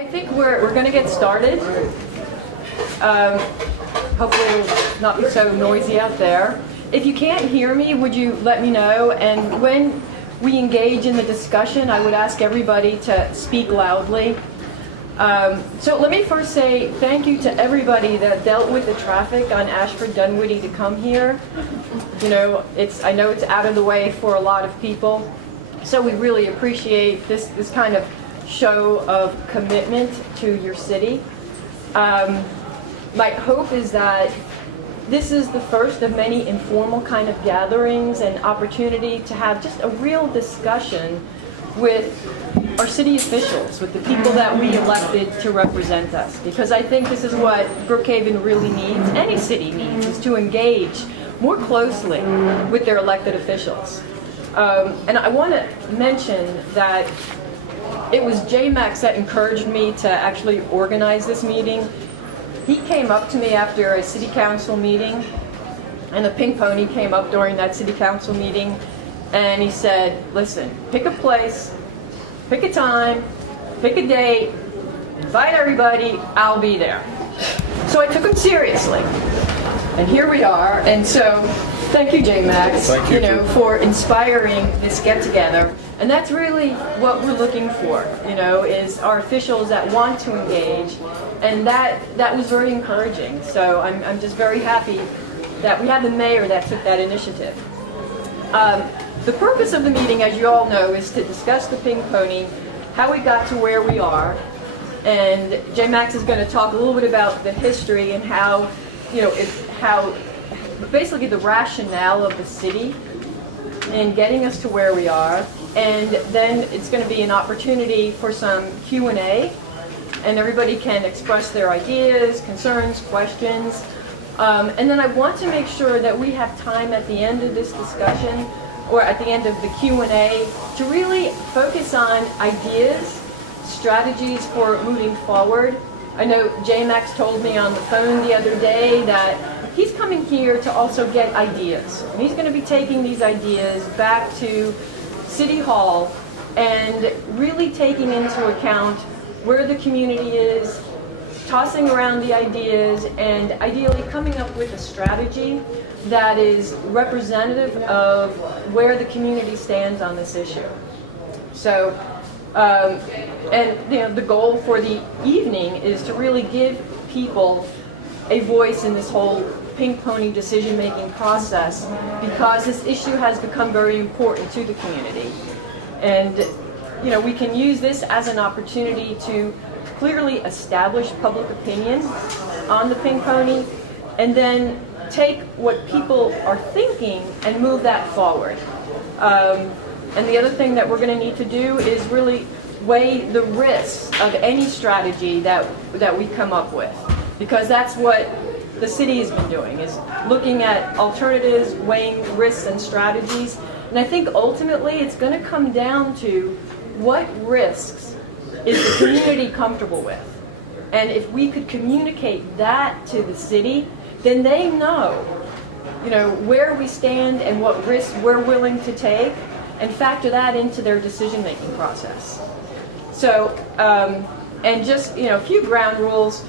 I think we're going to get started. Hopefully it'll not be so noisy out there. If you can't hear me, would you let me know? And when we engage in the discussion, I would ask everybody to speak loudly. So let me first say thank you to everybody that dealt with the traffic on Ashford Dunwoody to come here. You know, I know it's out of the way for a lot of people, so we really appreciate this kind of show of commitment to your city. My hope is that this is the first of many informal kind of gatherings and opportunity to have just a real discussion with our city officials, with the people that we elected to represent us. Because I think this is what Brookhaven really needs, any city needs, is to engage more closely with their elected officials. And I want to mention that it was J-Max that encouraged me to actually organize this meeting. He came up to me after a city council meeting, and the Pink Pony came up during that city council meeting, and he said, listen, pick a place, pick a time, pick a date, invite everybody, I'll be there. So I took him seriously, and here we are. And so thank you, J-Max, for inspiring this get-together. And that's really what we're looking for, is our officials that want to engage. And that was very encouraging. So I'm just very happy that we had the mayor that took that initiative. The purpose of the meeting, as you all know, is to discuss the Pink Pony, how we got to where we are. And J-Max is going to talk a little bit about the history and how basically the rationale of the city in getting us to where we are. And then it's going to be an opportunity for some Q&A, and everybody can express their ideas, concerns, questions. And then I want to make sure that we have time at the end of this discussion, or at the end of the Q&A, to really focus on ideas, strategies for moving forward. I know J-Max told me on the phone the other day that he's coming here to also get ideas. And he's going to be taking these ideas back to City Hall and really taking into account where the community is, tossing around the ideas, and ideally coming up with a strategy that is representative of where the community stands on this issue. So, the goal for the evening is to really give people a voice in this whole Pink Pony decision-making process, because this issue has become very important to the community. And we can use this as an opportunity to clearly establish public opinion on the Pink Pony, and then take what people are thinking and move that forward. And the other thing that we're going to need to do is really weigh the risks of any strategy that we come up with, because that's what the city has been doing, is looking at alternatives, weighing risks and strategies. And I think ultimately it's going to come down to what risks is the community comfortable with. And if we could communicate that to the city, then they know, where we stand and what risks we're willing to take, and factor that into their decision-making process. So, and just, a few ground rules.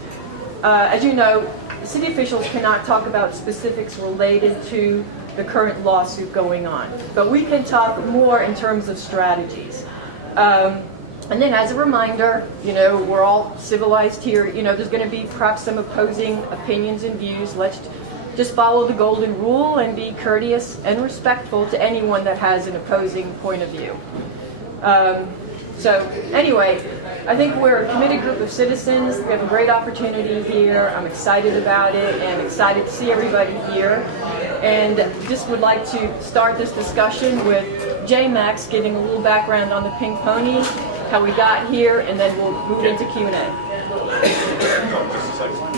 As you know, city officials cannot talk about specifics related to the current lawsuit going on, but we can talk more in terms of strategies. And then as a reminder, we're all civilized here. There's going to be perhaps some opposing opinions and views. Let's just follow the golden rule and be courteous and respectful to anyone that has an opposing point of view. So anyway, I think we're a committed group of citizens. We have a great opportunity here. I'm excited about it and excited to see everybody here. And just would like to start this discussion with J-Max giving a little background on the Pink Pony, how we got here, and then we'll move into Q&A.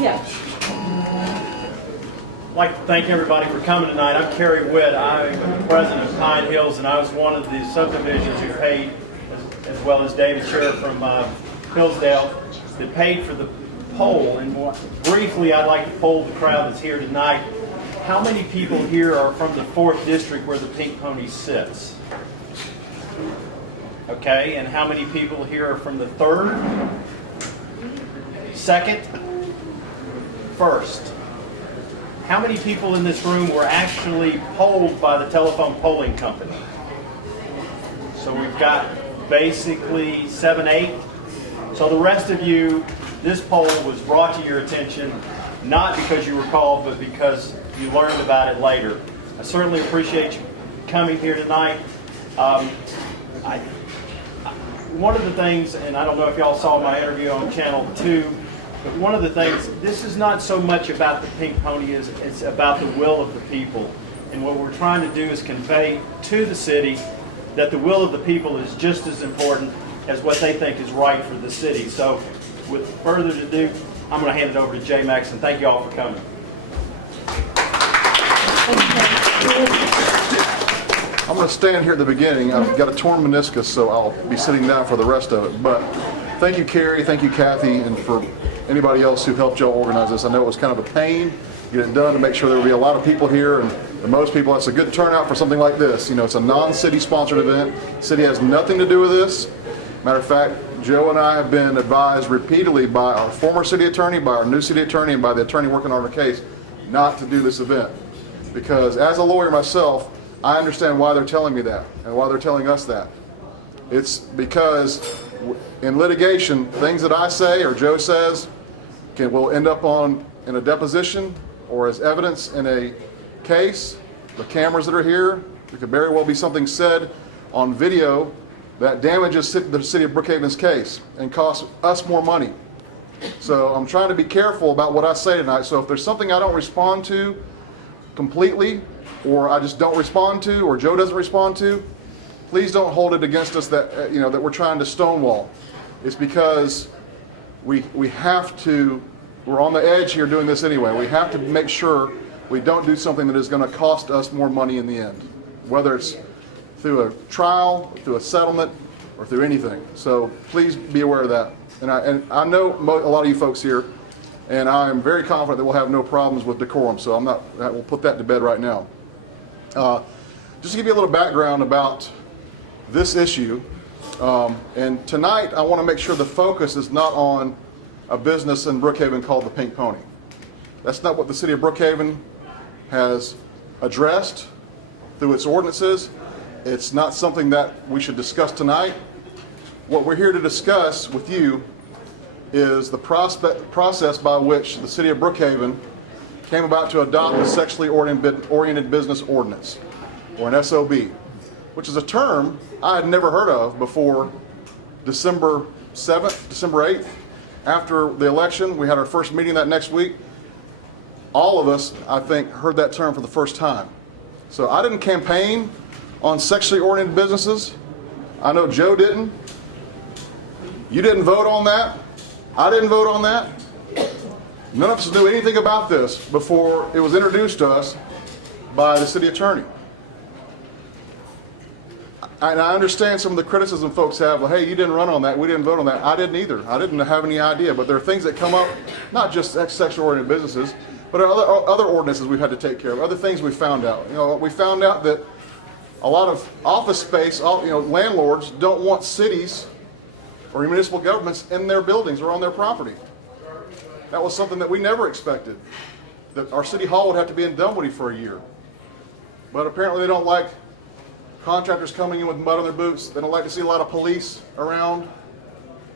Yeah. I'd like to thank everybody for coming tonight. I'm Kerry Witt. I'm the president of Pine Hills, and I was one of the subdivisions who paid, as well as David Sherriff from Hillsdale, that paid for the poll. And briefly, I'd like to poll the crowd that's here tonight. How many people here are from the 4th District where the Pink Pony sits? Okay, and how many people here are from the 3rd? Second, first, how many people in this room were actually polled by the telephone polling company? So we've got basically 7, 8. So the rest of you, this poll was brought to your attention not because you were called, but because you learned about it later. I certainly appreciate you coming here tonight. One of the things, and I don't know if y'all saw my interview on Channel 2, but one of the things, this is not so much about the pink pony, it's about the will of the people. And what we're trying to do is convey to the city that the will of the people is just as important as what they think is right for the city. So with further ado, I'm going to hand it over to J Max, and thank you all for coming. I'm going to stand here at the beginning. I've got a torn meniscus, so I'll be sitting down for the rest of it. But thank you, Carrie, thank you, Kathy, and for anybody else who helped y'all organize this. I know it was kind of a pain to get it done, to make sure there would be a lot of people here, and for most people, that's a good turnout for something like this. You know, it's a non-city sponsored event. The city has nothing to do with this. Matter of fact, Joe and I have been advised repeatedly by our former city attorney, by our new city attorney, and by the attorney working on our case not to do this event. Because as a lawyer myself, I understand why they're telling me that and why they're telling us that. It's because in litigation, things that I say or Joe says will end up in a deposition or as evidence in a case. The cameras that are here, there could very well be something said on video that damages the city of Brookhaven's case and costs us more money. So I'm trying to be careful about what I say tonight. So if there's something I don't respond to completely, or I just don't respond to, or Joe doesn't respond to, please don't hold it against us that that we're trying to stonewall. It's because we have to. We're on the edge here doing this anyway. We have to make sure we don't do something that is going to cost us more money in the end, whether it's through a trial, through a settlement, or through anything. So please be aware of that. And I know a lot of you folks here, and I am very confident that we'll have no problems with decorum. So we'll put that to bed right now. Just to give you a little background about this issue, and tonight I want to make sure the focus is not on a business in Brookhaven called the Pink Pony. That's not what the city of Brookhaven has addressed through its ordinances. It's not something that we should discuss tonight. What we're here to discuss with you is the process by which the city of Brookhaven came about to adopt a sexually oriented business ordinance, or an SOB, which is a term I had never heard of before December 7th, December 8th. After the election, we had our first meeting that next week. All of us, I think, heard that term for the first time. So I didn't campaign on sexually oriented businesses. I know Joe didn't. You didn't vote on that. I didn't vote on that. None of us knew anything about this before it was introduced to us by the city attorney. And I understand some of the criticism folks have, well, hey, you didn't run on that, we didn't vote on that. I didn't either. I didn't have any idea. But there are things that come up, not just sexually oriented businesses, but other ordinances we've had to take care of, other things we found out. We found out that a lot of office space, landlords don't want cities or municipal governments in their buildings or on their property. That was something that we never expected, that our city hall would have to be in Dunwoody for a year. But apparently they don't like contractors coming in with mud on their boots. They don't like to see a lot of police around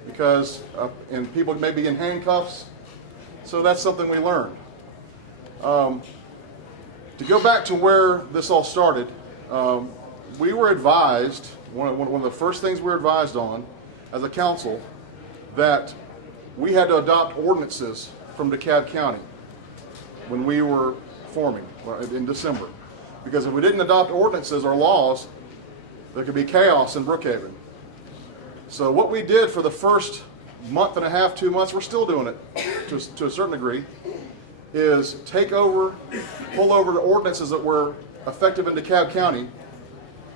because, and people may be in handcuffs. So that's something we learned. To go back to where this all started, we were advised, one of the first things we were advised on as a council, that we had to adopt ordinances from DeKalb County when we were forming in December. Because if we didn't adopt ordinances or laws, there could be chaos in Brookhaven. So what we did for the first month and a half, 2 months, we're still doing it to a certain degree, is pull over the ordinances that were effective in DeKalb County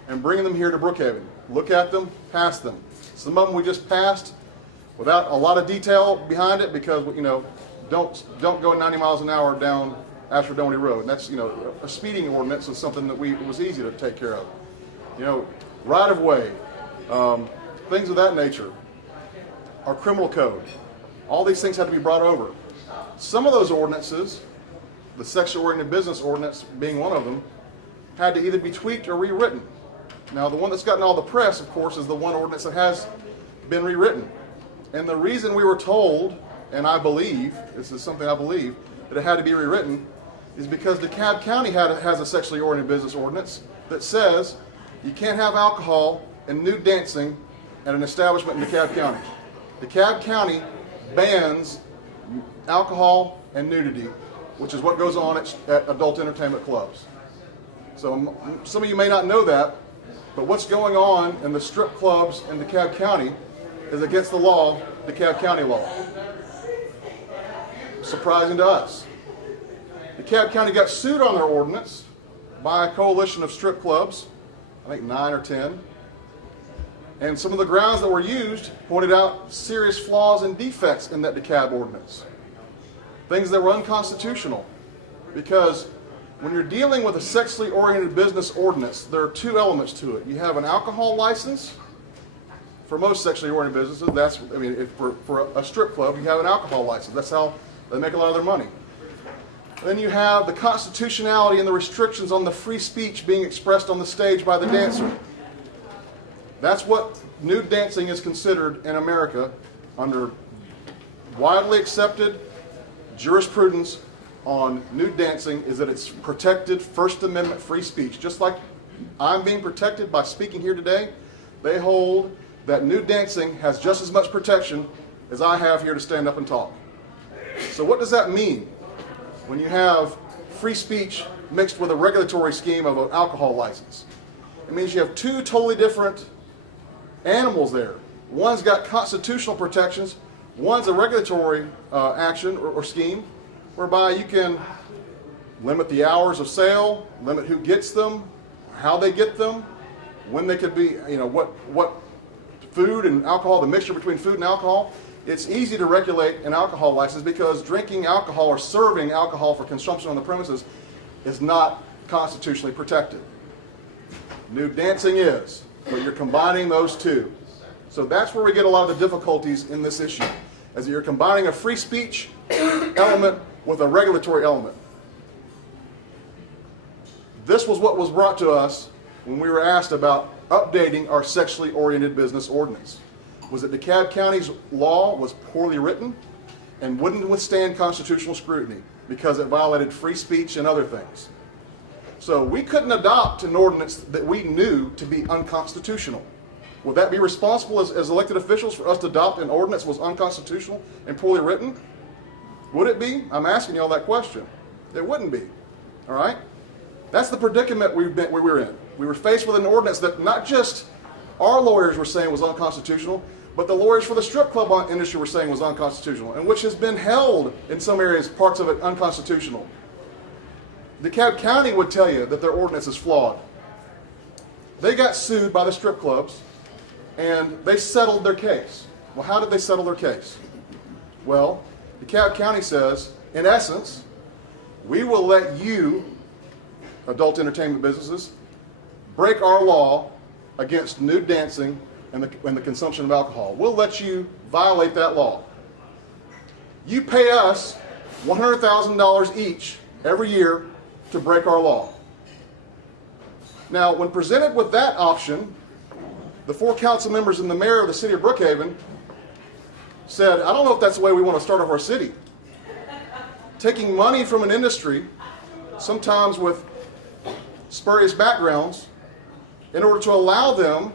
and bring them here to Brookhaven. Look at them, pass them. Some of them we just passed without a lot of detail behind it because, don't go 90 miles an hour down Ashford Dunwoody Road. And that's, a speeding ordinance was something that it was easy to take care of. Right of way, things of that nature. Our criminal code, All these things had to be brought over. Some of those ordinances, the sexually oriented business ordinance being one of them, had to either be tweaked or rewritten. Now, the one that's gotten all the press, of course, is the one ordinance that has been rewritten. And the reason we were told, and I believe, this is something I believe, that it had to be rewritten, is because DeKalb County has a sexually oriented business ordinance that says you can't have alcohol and nude dancing at an establishment in DeKalb County. DeKalb County bans alcohol and nudity, which is what goes on at adult entertainment clubs. So some of you may not know that, but what's going on in the strip clubs in DeKalb County is against the law, DeKalb County law. Surprising to us. DeKalb County got sued on their ordinance by a coalition of strip clubs, I think 9 or 10. And some of the grounds that were used pointed out serious flaws and defects in that DeKalb ordinance. Things that were unconstitutional. Because when you're dealing with a sexually oriented business ordinance, there are two elements to it. You have an alcohol license. For most sexually oriented businesses, for a strip club, you have an alcohol license. That's how they make a lot of their money. Then you have the constitutionality and the restrictions on the free speech being expressed on the stage by the dancer. That's what nude dancing is considered in America under widely accepted jurisprudence on nude dancing, is that it's protected First Amendment free speech. Just like I'm being protected by speaking here today, they hold that nude dancing has just as much protection as I have here to stand up and talk. So what does that mean when you have free speech mixed with a regulatory scheme of an alcohol license? It means you have two totally different animals there. One's got constitutional protections, one's a regulatory action or scheme whereby you can limit the hours of sale, limit who gets them, how they get them, when they could be, what food and alcohol, the mixture between food and alcohol. It's easy to regulate an alcohol license because drinking alcohol or serving alcohol for consumption on the premises is not constitutionally protected. Nude dancing is, but you're combining those two. So that's where we get a lot of the difficulties in this issue, as you're combining a free speech element with a regulatory element. This was what was brought to us when we were asked about updating our sexually oriented business ordinance. Was that DeKalb County's law was poorly written and wouldn't withstand constitutional scrutiny because it violated free speech and other things. So we couldn't adopt an ordinance that we knew to be unconstitutional. Would that be responsible as elected officials for us to adopt an ordinance that was unconstitutional and poorly written? Would it be? I'm asking you all that question. It wouldn't be. All right? That's the predicament we were in. We were faced with an ordinance that not just our lawyers were saying was unconstitutional, but the lawyers for the strip club industry were saying was unconstitutional, and which has been held in some areas, parts of it, unconstitutional. DeKalb County would tell you that their ordinance is flawed. They got sued by the strip clubs, and they settled their case. Well, how did they settle their case? Well, DeKalb County says, in essence, we will let you, adult entertainment businesses, break our law against nude dancing and the consumption of alcohol. We'll let you violate that law. You pay us $100,000 each every year to break our law. Now, when presented with that option, the 4 council members and the mayor of the city of Brookhaven said, I don't know if that's the way we want to start off our city. Taking money from an industry, sometimes with spurious backgrounds, in order to allow them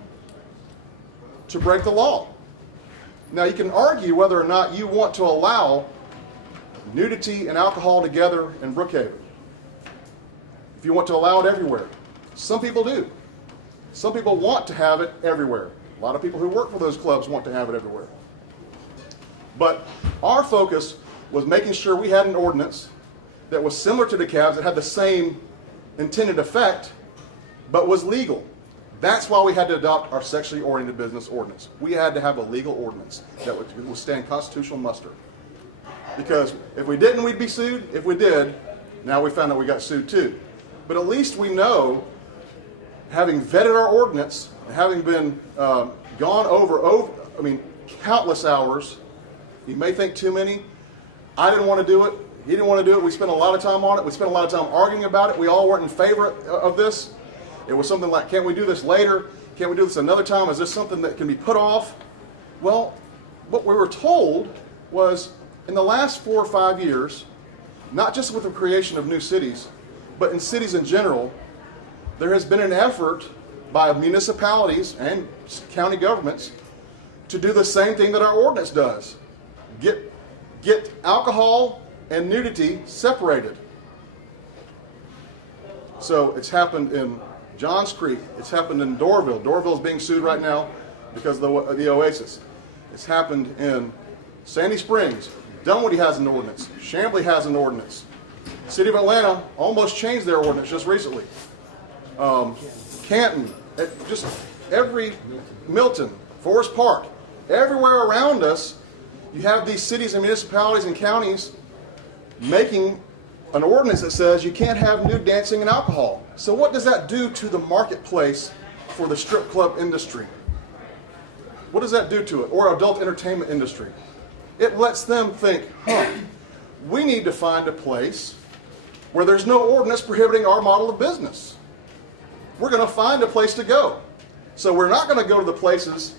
to break the law. Now, you can argue whether or not you want to allow nudity and alcohol together in Brookhaven. If you want to allow it everywhere. Some people do. Some people want to have it everywhere. A lot of people who work for those clubs want to have it everywhere. But our focus was making sure we had an ordinance that was similar to DeKalb's, that had the same intended effect, but was legal. That's why we had to adopt our sexually oriented business ordinance. We had to have a legal ordinance that would withstand constitutional muster. Because if we didn't, we'd be sued. If we did, now we found out we got sued too. But at least we know, having vetted our ordinance, having been gone over countless hours You may think too many. I didn't want to do it. He didn't want to do it. We spent a lot of time on it. We spent a lot of time arguing about it. We all weren't in favor of this. It was something like, can't we do this later? Can't we do this another time? Is this something that can be put off? Well, what we were told was in the last 4 or 5 years, not just with the creation of new cities, but in cities in general, there has been an effort by municipalities and county governments to do the same thing that our ordinance does. Get alcohol and nudity separated. So it's happened in Johns Creek. It's happened in Dorville. Dorville is being sued right now because of the Oasis. It's happened in Sandy Springs. Dunwoody has an ordinance. Chamblee has an ordinance. City of Atlanta almost changed their ordinance just recently. Canton, just Milton, Forest Park, everywhere around us, you have these cities and municipalities and counties making an ordinance that says you can't have nude dancing and alcohol. So what does that do to the marketplace for the strip club industry? What does that do to it? Or adult entertainment industry? It lets them think, we need to find a place where there's no ordinance prohibiting our model of business. We're going to find a place to go. So we're not going to go to the places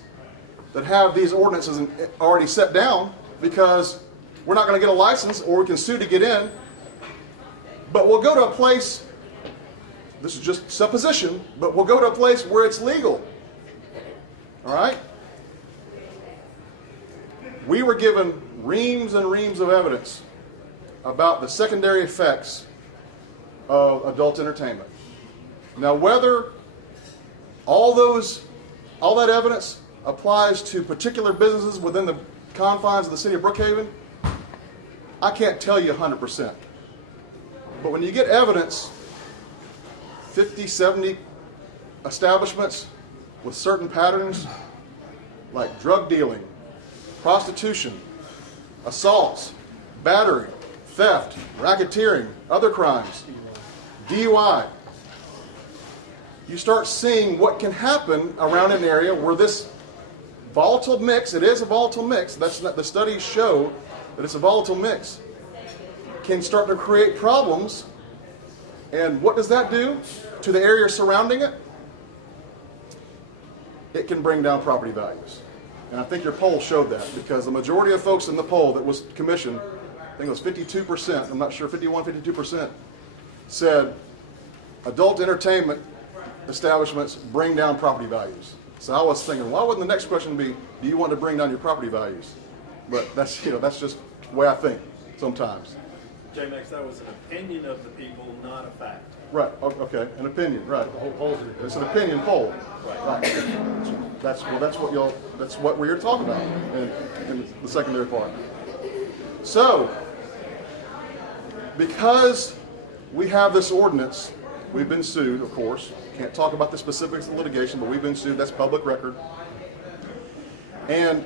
that have these ordinances already set down because we're not going to get a license or we can sue to get in. But we'll go to a place, this is just supposition, but we'll go to a place where it's legal. All right? We were given reams and reams of evidence about the secondary effects of adult entertainment. Now, whether all that evidence applies to particular businesses within the confines of the city of Brookhaven, I can't tell you 100%. But when you get evidence, 50, 70 establishments with certain patterns like drug dealing, prostitution, assaults, battery, theft, racketeering, other crimes, DUI, you start seeing what can happen around an area where this volatile mix, it is a volatile mix, the studies show that it's a volatile mix, can start to create problems. And what does that do to the area surrounding it? It can bring down property values. And I think your poll showed that, because the majority of folks in the poll that was commissioned, I think it was 52%, I'm not sure, 51, 52%, said adult entertainment establishments bring down property values. So I was thinking, why wouldn't the next question be, do you want to bring down your property values? But that's just the way I think sometimes. J-Max, that was an opinion of the people, not a fact. Right, okay, an opinion, right. It's an opinion poll. Right. That's what we're here to talk about in the secondary part. So, because we have this ordinance, we've been sued, of course. Can't talk about the specifics of litigation, but we've been sued. That's public record. And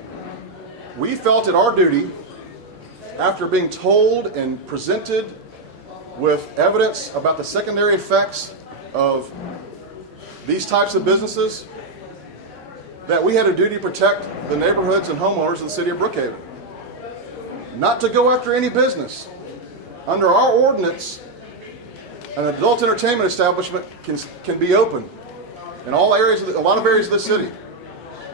we felt it our duty, after being told and presented with evidence about the secondary effects of these types of businesses, that we had a duty to protect the neighborhoods and homeowners of the city of Brookhaven. Not to go after any business. Under our ordinance, an adult entertainment establishment can be open in all areas, a lot of areas of the city.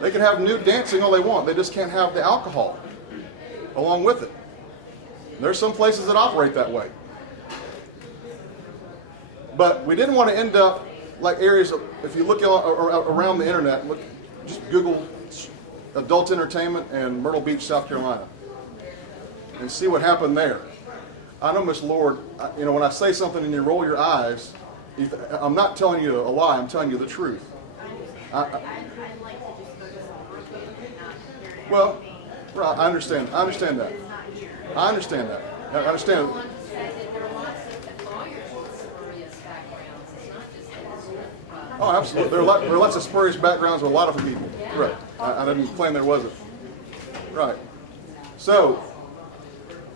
They can have nude dancing all they want. They just can't have the alcohol along with it. There's some places that operate that way. But we didn't want to end up like areas, if you look around the internet, just Google adult entertainment and Myrtle Beach, South Carolina, and see what happened there. I know, Miss Lord, when I say something and you roll your eyes, I'm not telling you a lie, I'm telling you the truth. I'd like to just focus on Brookhaven and not hear it. Well, right, I understand that. I understand that. I understand. Everyone said that there are lots of lawyers with spurious backgrounds. It's not just that. Oh, absolutely. There are lots of spurious backgrounds with a lot of people. Right. I didn't claim there wasn't. Right. So,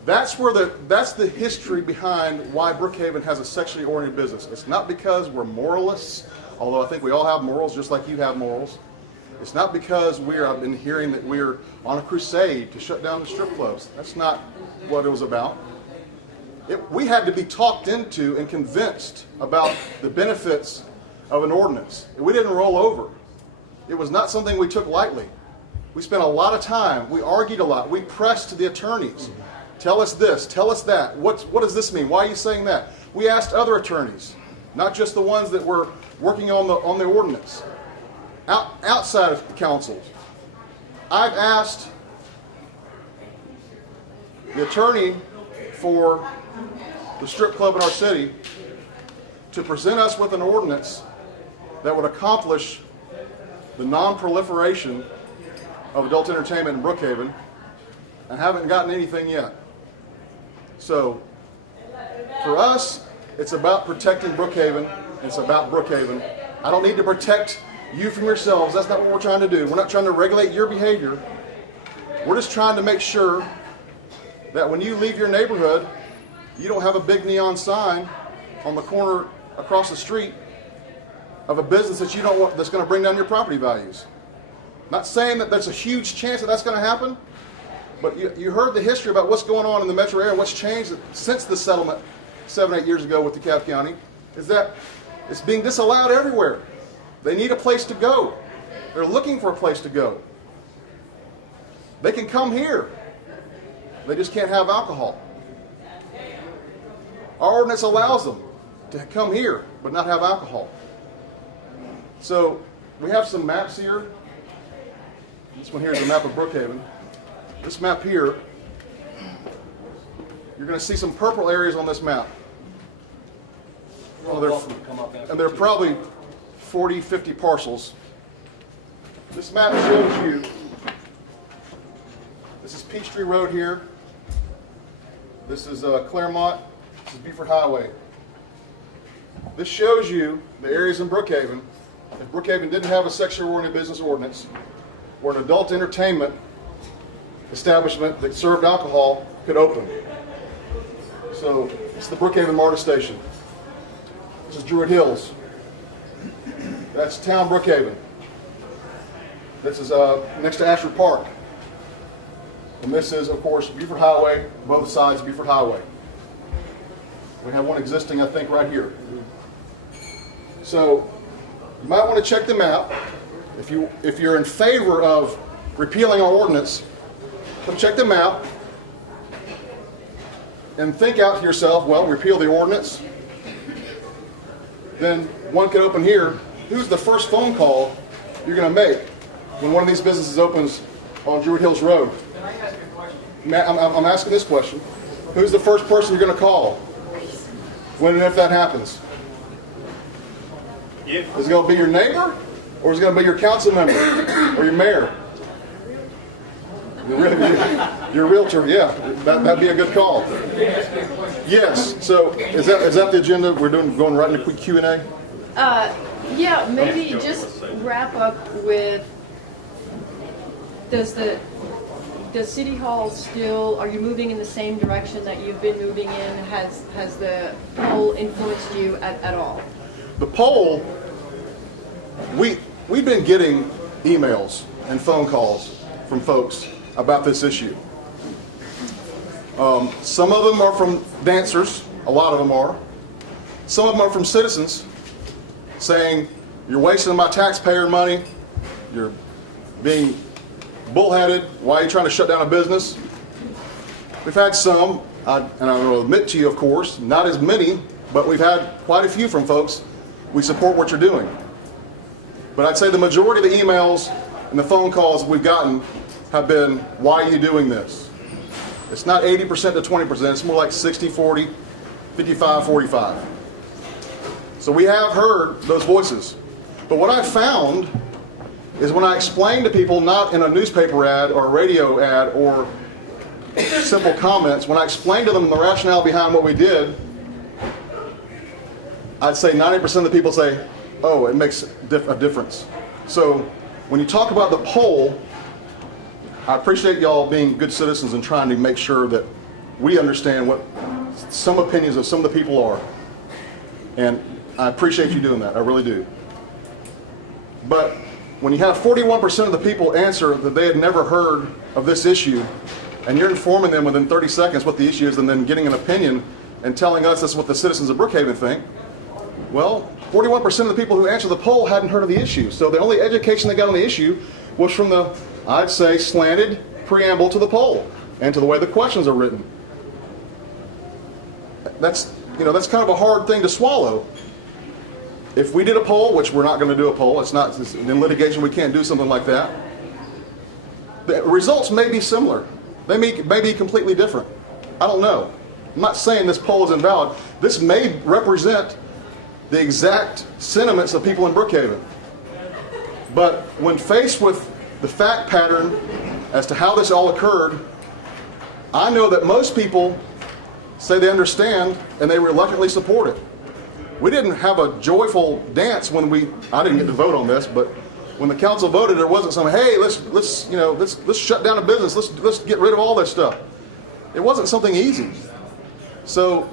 that's the history behind why Brookhaven has a sexually oriented business. It's not because we're moralists, although I think we all have morals just like you have morals. It's not because I've been hearing that we're on a crusade to shut down the strip clubs. That's not what it was about. We had to be talked into and convinced about the benefits of an ordinance. We didn't roll over. It was not something we took lightly. We spent a lot of time. We argued a lot. We pressed the attorneys. Tell us this. Tell us that. What does this mean? Why are you saying that? We asked other attorneys, not just the ones that were working on the ordinance. Outside of the councils, I've asked the attorney for the strip club in our city to present us with an ordinance that would accomplish the non-proliferation of adult entertainment in Brookhaven, and haven't gotten anything yet. So, for us, it's about protecting Brookhaven. It's about Brookhaven. I don't need to protect you from yourselves. That's not what we're trying to do. We're not trying to regulate your behavior. We're just trying to make sure that when you leave your neighborhood, you don't have a big neon sign on the corner across the street of a business that you don't want, that's going to bring down your property values. Not saying that there's a huge chance that that's going to happen, but you heard the history about what's going on in the metro area and what's changed since the settlement 7-8 years ago with DeKalb County, is that it's being disallowed everywhere. They need a place to go. They're looking for a place to go. They can come here. They just can't have alcohol. Our ordinance allows them to come here, but not have alcohol. So we have some maps here. This one here is a map of Brookhaven. This map here, you're going to see some purple areas on this map. And there are probably 40, 50 parcels. This map shows you, this is Peachtree Road here. This is Claremont. This is Beaufort Highway. This shows you the areas in Brookhaven. If Brookhaven didn't have a sexually oriented business ordinance, where an adult entertainment establishment that served alcohol could open. So it's the Brookhaven MARTA station. This is Druid Hills. That's town Brookhaven. This is next to Ashford Park. And this is, of course, Beaufort Highway, both sides of Beaufort Highway. We have one existing, I think, right here. So you might want to check them out. If you're in favor of repealing our ordinance, come check them out and think out to yourself, well, repeal the ordinance. Then one could open here. Who's the first phone call you're going to make when one of these businesses opens on Druid Hills Road? Can I ask you a question? I'm asking this question. Who's the first person you're going to call when and if that happens? Is it going to be your neighbor, or is it going to be your council member or your mayor? Your realtor, yeah, that'd be a good call. Yes. So is that the agenda? We're going right into quick Q&A. Yeah, maybe just wrap up with, does City Hall still, are you moving in the same direction that you've been moving in? Has the poll influenced you at all? The poll, we've been getting emails and phone calls from folks about this issue. Some of them are from dancers, a lot of them are. Some of them are from citizens saying, you're wasting my taxpayer money, you're being bullheaded, why are you trying to shut down a business? We've had some, and I will admit to you, of course, not as many, but we've had quite a few from folks. We support what you're doing. But I'd say the majority of the emails and the phone calls we've gotten have been, why are you doing this? It's not 80% to 20%, it's more like 60-40, 55-45. So we have heard those voices. But what I've found is when I explain to people, not in a newspaper ad or a radio ad or simple comments, when I explain to them the rationale behind what we did, I'd say 90% of the people say, oh, it makes a difference. So when you talk about the poll, I appreciate y'all being good citizens and trying to make sure that we understand what some opinions of some of the people are. And I appreciate you doing that, I really do. But when you have 41% of the people answer that they had never heard of this issue, and you're informing them within 30 seconds what the issue is and then getting an opinion and telling us that's what the citizens of Brookhaven think, well, 41% of the people who answered the poll hadn't heard of the issue. So the only education they got on the issue was from the, I'd say, slanted preamble to the poll and to the way the questions are written. That's kind of a hard thing to swallow. If we did a poll, which we're not going to do a poll, in litigation we can't do something like that. The results may be similar. They may be completely different. I don't know. I'm not saying this poll is invalid. This may represent the exact sentiments of people in Brookhaven. But when faced with the fact pattern as to how this all occurred, I know that most people say they understand and they reluctantly support it. We didn't have a joyful dance when I didn't get to vote on this, but when the council voted, there wasn't some, hey, let's shut down a business, let's get rid of all this stuff. It wasn't something easy. So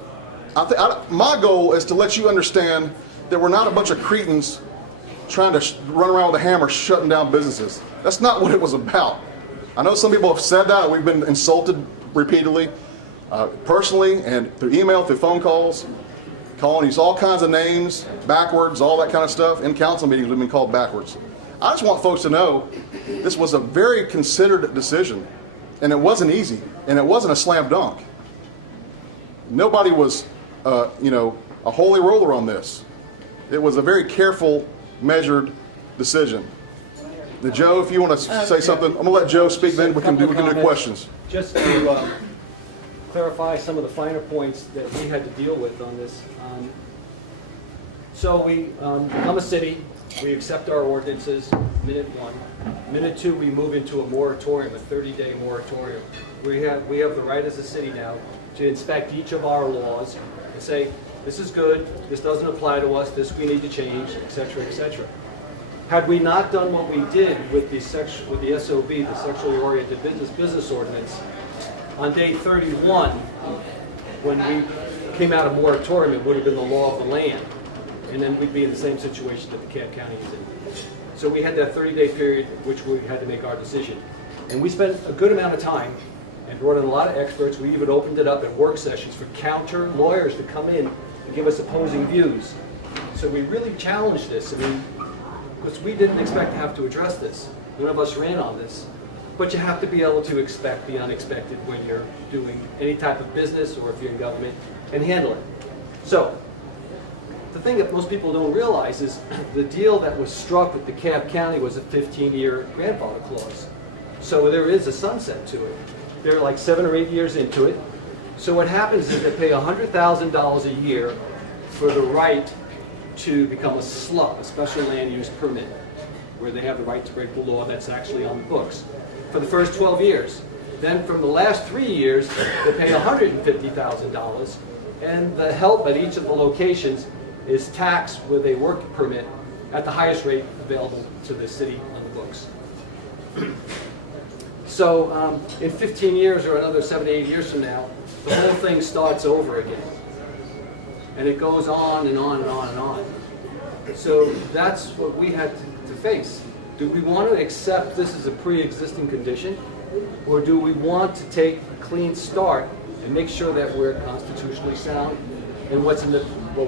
my goal is to let you understand that we're not a bunch of cretins trying to run around with a hammer shutting down businesses. That's not what it was about. I know some people have said that. We've been insulted repeatedly, personally and through email, through phone calls, calling us all kinds of names, backwards, all that kind of stuff. In council meetings, we've been called backwards. I just want folks to know this was a very considered decision, and it wasn't easy, and it wasn't a slam dunk. Nobody was, a holy roller on this. It was a very careful, measured decision. Now, Joe, if you want to say something, I'm going to let Joe speak, then we can do questions. Just to clarify some of the finer points that we had to deal with on this. So we become a city, we accept our ordinances, minute one. Minute two, we move into a moratorium, a 30-day moratorium. We have the right as a city now to inspect each of our laws and say, this is good, this doesn't apply to us, this we need to change, etc., etc. Had we not done what we did with the SOB, the Sexually Oriented Business Ordinance, on day 31, when we came out of moratorium, it would have been the law of the land, and then we'd be in the same situation that the DeKalb County is in. So we had that 30-day period which we had to make our decision. And we spent a good amount of time and brought in a lot of experts. We even opened it up at work sessions for counter lawyers to come in and give us opposing views. So we really challenged this. I mean, because we didn't expect to have to address this. None of us ran on this. But you have to be able to expect the unexpected when you're doing any type of business or if you're in government and handle it. So, the thing that most people don't realize is the deal that was struck with DeKalb County was a 15-year grandfather clause. So there is a sunset to it. They're like 7 or 8 years into it. So what happens is they pay $100,000 a year for the right to become a SLUP, a special land use permit, where they have the right to break the law that's actually on the books, for the first 12 years. Then from the last 3 years, they pay $150,000, and the help at each of the locations is taxed with a work permit at the highest rate available to the city on the books. So in 15 years or another 7 to 8 years from now, the whole thing starts over again. And it goes on and on and on and on. So that's what we had to face. Do we want to accept this as a pre-existing condition? Or do we want to take a clean start and make sure that we're constitutionally sound in what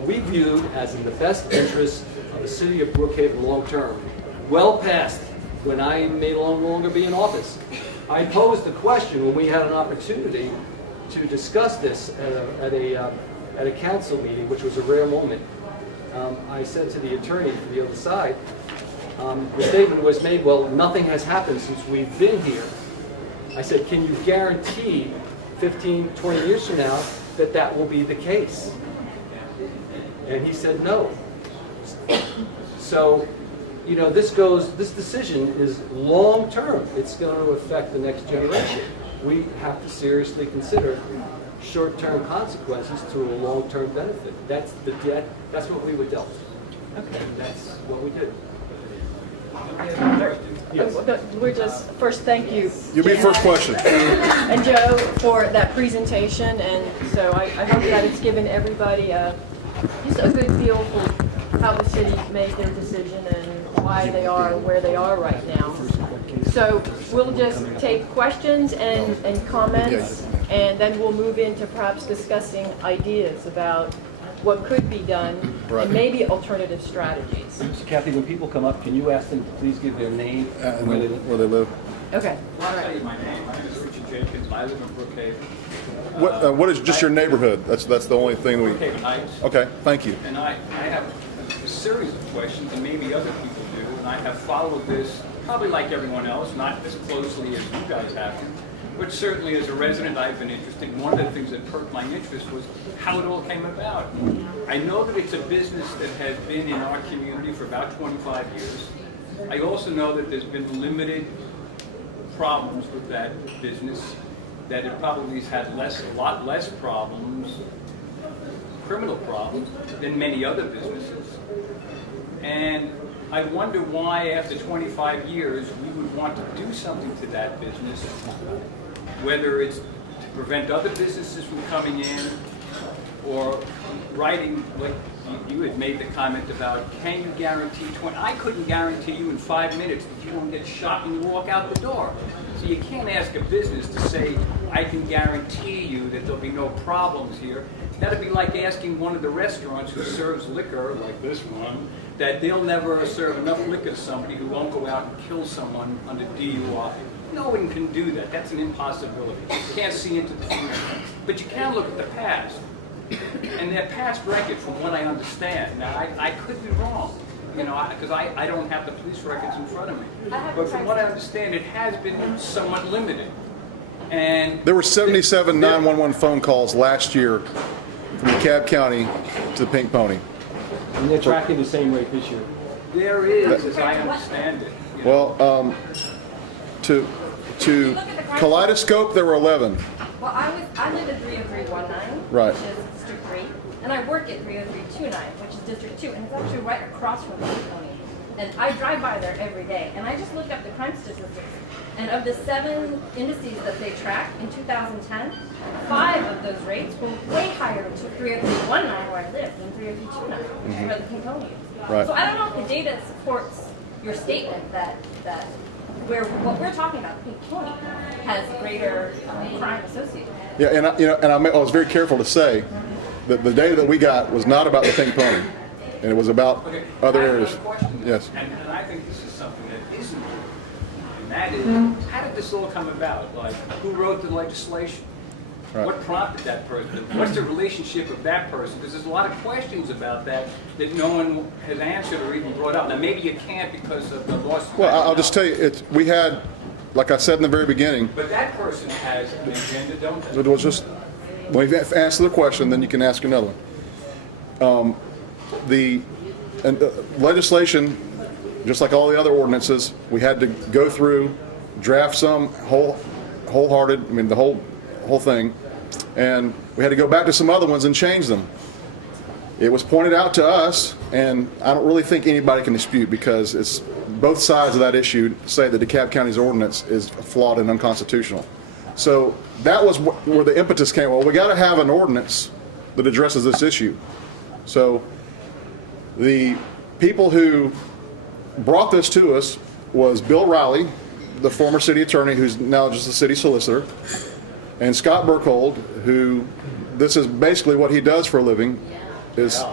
we viewed as in the best interest of the city of Brookhaven long term, well past when I may no longer be in office? I posed the question when we had an opportunity to discuss this at a council meeting, which was a rare moment. I said to the attorney for the other side, the statement was made, well, nothing has happened since we've been here. I said, can you guarantee 15, 20 years from now that that will be the case? And he said no. So, this decision is long term. It's going to affect the next generation. We have to seriously consider short-term consequences to a long-term benefit. That's what we were dealt. Okay. That's what we did. We're just, first, thank you. You'll be first question. And Joe for that presentation, and so I hope that it's given everybody just a good feel for how the city made their decision and why they are where they are right now. So we'll just take questions and comments, and then we'll move into perhaps discussing ideas about what could be done Right. and maybe alternative strategies. So Kathy, when people come up, can you ask them to please give their name and where they live? Where they live. Okay. I'll tell you my name. My name is Richard Jenkins. I live in Brookhaven. What is just your neighborhood? That's the only thing we. Brookhaven Heights. Okay, thank you. And I have a series of questions, and maybe other people do, and I have followed this, probably like everyone else, not as closely as you guys have, but certainly as a resident I've been interested. One of the things that perked my interest was how it all came about. I know that it's a business that has been in our community for about 25 years. I also know that there's been limited problems with that business, that it probably has had a lot less problems, criminal problems, than many other businesses. And I wonder why, after 25 years, we would want to do something to that business, whether it's to prevent other businesses from coming in, or writing, like you had made the comment about, can you guarantee 20? I couldn't guarantee you in 5 minutes that you won't get shot when you walk out the door. So you can't ask a business to say, I can guarantee you that there'll be no problems here. That'd be like asking one of the restaurants who serves liquor, like this one, that they'll never serve enough liquor to somebody who won't go out and kill someone under DUI. No one can do that. That's an impossibility. You can't see into the future. But you can look at the past. And their past record, from what I understand, now I could be wrong, you know, because I don't have the police records in front of me. But from what I understand, it has been somewhat limited. And There were 77 911 phone calls last year from DeKalb County to the Pink Pony. And they're tracking the same rate this year. there is, as I understand it. You know, Well, to Kaleidoscope, there were 11. Well, I live at 30319, Right. which is District 3, and I work at 30329, which is District 2, and it's actually right across from the county. And I drive by there every day, and I just looked up the crime statistics. And of the 7 indices that they tracked in 2010, 5 of those rates were way higher in 30319 where I live than 30329, where the Pink Pony is. Right. So I don't know if the data supports your statement that what we're talking about, the Pink Pony, has greater crime associated with it. Yeah, and I was very careful to say that the data that we got was not about the Pink Pony, and it was about okay, other I have areas. another question. Yes. And I think this is something that isn't true. And that is, how did this all come about? Like, who wrote the legislation? Right. What prompted that person? What's the relationship of that person? Because there's a lot of questions about that no one has answered or even brought up. Now, maybe you can't because of the loss. Well, I'll just tell you, we had, like I said in the very beginning, But that person has an agenda, don't they? it was just, when you answer the question, then you can ask another one. The legislation, just like all the other ordinances, we had to go through, draft some wholehearted, I mean the whole thing, and we had to go back to some other ones and change them. It was pointed out to us, and I don't really think anybody can dispute, because it's both sides of that issue say that DeKalb County's ordinance is flawed and unconstitutional. So that was where the impetus came. Well, we got to have an ordinance that addresses this issue. So the people who brought this to us was Bill Riley, the former city attorney who's now just the city solicitor, and Scott Burkhold, who this is basically what he does for a living. Is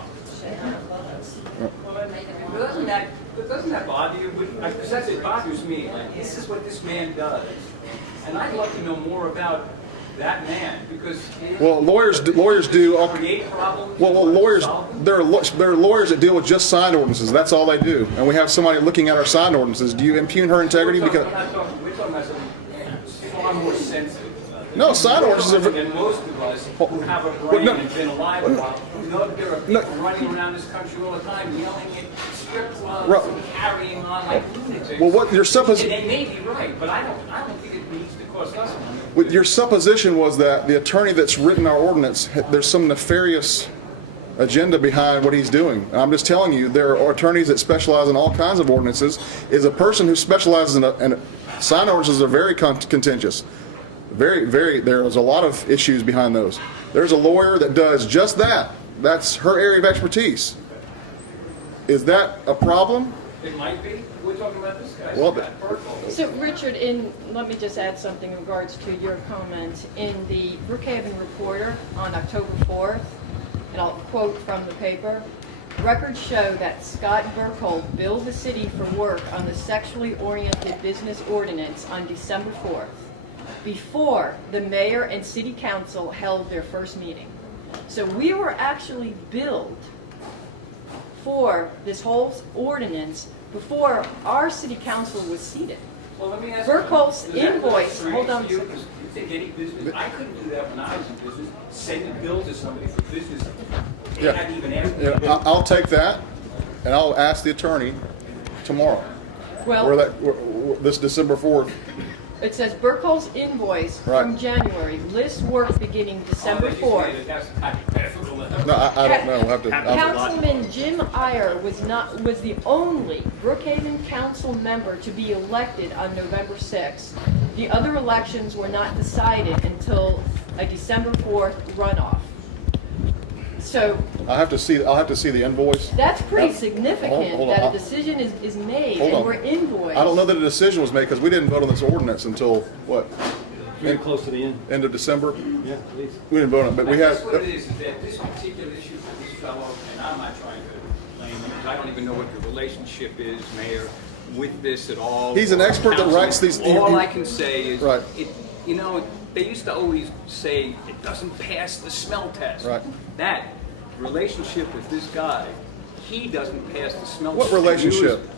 Doesn't that bother you? Because it bothers me. Like, this is what this man does. And I'd love to know more about that man, because well, lawyers do all. create problems. Well, lawyers, there are lawyers that deal with just sign ordinances. That's all they do. And we have somebody looking at our sign ordinances. Do you impugn her integrity? Because We're talking about something far more sensitive. no, sign ordinances are. And most of us who have a brain and been alive a while know that there are people running around this country all the time yelling at strip clubs and carrying on like lunatics. Well, what your supposition? And they may be right, but I don't think it needs to cost us money. Your supposition was that the attorney that's written our ordinance, there's some nefarious agenda behind what he's doing. And I'm just telling you, there are attorneys that specialize in all kinds of ordinances. Is a person who specializes in sign ordinances are very contentious. There's a lot of issues behind those. There's a lawyer that does just that. That's her area of expertise. Is that a problem? It might be. We're talking about this guy. Well, Scott Burkle. So Richard, let me just add something in regards to your comment. In the Brookhaven Reporter on October 4th, and I'll quote from the paper, records show that Scott Burkle billed the city for work on the sexually oriented business ordinance on December 4th, before the mayor and city council held their first meeting. So we were actually billed for this whole ordinance before our city council was seated. Well, let me ask Burkle's you, does that invoice, strange hold on to a you? second. You think any business, I couldn't do that when I was in business, send a bill to somebody for business. They Yeah. hadn't even asked me. Yeah, I'll take that, and I'll ask the attorney tomorrow, Well, this December 4th. it says Burkle's invoice Right. from January lists work beginning December Oh, they just 4th. made it. That's hypothetical. No, I don't know. We'll have to. Councilman Jim Iyer was the only Brookhaven council member to be elected on November 6th. The other elections were not decided until a December 4th runoff. So I'll have to see the invoice. that's pretty Now, significant hold on. that a decision is made Hold and on. we're invoiced. I don't know that a decision was made because we didn't vote on this ordinance until what? Very close to the end. End of December. Yeah, please. We didn't vote on it, but we had. That's what it is that this particular issue for this fellow, and I'm not trying to blame him, because I don't even know what the relationship is, Mayor, with this at all. He's an expert that Councilman. writes these- All I can say is, Right. you know, they used to always say, it doesn't pass the smell test. Right. That relationship with this guy, he doesn't pass the smell What test. And relationship?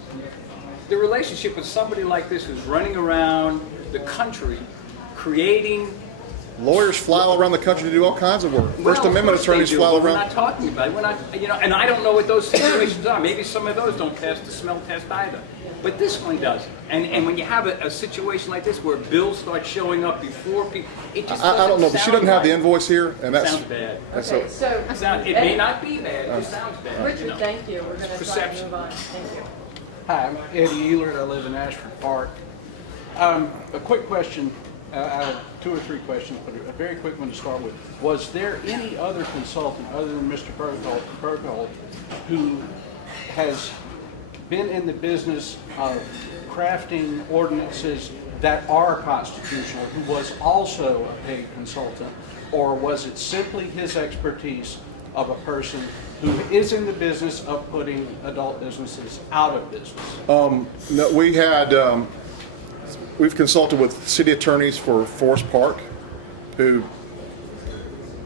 The relationship with somebody like this who's running around the country creating. Lawyers fly all around the country to do all kinds of work. First Well, of Amendment course they attorneys do, fly but We're around. not talking about it. We're not, and I don't know what those situations are. Maybe some of those don't pass the smell test either. But this one does. And when you have a situation like this where bills start showing up before people, it just I don't know, but she doesn't have the right. invoice here, and that's. Sounds bad. that's Okay, a- so It may not be bad. It sounds bad. Richard, thank you. We're going to try to Perception. move on. Thank you. Hi, I'm Eddie Ehlert. I live in Ashford Park. A quick question. I have 2 or 3 questions, but a very quick one to start with. Was there any other consultant other than Mr. Burkle who has been in the business of crafting ordinances that are constitutional, who was also a paid consultant? Or was it simply his expertise of a person who is in the business of putting adult businesses out of business? No, we had, we've consulted with city attorneys for Forest Park, who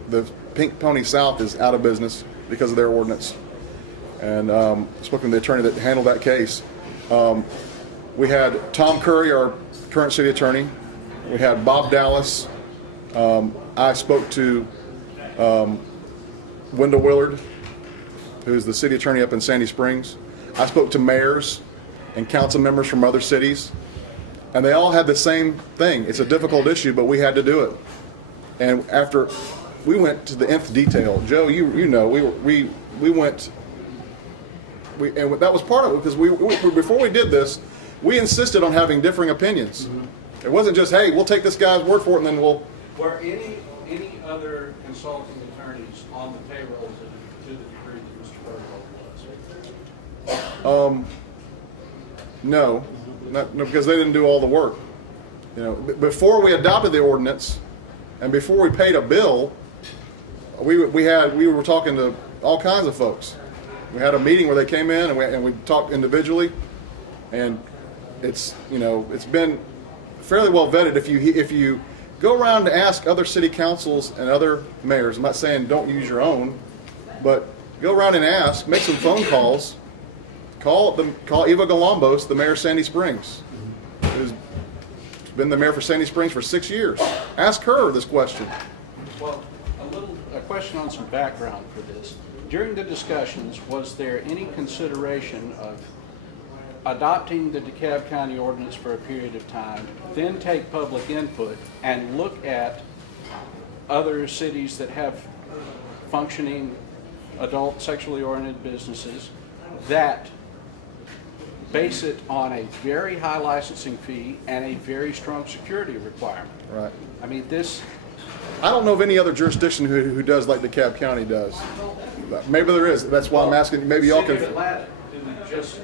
the Pink Pony South is out of business because of their ordinance. And spoken to the attorney that handled that case. We had Tom Curry, our current city attorney. We had Bob Dallas. I spoke to Wendell Willard, who's the city attorney up in Sandy Springs. I spoke to mayors and council members from other cities, and they all had the same thing. It's a difficult issue, but we had to do it. And after we went to the nth detail, Joe, you know, we went, and that was part of it because we before we did this, we insisted on having differing opinions. It wasn't just, hey, we'll take this guy's word for it and then we'll. Were any other consulting attorneys on the payroll to the degree that Mr. Burkle was? No, no, because they didn't do all the work. You know, before we adopted the ordinance, and before we paid a bill, we were talking to all kinds of folks. We had a meeting where they came in and we talked individually, and it's been fairly well vetted. If you go around to ask other city councils and other mayors, I'm not saying don't use your own, but go around and ask, make some phone calls. Call Eva Galambos, the mayor of Sandy Springs, who's been the mayor for Sandy Springs for 6 years. Ask her this question. Well, a question on some background for this. During the discussions, was there any consideration of adopting the DeKalb County ordinance for a period of time, then take public input and look at other cities that have functioning adult sexually oriented businesses that base it on a very high licensing fee and a very strong security requirement? Right. I mean, this, I don't know of any other jurisdiction who does like DeKalb County does. Maybe there is. That's why I'm asking. Maybe y'all City can. of Atlanta, do just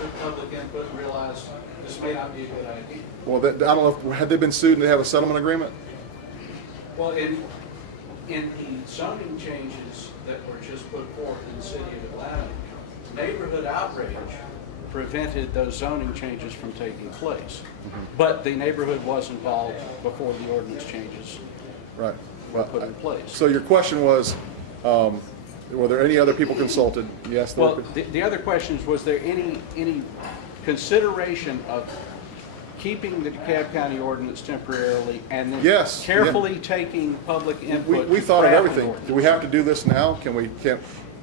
took public input and realized this may not be a good idea. Well, I don't know, had they been sued and they have a settlement agreement? Well, in the zoning changes that were just put forth in the city of Atlanta, neighborhood outrage prevented those zoning changes from taking place. But the neighborhood was involved before the ordinance changes Right. were put in place. So your question was, were there any other people consulted? Yes. there Well, were. the other question is, was there any consideration of keeping the DeKalb County ordinance temporarily and then Yes, carefully taking public input? We to thought of craft an everything. ordinance? Do we have to do this now? Can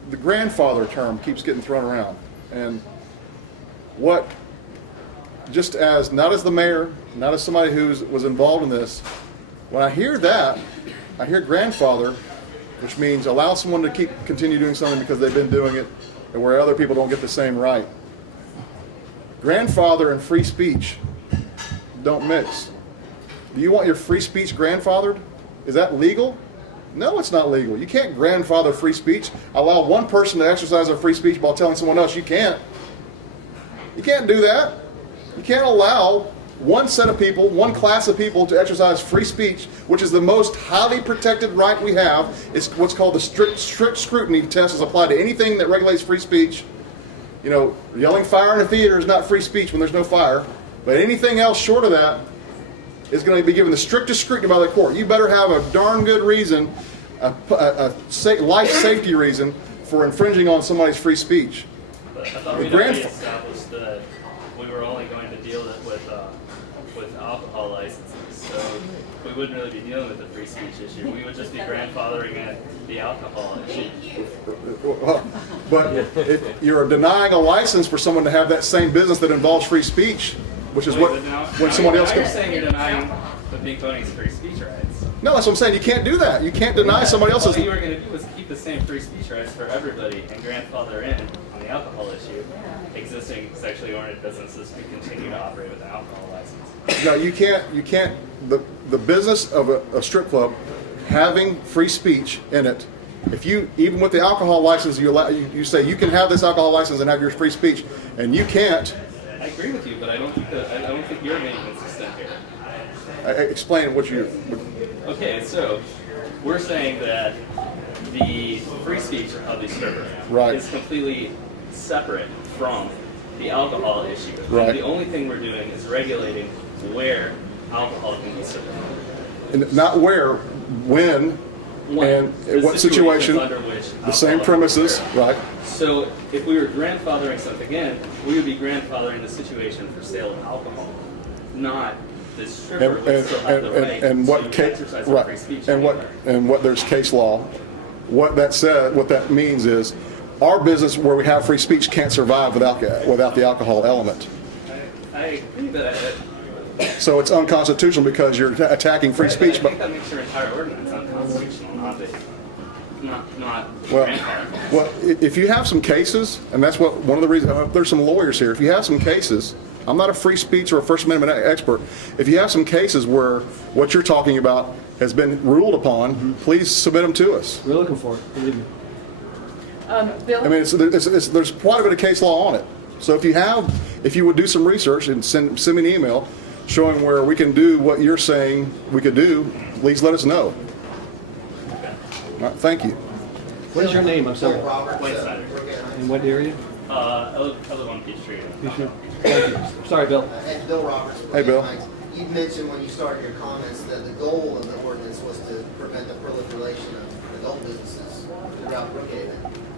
the grandfather term keeps getting thrown around, and what, just as, not as the mayor, not as somebody who was involved in this, when I hear that, I hear grandfather, which means allow someone to continue doing something because they've been doing it, and where other people don't get the same right. Grandfather and free speech don't mix. Do you want your free speech grandfathered? Is that legal? No, it's not legal. You can't grandfather free speech. Allow one person to exercise their free speech while telling someone else you can't. You can't do that. You can't allow one set of people, one class of people to exercise free speech, which is the most highly protected right we have. It's what's called the strict scrutiny test is applied to anything that regulates free speech. You know, yelling fire in a theater is not free speech when there's no fire. But anything else short of that is going to be given the strictest scrutiny by the court. You better have a darn good reason, life safety reason for infringing on somebody's free speech. But I thought we'd already established that we were only going to deal with alcohol licenses, so we wouldn't really be dealing with the free speech issue. We would just be grandfathering in the alcohol issue. But if you're denying a license for someone to have that same business that involves free speech, which is when someone else You're can. saying you're denying the big pony's free speech rights. No, that's what I'm saying. You can't do that. You can't deny somebody else's. All you were going to do was keep the same free speech rights for everybody and grandfather in on the alcohol issue. Existing sexually oriented businesses can continue to operate with an alcohol license. No, you can't. The business of a strip club having free speech in it. If you, even with the alcohol license, you say you can have this alcohol license and have your free speech, and you can't. I agree with you, but I don't think you're being consistent here. Explain what you. Okay, so we're saying that the free speech of the stripper Right. is completely separate from the alcohol issue. Right. The only thing we're doing is regulating where alcohol can be served. And not where, when, and The in what situation. under which The same alcohol premises, can be served. right? So if we were grandfathering something in, we would be grandfathering the situation for sale of alcohol, not the stripper would still have the right and what to case, exercise their right? free speech And anywhere. what there's case law. What that means is, our business where we have free speech can't survive without the alcohol element. I agree that So it's unconstitutional because you're attacking free speech. I think that makes your entire ordinance unconstitutional, not Well, grandfathering. well, if you have some cases, and that's what one of the reasons, there's some lawyers here. If you have some cases, I'm not a free speech or a First Amendment expert. If you have some cases where what you're talking about has been ruled upon, please submit them to us. We're looking for it, believe me. Bill? I mean, there's quite a bit of case law on it. So if you would do some research and send me an email showing where we can do what you're saying we could do, please let us know. All right, thank you. What is your name? I'm sorry. Wait a second. In what area? I live on Peachtree. Thank you. Sorry, Bill. Hey, Bill Roberts. Hey, Bill. You mentioned when you started your comments that the goal of the ordinance was to prevent the proliferation of adult businesses throughout Brookhaven.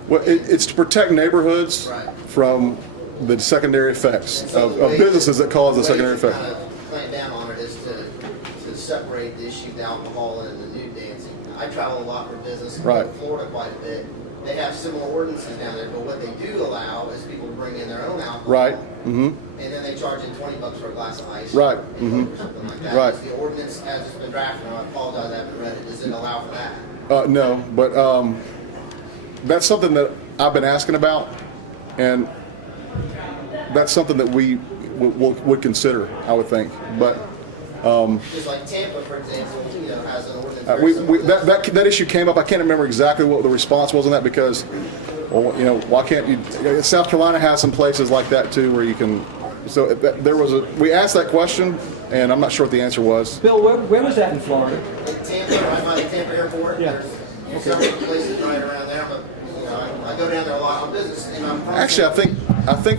Well, it's to protect neighborhoods Right. from the secondary effects And so of the way businesses that cause the way secondary to effect. kind of clamp down on it is to separate the issue of the alcohol and the nude dancing. I travel a lot for business, go Right. to Florida quite a bit. They have similar ordinances down there, but what they do allow is people to bring in their own alcohol. Right. Mm-hmm. And then they charge in $20 for a glass of ice. Right. and Coke or something like that. Right. Is the ordinance as it's been drafted, and I apologize, I haven't read it, does it allow for that? No, but that's something that I've been asking about, and that's something that we would consider, I would think. But Just like Tampa, for example, has an ordinance. very similar to this. that issue came up. I can't remember exactly what the response was on that because Well, you know, why can't you? South Carolina has some places like that too, where you can. So there was we asked that question, and I'm not sure what the answer was. Bill, where was that in Florida? In Tampa, right by the Tampa airport. Yeah. There's several places right around there, but you know, I go down there a lot on business. And I'm Actually, I think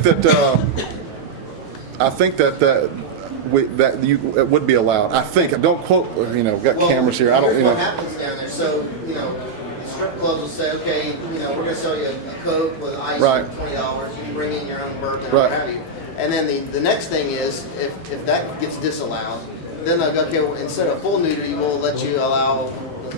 that it would be allowed. I think. Don't quote. You know, got cameras here. I don't. Here's You know. what happens down there. So you know, the strip clubs will say, okay, you know, we're going to sell you a Coke with ice Right. for $20. You can bring in your own bourbon or Right. what have you. And then the next thing is, if that gets disallowed, then they'll go, okay, well, instead of full nudity, we'll let you allow,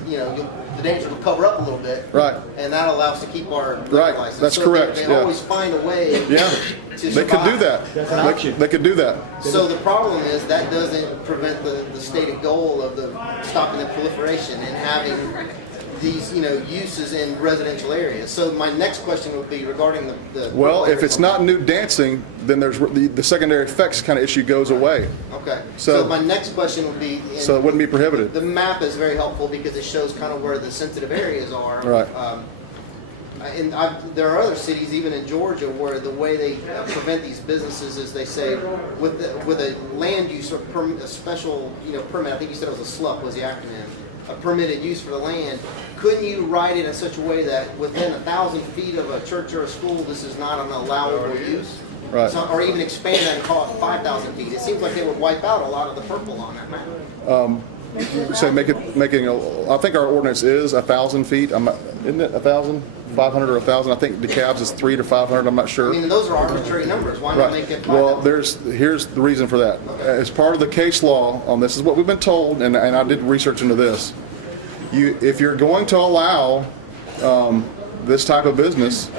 you know, the danger will cover up a little bit. Right. And that allows us to keep our liquor Right. license. That's So correct, They yeah. always find a way Yeah. to They could do survive. that. That's an option. They could do that. So the problem is that doesn't prevent the stated goal of the stopping the proliferation and having these, you know, uses in residential areas. So my next question would be regarding the Well, if it's not nude dancing, then there's the secondary effects kind of issue goes away. Okay. So- So my next question would be. So it wouldn't be prohibited. The map is very helpful because it shows kind of where the sensitive areas are. Right. And there are other cities, even in Georgia, where the way they prevent these businesses is they say with a land use or a special, you know, permit. I think you said it was a SLUP was the acronym. A permitted use for the land. Couldn't you write it in such a way that within 1,000 feet of a church or a school, this is not an allowable use? Right. So, or even expand that and call it 5,000 feet. It seems like they would wipe out a lot of the purple on that map. Say I think our ordinance is 1,000 feet. Isn't it 1,000? 500 or 1,000? I think DeKalb's is 300 to 500. I'm not sure. I mean, those are arbitrary numbers. Why not make it 5,000? Well, here's the reason for that. As part of the case law on this is what we've been told, and I did research into this. If you're going to allow this type of business,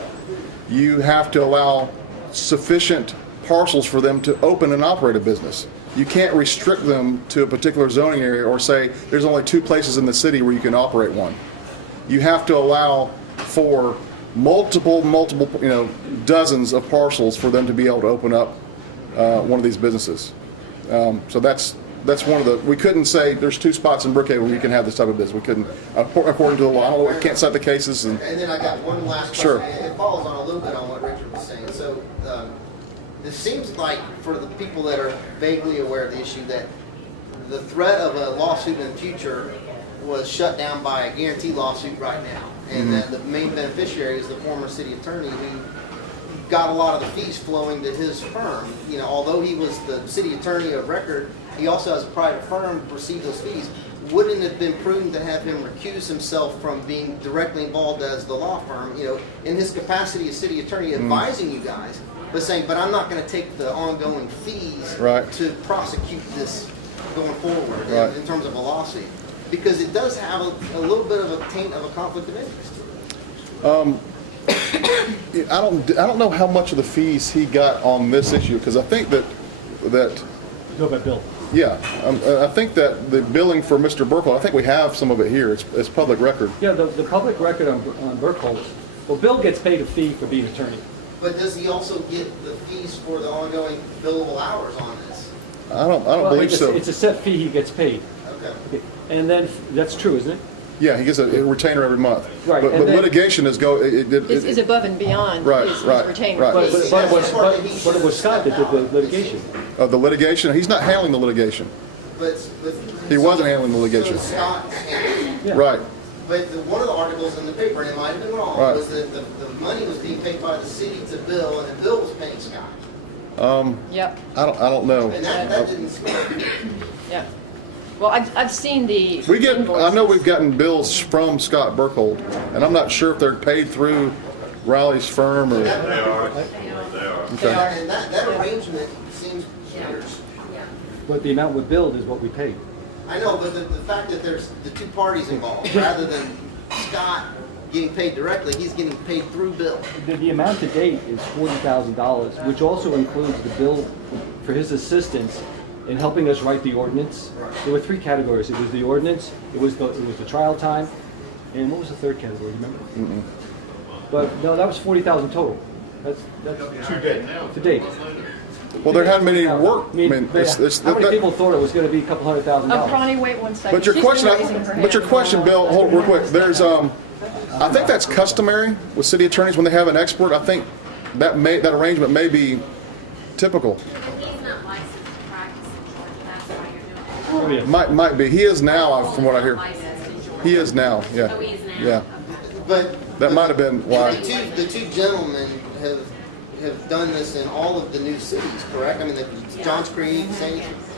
you have to allow sufficient parcels for them to open and operate a business. You can't restrict them to a particular zoning area or say there's only 2 places in the city where you can operate one. You have to allow for multiple, you know, dozens of parcels for them to be able to open up one of these businesses. So that's one of the. We couldn't say there's 2 spots in Brookhaven where you can have this type of business. We couldn't, according to the law. I don't know, we can't cite the cases. And then I got one last question. Sure. It follows on a little bit on what Richard was saying. So it seems like for the people that are vaguely aware of the issue that the threat of a lawsuit in the future was shut down by a guarantee lawsuit right now. And that the main beneficiary is the former city attorney who got a lot of the fees flowing to his firm. You know, although he was the city attorney of record, he also has a private firm to receive those fees. Wouldn't it have been prudent to have him recuse himself from being directly involved as the law firm, you know, in his capacity as city attorney advising you guys, but saying, but I'm not going to take the ongoing fees Right. to prosecute this going forward Right. in terms of a lawsuit? Because it does have a little bit of a taint of a conflict of interest. I don't know how much of the fees he got on this issue because I think that Go by Bill. yeah, I think that the billing for Mr. Burkle, I think we have some of it here. It's public record. Yeah, the public record on Burkholz. Well, Bill gets paid a fee for being attorney. But does he also get the fees for the ongoing billable hours on this? I don't Well, believe it's so. It's a set fee he gets paid. Okay. And then, that's true, isn't it? Yeah, he gets a retainer every month. Right, But and then- litigation is Is above and beyond Right, his right, retainer. right. But it was Scott that did the litigation. the litigation. He's not handling the litigation. But He wasn't handling the litigation. So Scott handled it. Yeah. Right. But one of the articles in the paper, and it might have been wrong, Right. was that the money was being paid by the city to Bill, and Bill was paying Scott. Yep, I don't know. And that didn't square. yeah. Well, I've seen the We get. I invoices. know we've gotten bills from Scott Burkhold, and I'm not sure if they're paid through Riley's firm or. They are, and that arrangement seems weird. But the amount we billed is what we paid. I know, but the fact that there's the 2 parties involved, rather than Scott getting paid directly, he's getting paid through Bill. The amount to date is $40,000, which also includes the bill for his assistance in helping us write the ordinance. There were 3 categories. It was the ordinance, it was the trial time, and what was the 3rd category? Do you remember? But no, that was $40,000 total. That's to date. Well, there hadn't been any work. I mean, how many people thought it was going to be a couple $100,000? Connie, wait one second. But your She's question, been raising her Bill, hand. hold real quick. There's I think that's customary with city attorneys when they have an expert. I think that arrangement may be typical. But he's not licensed to practice in Georgia, that's why you're doing it. Might be. He is now, from what I hear. Licensed in Georgia. He is now. Yeah. Oh, he is now? Yeah. But That might have been why. the two gentlemen have done this in all of the new cities, correct? I mean, Johns Creek,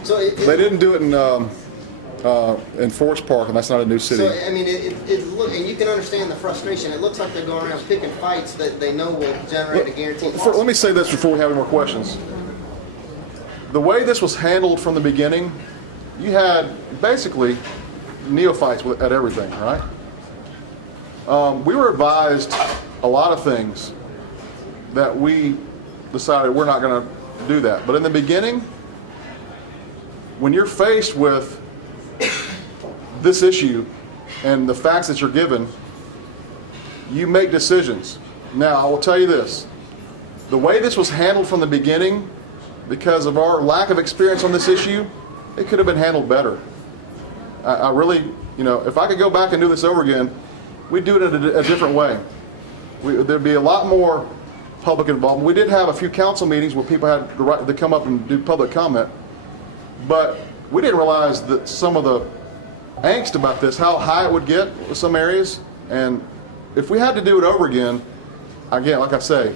so They didn't do it in Forest Park, and that's not a new city. So I mean, it look, and you can understand the frustration. It looks like they're going around picking fights that they know will generate a guaranteed loss. Let me say this before we have any more questions. The way this was handled from the beginning, you had basically neophytes at everything, right? We were advised a lot of things that we decided we're not going to do that. But in the beginning, when you're faced with this issue and the facts that you're given, you make decisions. Now, I will tell you this. The way this was handled from the beginning, because of our lack of experience on this issue, it could have been handled better. I really, if I could go back and do this over again, we'd do it in a different way. There'd be a lot more public involvement. We did have a few council meetings where people had the right to come up and do public comment, but we didn't realize that some of the angst about this, how high it would get in some areas, and if we had to do it over again, like I say,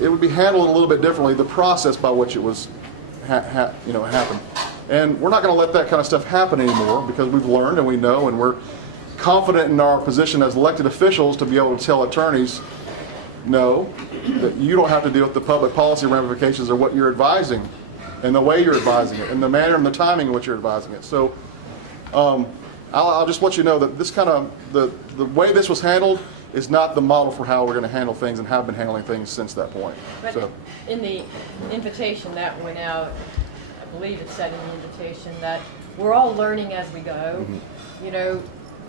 it would be handled a little bit differently, the process by which it was happened. And we're not going to let that kind of stuff happen anymore because we've learned and we know, and we're confident in our position as elected officials to be able to tell attorneys, no, that you don't have to deal with the public policy ramifications of what you're advising and the way you're advising it and the manner and the timing in which you're advising it. So I'll just let you know that this kind of, the way this was handled is not the model for how we're going to handle things and have been handling things since that point. But So, in the invitation that went out, I believe it said in the invitation that we're all learning as we go.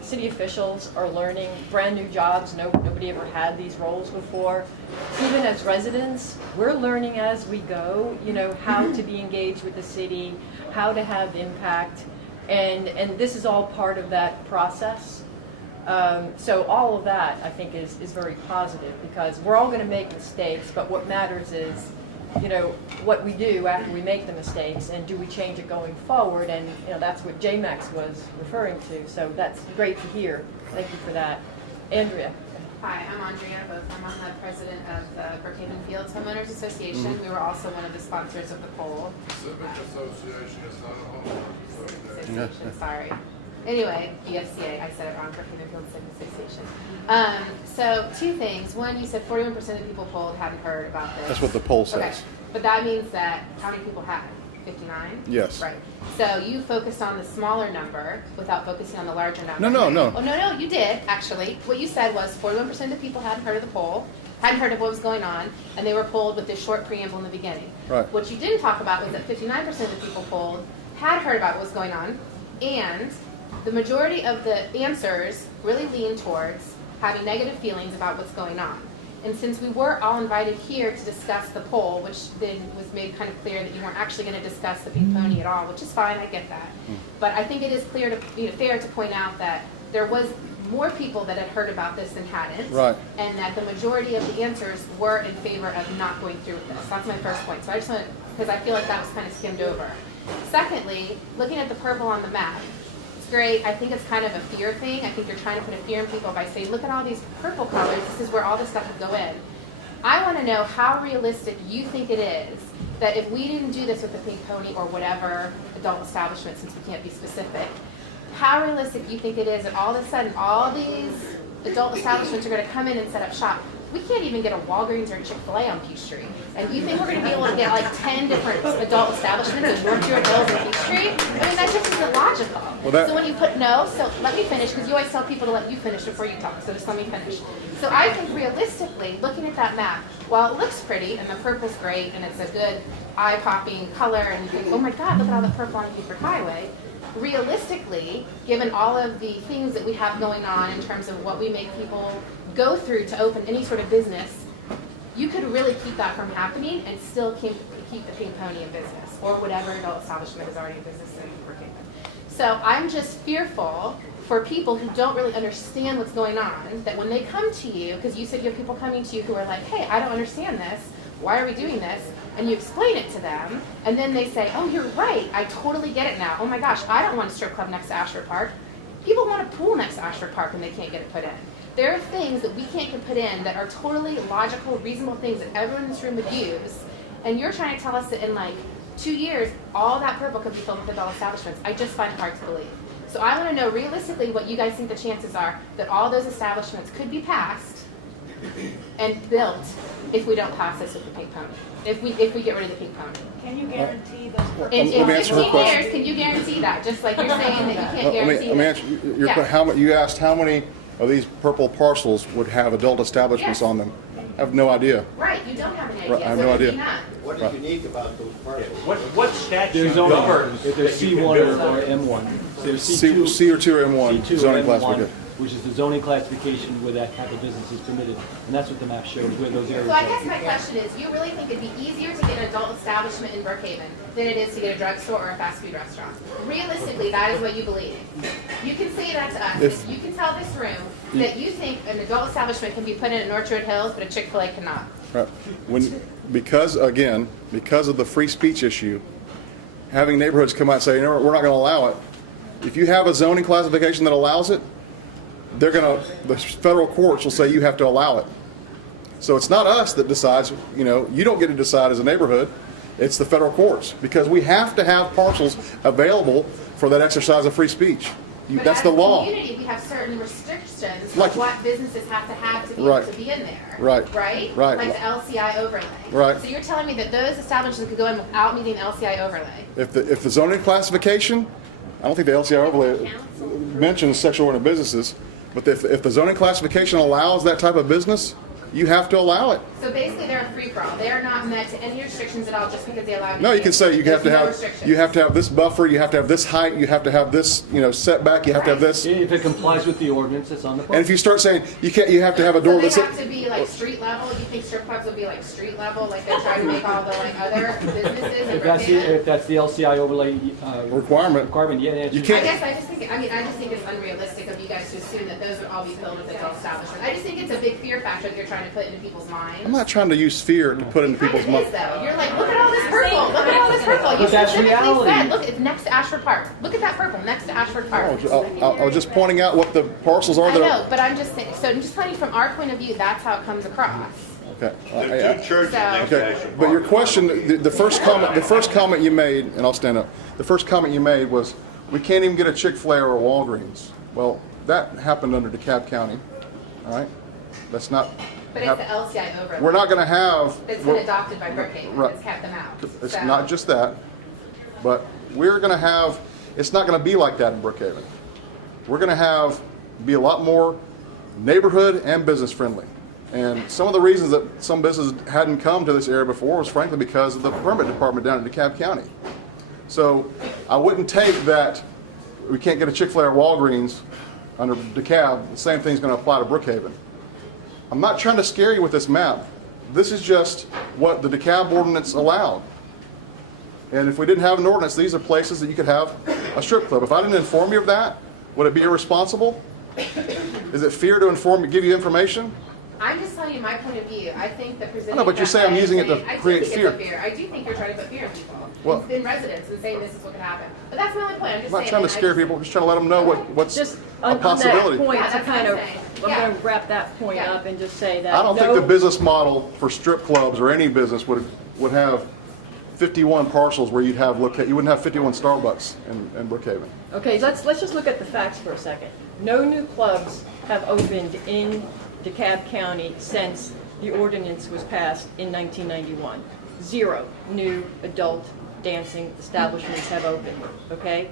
City officials are learning brand new jobs. Nobody ever had these roles before. Even as residents, we're learning as we go, how to be engaged with the city, how to have impact. And this is all part of that process. So all of that, I think, is very positive because we're all going to make mistakes, but what matters is, what we do after we make the mistakes and do we change it going forward, and that's what JMAX was referring to, so that's great to hear. Thank you for that. Andrea. Hi, I'm Andrea Both. I'm the president of the Brookhaven Fields Homeowners Association. We were also one of the sponsors of the poll. Civic Association is not a homeowners Association, sorry. Anyway, BFCA, I said it wrong, Brookhaven Fields Civic Association. So two things. One, you said 41% of the people polled hadn't heard about this. that's what the poll says. Okay, but that means that how many people had? 59? Yes. Right. So you focused on the smaller number without focusing on the larger number. No. Oh, no, you did, actually. What you said was 41% of the people hadn't heard of the poll, hadn't heard of what was going on, and they were polled with this short preamble in the beginning. Right. What you didn't talk about was that 59% of the people polled had heard about what was going on, and the majority of the answers really lean towards having negative feelings about what's going on. And since we were all invited here to discuss the poll, which then was made kind of clear that you weren't actually going to discuss the pink pony at all, which is fine, I get that. But I think it is fair to point out that there was more people that had heard about this than hadn't, Right. and that the majority of the answers were in favor of not going through with this. That's my first point. So I just want, because I feel like that was kind of skimmed over. Secondly, looking at the purple on the map, it's great. I think it's kind of a fear thing. I think you're trying to put a fear in people by saying, look at all these purple colors. This is where all this stuff would go in. I want to know how realistic you think it is that if we didn't do this with the pink pony or whatever adult establishment, since we can't be specific, how realistic you think it is that all of a sudden all these adult establishments are going to come in and set up shop. We can't even get a Walgreens or a Chick-fil-A on Peachtree. And you think we're going to be able to get like 10 different adult establishments in North York Hills and Peachtree? I mean, that just isn't logical. Well, so when you put no, so let me finish, because you always tell people to let you finish before you talk, so just let me finish. So I think realistically, looking at that map, while it looks pretty and the purple's great and it's a good eye-popping color and you think, oh my God, look at all the purple on Beaufort Highway, realistically, given all of the things that we have going on in terms of what we make people go through to open any sort of business, you could really keep that from happening and still keep the pink pony in business or whatever adult establishment is already in business in Brookhaven. So I'm just fearful for people who don't really understand what's going on, that when they come to you, because you said you have people coming to you who are like, hey, I don't understand this, why are we doing this? And you explain it to them, and then they say, oh, you're right, I totally get it now. Oh my gosh, I don't want a strip club next to Ashford Park. People want a pool next to Ashford Park and they can't get it put in. There are things that we can't get put in that are totally logical, reasonable things that everyone in this room would use, and you're trying to tell us that in like 2 years, all that purple could be filled with adult establishments. I just find it hard to believe. So I want to know realistically what you guys think the chances are that all those establishments could be passed and built if we don't pass this with the pink pony. If we get rid of the pink pony. Can you guarantee those purple? In Let me answer her 15 question. years, can you guarantee that? Just like you're saying that you can't guarantee Let me that. answer your Yeah. question. You asked how many of these purple parcels would have adult establishments Yes. on them. I have no idea. Right, you don't have an idea. Right, I have so no it would idea. be none. What is unique about those parcels? What statute There's only, governs if there's that you can C1 build? or M1. There's C C2, or 2 or M1 C2 zoning or M1, classification. which is the zoning classification where that type of business is permitted. And that's what the map shows, where those areas So I are. guess my question is, you really think it'd be easier to get an adult establishment in Brookhaven than it is to get a drugstore or a fast food restaurant? Realistically, that is what you believe. You can say that to us. If- You can tell this room that you think an adult establishment can be put in Orchard Hills, but a Chick-fil-A cannot. Right. Because of the free speech issue, having neighborhoods come out and say, you know, we're not going to allow it. If you have a zoning classification that allows it, the federal courts will say you have to allow it. So it's not us that decides, you don't get to decide as a neighborhood. It's the federal courts, because we have to have parcels available for that exercise of free speech. But That's as the a law. community, we have certain restrictions Like- of what businesses have to be Right. able to be in there. Right. Right? Right. Like the LCI overlay. Right. So you're telling me that those establishments could go in without meeting the LCI overlay? If the zoning classification, I don't think the LCI overlay mentions sexual oriented businesses, but if the zoning classification allows that type of business, you have to allow it. So basically, they're a free-for-all. They are not met to any restrictions at all just because they allow. No, you can say you have to There's no have restrictions. you have to have this buffer, you have to have this height, you have to have this setback, you have to have this. If it complies with the ordinance that's on the And if you start saying you have to have a door So they that's have to be like street level. You think strip clubs will be like street level, like they're trying to make all the like other businesses in Brookhaven? if that's the LCI overlay requirement. yeah. You I can't. guess I just think it's unrealistic of you guys to assume that those would all be filled with adult establishments. I just think it's a big fear factor that you're trying to put into people's minds. I'm not trying to use fear to put into Kind people's of minds. is though. You're like, look at all this purple. Look at all this purple. You But that's specifically reality. said, look, it's next to Ashford Park. Look at that purple next to Ashford Park. I was just pointing out what the parcels are I that know, but I'm just saying. So I'm just telling you from our point of view, that's how it comes across. Okay. There are two churches next to Okay, Ashford but your Park. question, the first comment you made, and I'll stand up. The first comment you made was, we can't even get a Chick-fil-A or a Walgreens. Well, that happened under DeKalb County, all right? That's not. But it's the LCI overlay. We're not going to have. It's been adopted by Brookhaven. Right. It's kept them out. It's So- not just that, but we're going to have. It's not going to be like that in Brookhaven. We're going to be a lot more neighborhood and business friendly. And some of the reasons that some businesses hadn't come to this area before was frankly because of the permit department down in DeKalb County. So I wouldn't take that we can't get a Chick-fil-A or Walgreens under DeKalb. The same thing's going to apply to Brookhaven. I'm not trying to scare you with this map. This is just what the DeKalb ordinance allowed. And if we didn't have an ordinance, these are places that you could have a strip club. If I didn't inform you of that, would it be irresponsible? Is it fear to give you information? I'm just telling you my point of view. I think that presenting. I know, but you that say I'm way, using it to saying- I do create think fear. It's a fear. I do think you're trying to put fear in people, Well- in residents, and saying this is what could happen. But that's my only point. I'm just I'm not saying. trying to that scare I just- people. I'm just trying to let them know what's Just a on that possibility. point, Yeah, to that's kind what of, I'm saying. I'm Yeah. going to wrap that point Yeah. up and just say that. I don't think no- the business model for strip clubs or any business would have 51 parcels where you wouldn't have 51 Starbucks in Brookhaven. Okay, let's just look at the facts for a second. No new clubs have opened in DeKalb County since the ordinance was passed in 1991. 0 new adult dancing establishments have opened, okay?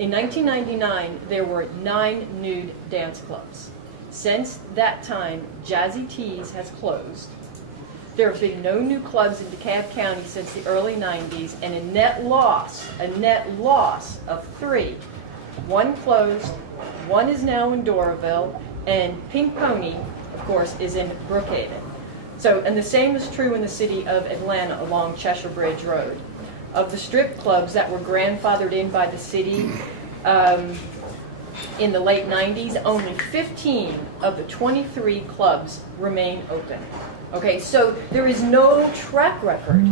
In 1999, there were 9 nude dance clubs. Since that time, Jazzy Tees has closed. There have been no new clubs in DeKalb County since the early 90s, and a net loss of 3. 1 closed, 1 is now in Doraville, and Pink Pony, of course, is in Brookhaven. So, and the same is true in the city of Atlanta along Cheshire Bridge Road. Of the strip clubs that were grandfathered in by the city, in the late 90s, only 15 of the 23 clubs remain open. Okay, so there is no track record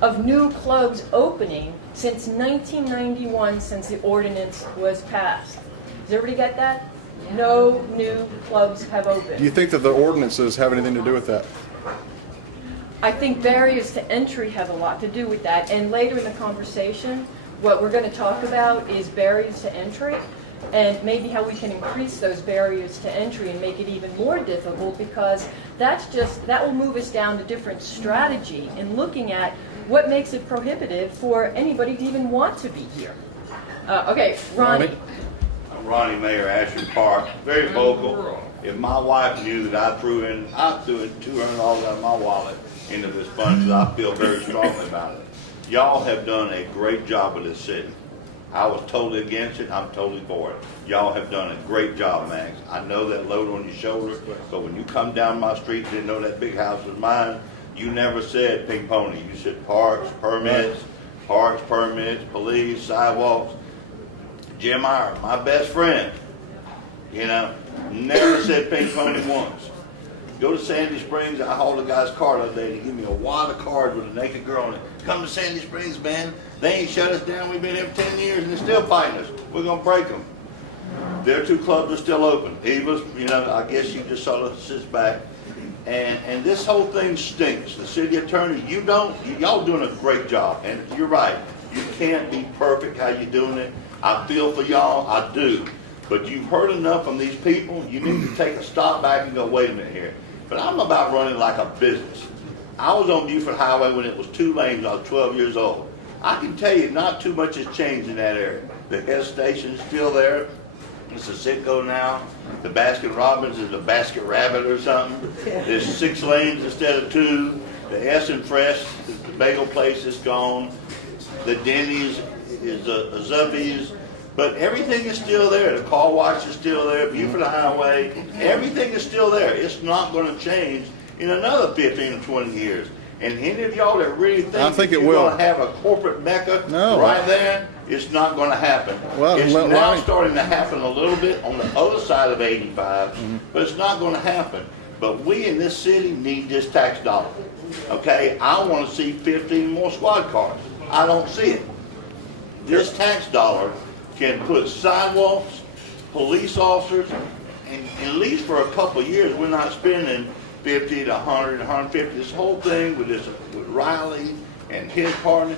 of new clubs opening since 1991, since the ordinance was passed. Does everybody get that? No new clubs have opened. Do you think that the ordinances have anything to do with that? I think barriers to entry have a lot to do with that. And later in the conversation, what we're going to talk about is barriers to entry and maybe how we can increase those barriers to entry and make it even more difficult, because that will move us down to different strategy in looking at what makes it prohibitive for anybody to even want to be here. Okay, Ronnie. I'm Ronnie Mayer, Ashford Park, very vocal. If my wife knew that I threw in $200 out of my wallet into this fund, because I feel very strongly about it. Y'all have done a great job with this city. I was totally against it. I'm totally for it. Y'all have done a great job, Max. I know that load on your shoulder, but when you come down my street, you didn't know that big house was mine. You never said pink pony. You said parks, permits, police, sidewalks. Jim Iyer, my best friend, never said pink pony once. Go to Sandy Springs. I hauled a guy's car the other day. He gave me a wad of cards with a naked girl on it. Come to Sandy Springs, man. They ain't shut us down. We've been here for 10 years and they're still fighting us. We're going to break them. Their two clubs are still open. Eva's, I guess you just sort of sits back. And this whole thing stinks. The city attorney, y'all doing a great job. And you're right. You can't be perfect how you're doing it. I feel for y'all. I do. But you've heard enough from these people. You need to take a stop back and go, wait a minute here. But I'm about running like a business. I was on Buford Highway when it was 2 lanes. I was 12 years old. I can tell you not too much has changed in that area. The gas station's still there. It's a Citgo now. The Baskin Robbins is a Basket Rabbit or something. There's 6 lanes instead of 2. The S and Fresh, the bagel place is gone. The Denny's is a Zuppies. But everything is still there. The car wash is still there. Buford Highway, everything is still there. It's not going to change in another 15 or 20 years. And any of y'all that really think you're going to have a corporate mecca right there, it's not going to happen. It's now starting to happen a little bit on the other side of 85, but it's not going to happen. But we in this city need this tax dollar. Okay, I want to see 15 more squad cars. I don't see it. This tax dollar can put sidewalks, police officers, and at least for a couple of years, we're not spending 50 to 100, 150. This whole thing with Riley and his partner,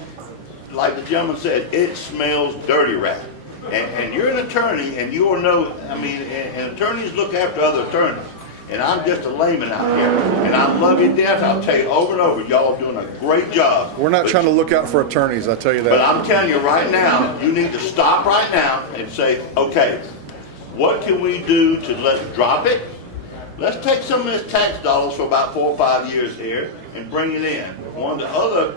like the gentleman said, it smells dirty rat. And you're an attorney, and you all know, and attorneys look after other attorneys. And I'm just a layman out here. And I love you to death. I'll tell you over and over, y'all are doing a great job. We're not trying to look out for attorneys, I tell you that. But I'm telling you right now, you need to stop right now and say, okay, what can we do to let's drop it? Let's take some of this tax dollars for about 4 or 5 years here and bring it in. One of the other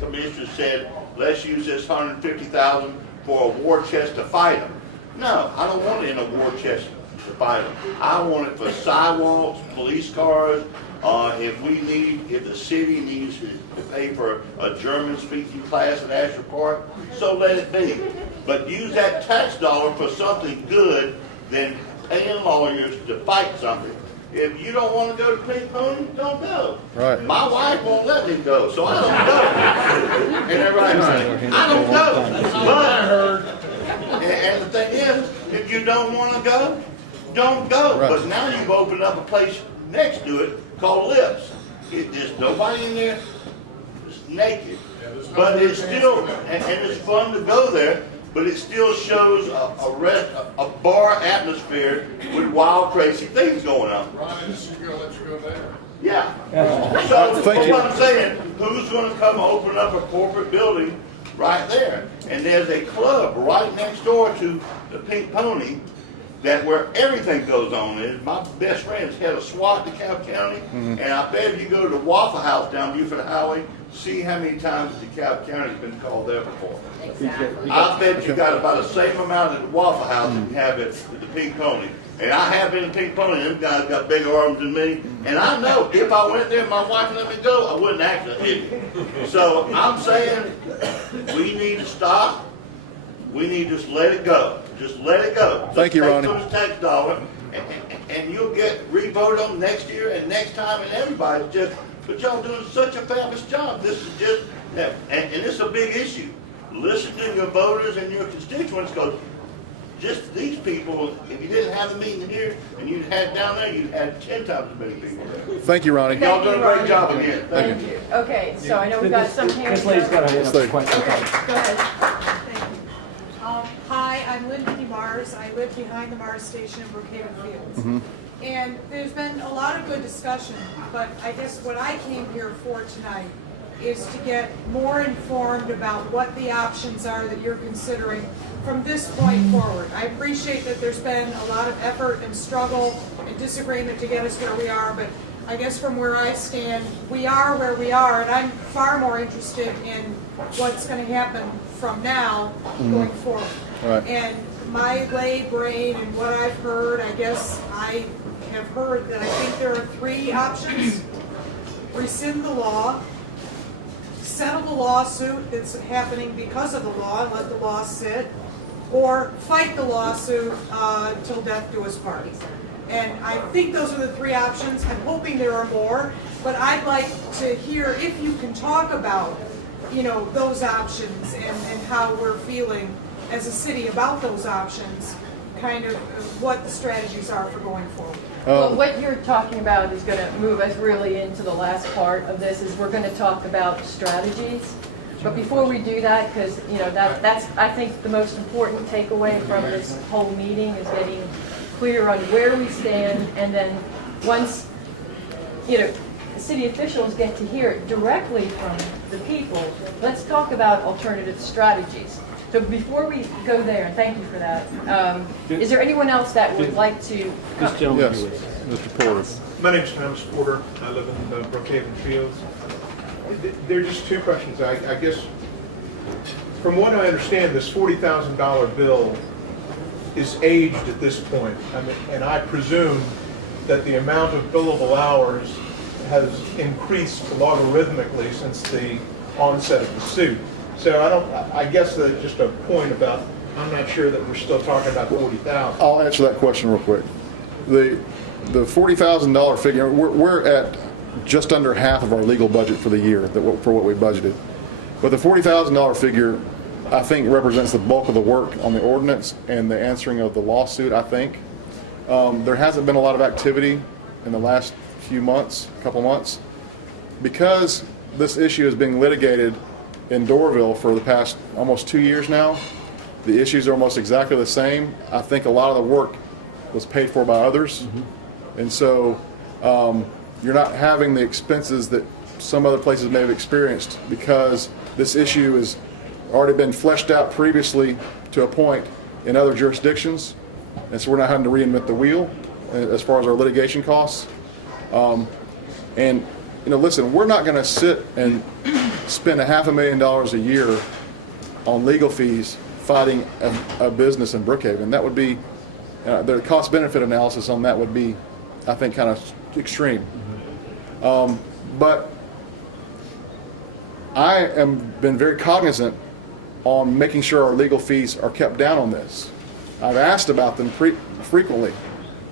commissioners said, let's use this $150,000 for a war chest to fight them. No, I don't want it in a war chest to fight them. I want it for sidewalks, police cars. If the city needs to pay for a German speaking class at Ashford Park, so let it be. But use that tax dollar for something good than paying lawyers to fight something. If you don't want to go to Pink Pony, don't go. Right. My wife won't let me go, so I don't go. And everybody's saying, I don't go. And the thing is, if you don't want to go, don't go. Right. But now you've opened up a place next to it called Lips. There's nobody in there. It's naked. But it's still, and it's fun to go there, but it still shows a bar atmosphere with wild, crazy things going on. Ronnie, this is going to let you go there. Yeah. So what I'm saying, who's going to come open up a corporate building right there? And there's a club right next door to the Pink Pony that where everything goes on is. My best friend's head of SWAT in DeKalb County, and I bet if you go to the Waffle House down Buford Highway, see how many times DeKalb County's been called there before. Exactly. I bet you got about the same amount at the Waffle House that you have at the Pink Pony. And I have been to Pink Pony, them guys got bigger arms than me. And I know if I went there and my wife let me go, I wouldn't actually hit me. So I'm saying we need to stop. We need to just let it go. Just let it go. Thank you, Just Ronnie. take those tax dollars, and you'll get re-voted on next year and next time, and everybody's just, but y'all doing such a fabulous job. This is just, and it's a big issue. Listen to your voters and your constituents, because just these people, if you didn't have the meeting here and you'd had it down there, you'd had 10 times as many people there. Thank you, Ronnie. Y'all done a great Ronnie. job again. Thank you. Okay, so I know we've got some hands. This lady's got a hand This up lady. for question. Okay, go ahead. Thank you. Hi, I'm Linda Mars. I live behind the Mars Station in Brookhaven Fields. And there's been a lot of good discussion, but I guess what I came here for tonight is to get more informed about what the options are that you're considering from this point forward. I appreciate that there's been a lot of effort and struggle and disagreement to get us where we are, but I guess from where I stand, we are where we are, and I'm far more interested in what's going to happen from now going forward. Right. And my lay brain and what I've heard, I guess I have heard that I think there are 3 options. Rescind the law, settle the lawsuit that's happening because of the law and let the law sit, or fight the lawsuit till death do us part. And I think those are the 3 options. I'm hoping there are more, but I'd like to hear if you can talk about, those options and how we're feeling as a city about those options, kind of what the strategies are for going forward. Well, what you're talking about is going to move us really into the last part of this, is we're going to talk about strategies. But before we do that, because that's I think the most important takeaway from this whole meeting is getting clear on where we stand, and then once city officials get to hear it directly from the people, let's talk about alternative strategies. So before we go there, and thank you for that, is there anyone else that would like to come? This gentleman Yes, here is. Mr. Porter. My name's Thomas Porter. I live in Brookhaven Fields. There are just 2 questions. I guess, from what I understand, this $40,000 bill is aged at this point. And I presume that the amount of billable hours has increased logarithmically since the onset of the suit. So I guess that just a point about, I'm not sure that we're still talking about 40,000. I'll answer that question real quick. The $40,000 figure, we're at just under half of our legal budget for the year for what we budgeted. But the $40,000 figure, I think, represents the bulk of the work on the ordinance and the answering of the lawsuit, I think. There hasn't been a lot of activity in the last few months, couple months, because this issue is being litigated in Doraville for the past almost 2 years now. The issues are almost exactly the same. I think a lot of the work was paid for by others. And so you're not having the expenses that some other places may have experienced, because this issue has already been fleshed out previously to a point in other jurisdictions. And so we're not having to reinvent the wheel as far as our litigation costs. And listen, we're not going to sit and spend $500,000 a year on legal fees fighting a business in Brookhaven. That would be, the cost-benefit analysis on that would be, I think, kind of extreme. But I have been very cognizant on making sure our legal fees are kept down on this. I've asked about them frequently.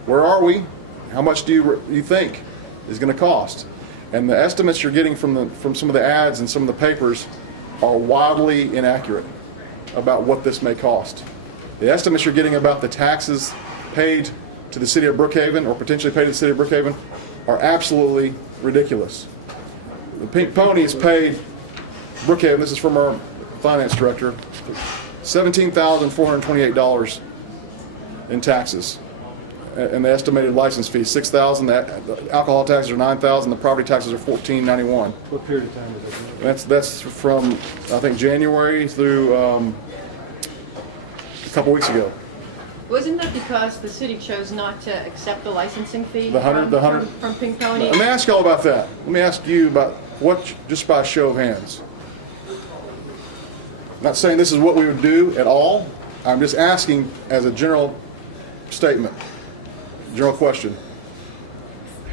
Where are we? How much do you think is going to cost? And the estimates you're getting from some of the ads and some of the papers are wildly inaccurate about what this may cost. The estimates you're getting about the taxes paid to the city of Brookhaven, or potentially paid to the city of Brookhaven, are absolutely ridiculous. The Pink Pony has paid Brookhaven, this is from our finance director, $17,428 in taxes. And the estimated license fee, $6,000. The alcohol taxes are $9,000. The property taxes are $14.91. What period of time is that? That's from, I think, January through a couple weeks ago. Wasn't that because the city chose not to accept the licensing fee from Pink Pony? Let me ask you all about that. Let me ask you about what, just by a show of hands. I'm not saying this is what we would do at all. I'm just asking as a general statement. General question.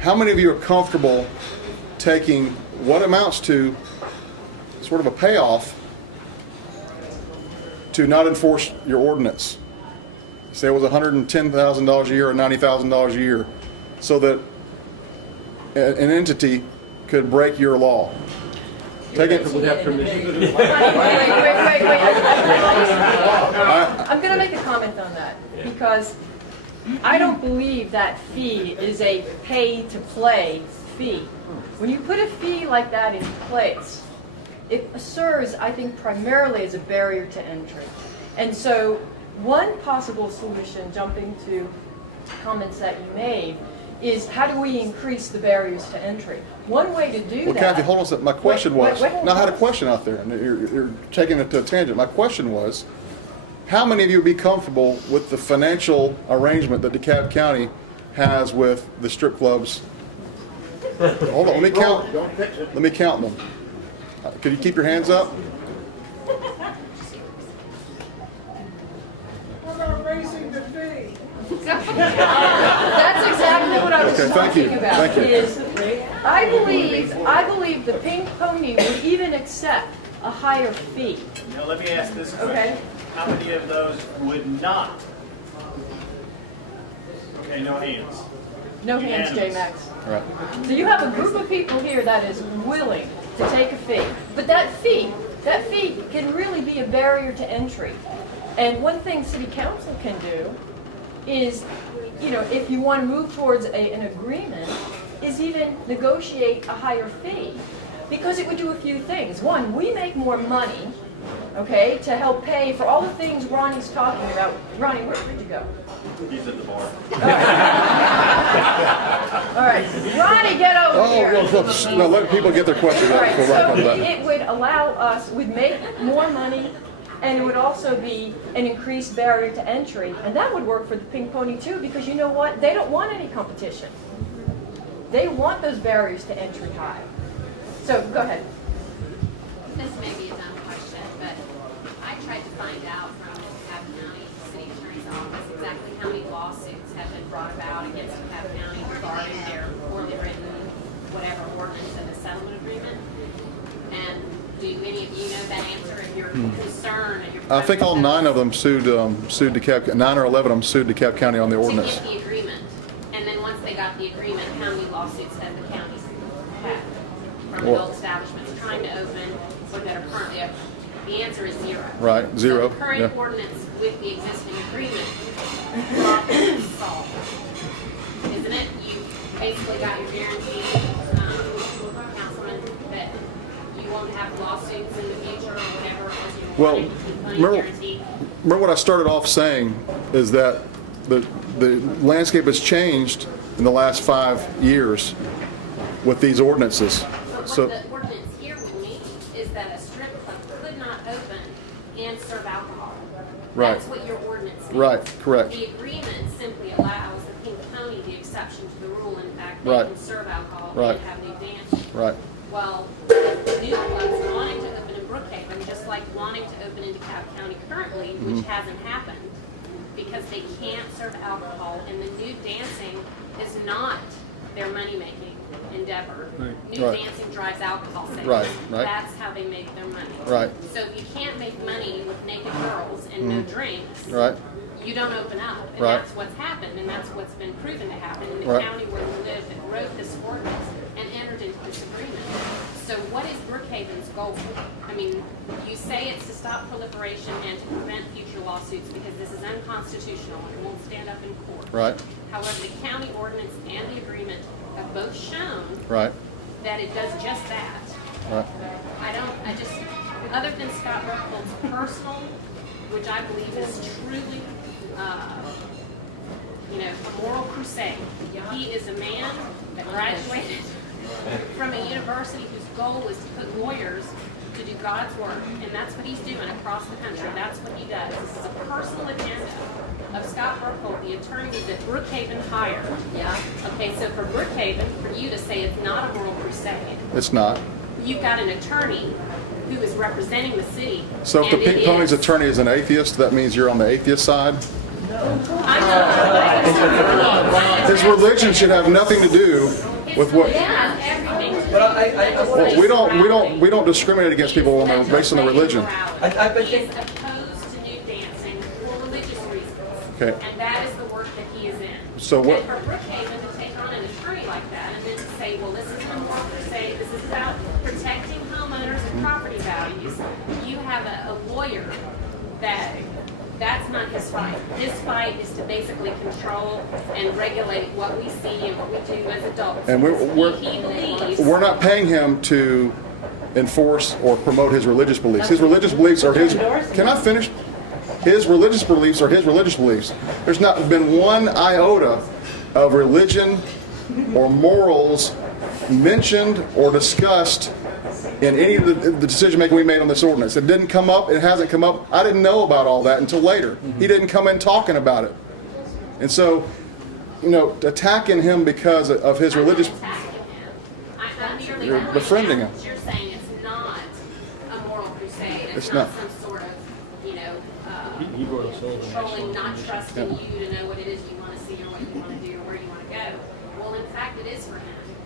How many of you are comfortable taking what amounts to sort of a payoff to not enforce your ordinance? say it was $110,000 a year or $90,000 a year, so that an entity could break your law. Take it. Would have permission. Wait. I'm going to make a comment on that because I don't believe that fee is a pay-to-play fee. When you put a fee like that in place, it serves, I think, primarily as a barrier to entry. And so one possible solution, jumping to comments that you made, is how do we increase the barriers to entry? One way to do Well, that... Kathy, hold on a second. My question was, hold now I had a on. question out there, and you're taking it to a tangent. My question was, how many of you would be comfortable with the financial arrangement that DeKalb County has with the strip clubs? Hold on, let me count. Let me count them. Could you keep your hands up? We're not raising the fee. That's exactly what I was Okay, thank you. talking about. Thank you. Is I believe the Pink Pony would even accept a higher fee. Now, let me ask this question. Okay. How many of those would not? Okay, no hands. No hands, Unanimous. J-Max. All right. So you have a group of people here that is willing to take a fee. But that fee can really be a barrier to entry. And one thing City Council can do is, if you want to move towards an agreement, is even negotiate a higher fee. Because it would do a few things. One, we make more money, okay, to help pay for all the things Ronnie's talking about. Ronnie, where'd you go? He's at the bar. All right. Ronnie, get over here. No, let people get their questions All out right, before I so come back. it would allow us, would make more money, and it would also be an increased barrier to entry. And that would work for the Pink Pony too, because you know what? They don't want any competition. They want those barriers to entry high. So, go ahead. This may be a dumb question, but I tried to find out from the DeKalb County City Attorney's Office exactly how many lawsuits have been brought about against DeKalb County regarding their poorly written whatever ordinance and the settlement agreement. And do any of you know that answer? If you're concerned and you're... I think all 9 of them sued DeKalb, 9 or 11 of them sued DeKalb County on the to ordinance. get the agreement. And then once they got the agreement, how many lawsuits has the county had from Well- adult establishments trying to open or that are currently open? The answer is 0. Right, 0, So the current yeah. ordinance with the existing agreement problem solved. Isn't it? You basically got your guarantee, Councilman, that you won't have lawsuits in the future or whatever it was you Well, wanted. Money remember- guarantee. Remember what I started off saying is that the landscape has changed in the last 5 years with these ordinances. But So, what the ordinance here would mean is that a strip club could not open and serve alcohol. Right. That's what your ordinance means. Right, correct. The agreement simply allows the King County the exception to the rule. In fact, they Right. can serve alcohol Right. and have new dancing. right, Well, new clubs wanting to open in Brookhaven, just like wanting to open in DeKalb County currently, Mm-hmm. which hasn't happened, because they can't serve alcohol, and the new dancing is not their money-making endeavor. New Right. dancing drives alcohol sales. Right, right. That's how they make their money. Right. So if you can't make money with naked girls and no drinks, right, you don't open up. And Right. that's what's happened, and that's what's been proven to happen in the Right. county where we live that wrote this ordinance and entered into this agreement. So what is Brookhaven's goal? I mean, you say it's to stop proliferation and to prevent future lawsuits because this is unconstitutional and it won't stand up in court. right, However, the county ordinance and the agreement have both shown right, that it does just that. right. Other than Scott Ruffald's personal, which I believe is truly, a moral crusade. He is a man that graduated from a university whose goal is to put lawyers to do God's work, and that's what he's doing across the country. That's what he does. This is a personal agenda of Scott Ruffald, the attorney that Brookhaven hired. Yeah. Okay, so for Brookhaven, for you to say it's not a moral crusade, It's not. you've got an attorney who is representing the city. So if the and Pink it Pony's is- attorney is an atheist, that means you're on the atheist side? I'm not- His religion should have nothing to do with what, Yeah, everything. But well, we don't discriminate against people based on their religion. I He think is opposed to new dancing for religious reasons. Okay. And that is the work that he is in. So what- And for Brookhaven to take on an attorney like that and then to say, well, this is an moral crusade, this is about protecting homeowners and property values, you have a lawyer that's not his fight. His fight is to basically control and regulate what we see and what we do as adults. And He believes we're not paying him to enforce or promote his religious beliefs. His religious beliefs are his. Can I finish? His religious beliefs are his religious beliefs. There's not been one iota of religion or morals mentioned or discussed in any of the decision making we made on this ordinance. It didn't come up. It hasn't come up. I didn't know about all that until later. He didn't come in talking about it. And so, attacking him because of his religious. You're befriending him. You're saying it's not a moral crusade. It's not not. some sort of, He brought us over. controlling, not trusting you to know what it is you want to see or what you want to do or where you want to go. Well, in fact, it is for him.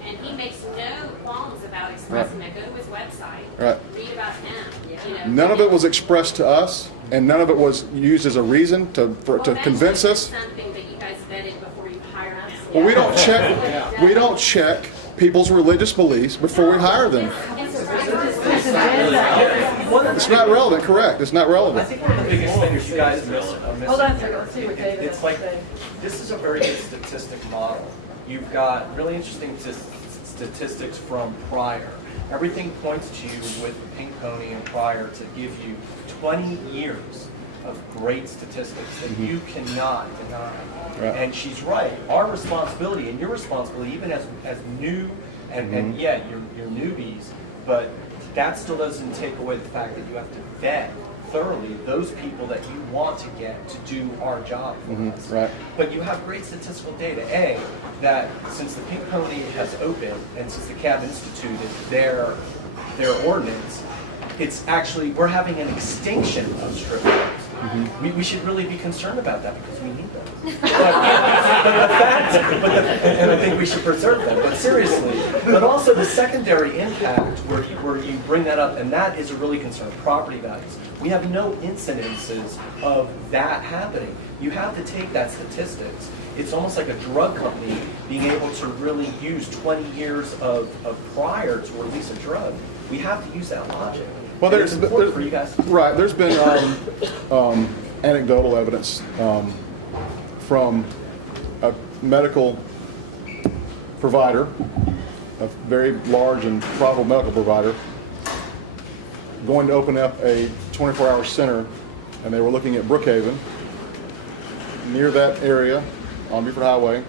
And he makes no qualms about expressing that. Go to his website. Right. Read about him. None of it was expressed to us, and none of it was used as a reason to convince us. Something that you guys vetted before you hired us. Well, we don't check people's religious beliefs before we hire them. It's not relevant, correct? It's not I relevant. think one of the biggest things you guys miss. Hold on a second, let's see what David It's has like, to say. this is a very good statistic model. You've got really interesting statistics from Prior. Everything points to you with Pink Pony and Prior to give you 20 years of great statistics that you cannot deny. Right. And she's right. Our responsibility and your responsibility, even as new, and yeah, you're newbies, but that still doesn't take away the fact that you have to vet thoroughly those people that you want to get to do our job for us. Right. But you have great statistical data. A, that since the Pink Pony has opened and since the CAB instituted their ordinance, it's actually, we're having an extinction of strip clubs. We should really be concerned about that because we need them. And I think we should preserve them, but seriously. But also the secondary impact where you bring that up, and that is a really concern, property values. We have no incidences of that happening. You have to take that statistics. It's almost like a drug company being able to really use 20 years of prior to release a drug. We have to use that logic. Well, And it's important for you guys. Right. There's been anecdotal evidence from a medical provider, a very large and profitable medical provider, going to open up a 24-hour center, and they were looking at Brookhaven, near that area on Beaufort Highway.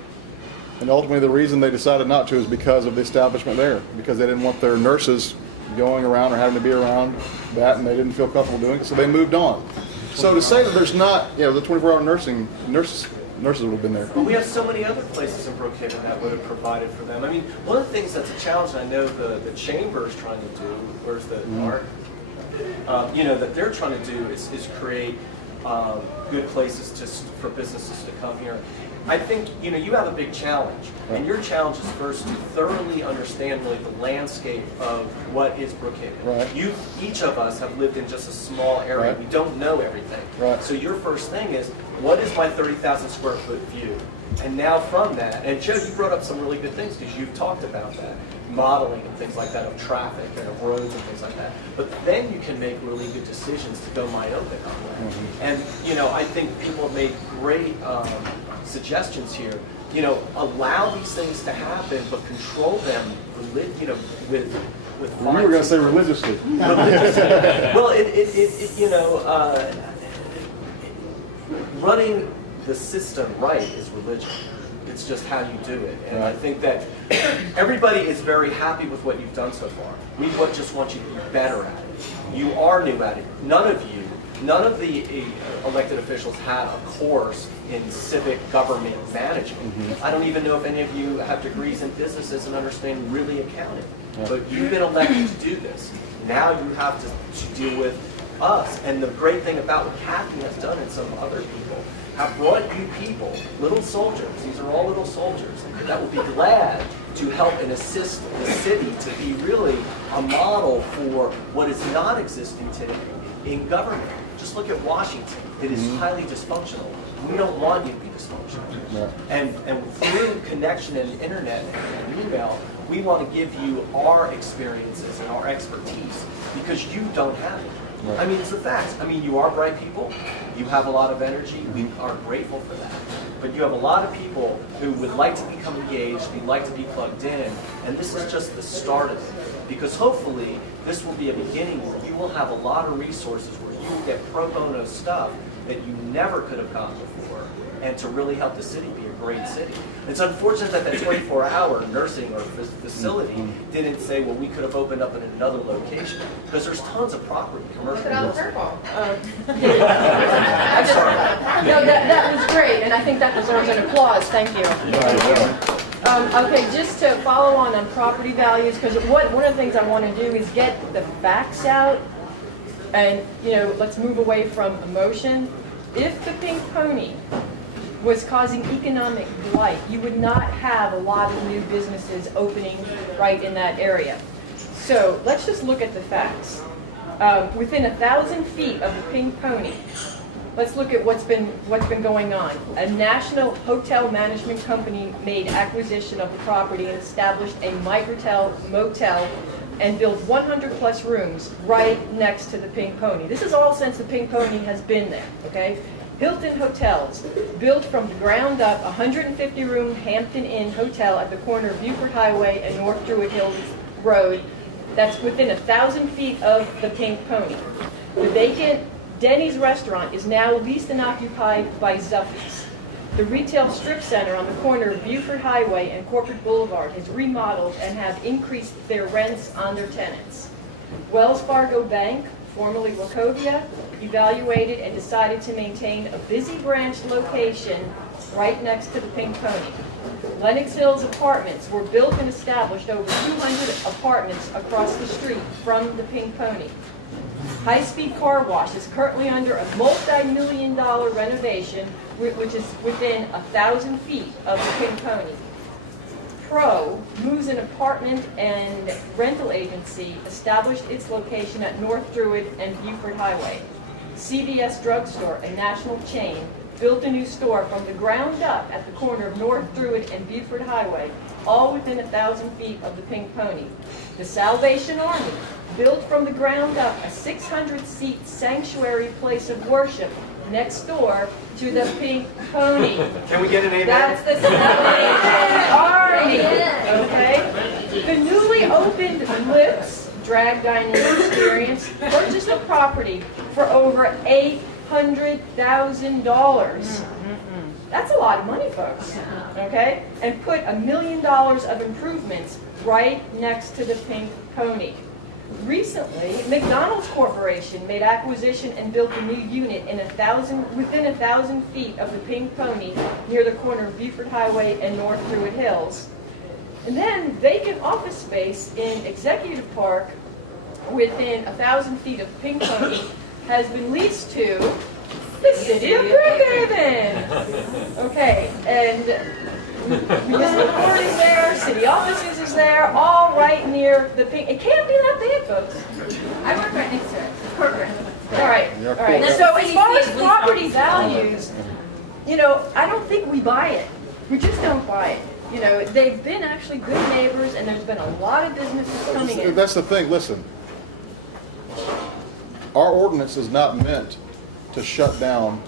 And ultimately, the reason they decided not to is because of the establishment there, because they didn't want their nurses going around or having to be around that, and they didn't feel comfortable doing it, so they moved on. So to say that there's not, the 24-hour nurses would have been there. But we have so many other places in Brookhaven that would have provided for them. I mean, one of the things that's a challenge, and I know the chamber is trying to do, where's the art? That they're trying to do is create good places for businesses to come here. I think, you have a big challenge, and your challenge is first to thoroughly understand really the landscape of what is Brookhaven. Right. Each of us have lived in just a small area. Right. We don't know everything. Right. So your first thing is, what is my 30,000 square foot view? And now from that, and Joe, you brought up some really good things because you've talked about that, modeling and things like that of traffic and of roads and things like that. But then you can make really good decisions to go myopic on that. And, I think people have made great suggestions here. Allow these things to happen, but control them, with You were going to say religiously. Well, running the system right is religion. It's just how you do it. And I think that everybody is very happy with what you've done so far. We just want you to be better at it. You are new at it. None of the elected officials had a course in civic government management. I don't even know if any of you have degrees in businesses and understand really accounting. But you've been elected to do this. Now you have to deal with us. And the great thing about what Kathy has done and some other people have brought you people, little soldiers, these are all little soldiers, that will be glad to help and assist the city to be really a model for what is not existing today in government. Just look at Washington. It is highly dysfunctional. We don't want you to be dysfunctional. And through connection and internet and email, we want to give you our experiences and our expertise because you don't have it. Right. I mean, it's the facts. I mean, you are bright people. You have a lot of energy. We are grateful for that. But you have a lot of people who would like to become engaged, who'd like to be plugged in, and this is just the start of it. Because hopefully, this will be a beginning where you will have a lot of resources where you will get pro bono stuff that you never could have gotten before, and to really help the city be a great city. It's unfortunate that 24-hour nursing or facility didn't say, well, we could have opened up in another location, because there's tons of property, commercial. Look at all the purple. I'm sorry. No, that was great, and I think that deserves an applause. Thank you. Okay, just to follow on property values, because one of the things I want to do is get the facts out, and let's move away from emotion. If the pink pony was causing economic blight, you would not have a lot of new businesses opening right in that area. So let's just look at the facts. Within 1,000 feet of the pink pony, let's look at what's been going on. A national hotel management company made acquisition of the property and established a motel and built 100 plus rooms right next to the pink pony. This is all since the pink pony has been there, okay? Hilton Hotels, built from the ground up, 150-room Hampton Inn Hotel at the corner of Buford Highway and North Druid Hills Road. That's within 1,000 feet of the pink pony. The vacant Denny's restaurant is now leased and occupied by Zuffy's. The retail strip center on the corner of Buford Highway and Corporate Boulevard has remodeled and have increased their rents on their tenants. Wells Fargo Bank, formerly Wachovia, evaluated and decided to maintain a busy branch location right next to the Pink Pony. Lenox Hills Apartments were built and established over 200 apartments across the street from the Pink Pony. High-speed car wash is currently under a multi-million-dollar renovation, which is within 1,000 feet of the Pink Pony. Pro moves an apartment and rental agency established its location at North Druid and Buford Highway. CVS Drugstore, a national chain, built a new store from the ground up at the corner of North Druid and Buford Highway, all within 1,000 feet of the Pink Pony. The Salvation Army built from the ground up a 600-seat sanctuary place of worship next door to the Pink Pony. Can we get an amen? That's the Salvation Army. Okay. The newly opened Lips Drag Dining Experience purchased a property for over $800,000. That's a lot of money, folks. Okay, and put $1 million of improvements right next to the Pink Pony. Recently, McDonald's Corporation made acquisition and built a new unit within 1,000 feet of the Pink Pony near the corner of Buford Highway and North Druid Hills. And then vacant office space in Executive Park within 1,000 feet of Pink Pony has been leased to the city of Brookhaven. Okay, and municipal court is there, city offices is there, all right near the Pink. It can't be that bad, folks. I work right next to it. All right, all right. So as far as property values, I don't think we buy it. We just don't buy it. They've been actually good neighbors, and there's been a lot of businesses coming in. That's the thing, listen. Our ordinance is not meant to shut down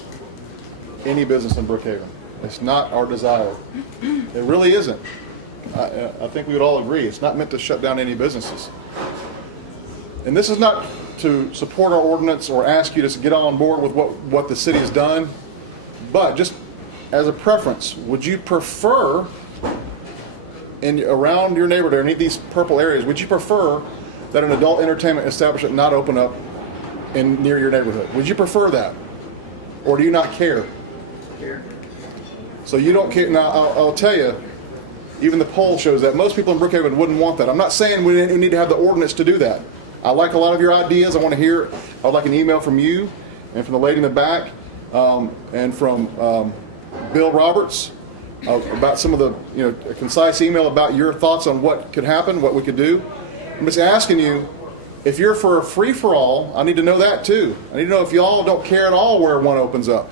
any business in Brookhaven. It's not our desire. It really isn't. I think we would all agree. It's not meant to shut down any businesses. And this is not to support our ordinance or ask you to get on board with what the city has done, but just as a preference, would you prefer around your neighborhood or any of these purple areas, would you prefer that an adult entertainment establishment not open up near your neighborhood? Would you prefer that? Or do you not care? So you don't care. Now, I'll tell you, even the poll shows that most people in Brookhaven wouldn't want that. I'm not saying we need to have the ordinance to do that. I like a lot of your ideas. I want to hear. I'd like an email from you and from the lady in the back and from Bill Roberts about some of the, a concise email about your thoughts on what could happen, what we could do. I'm just asking you, if you're for a free-for-all, I need to know that too. I need to know if y'all don't care at all where one opens up.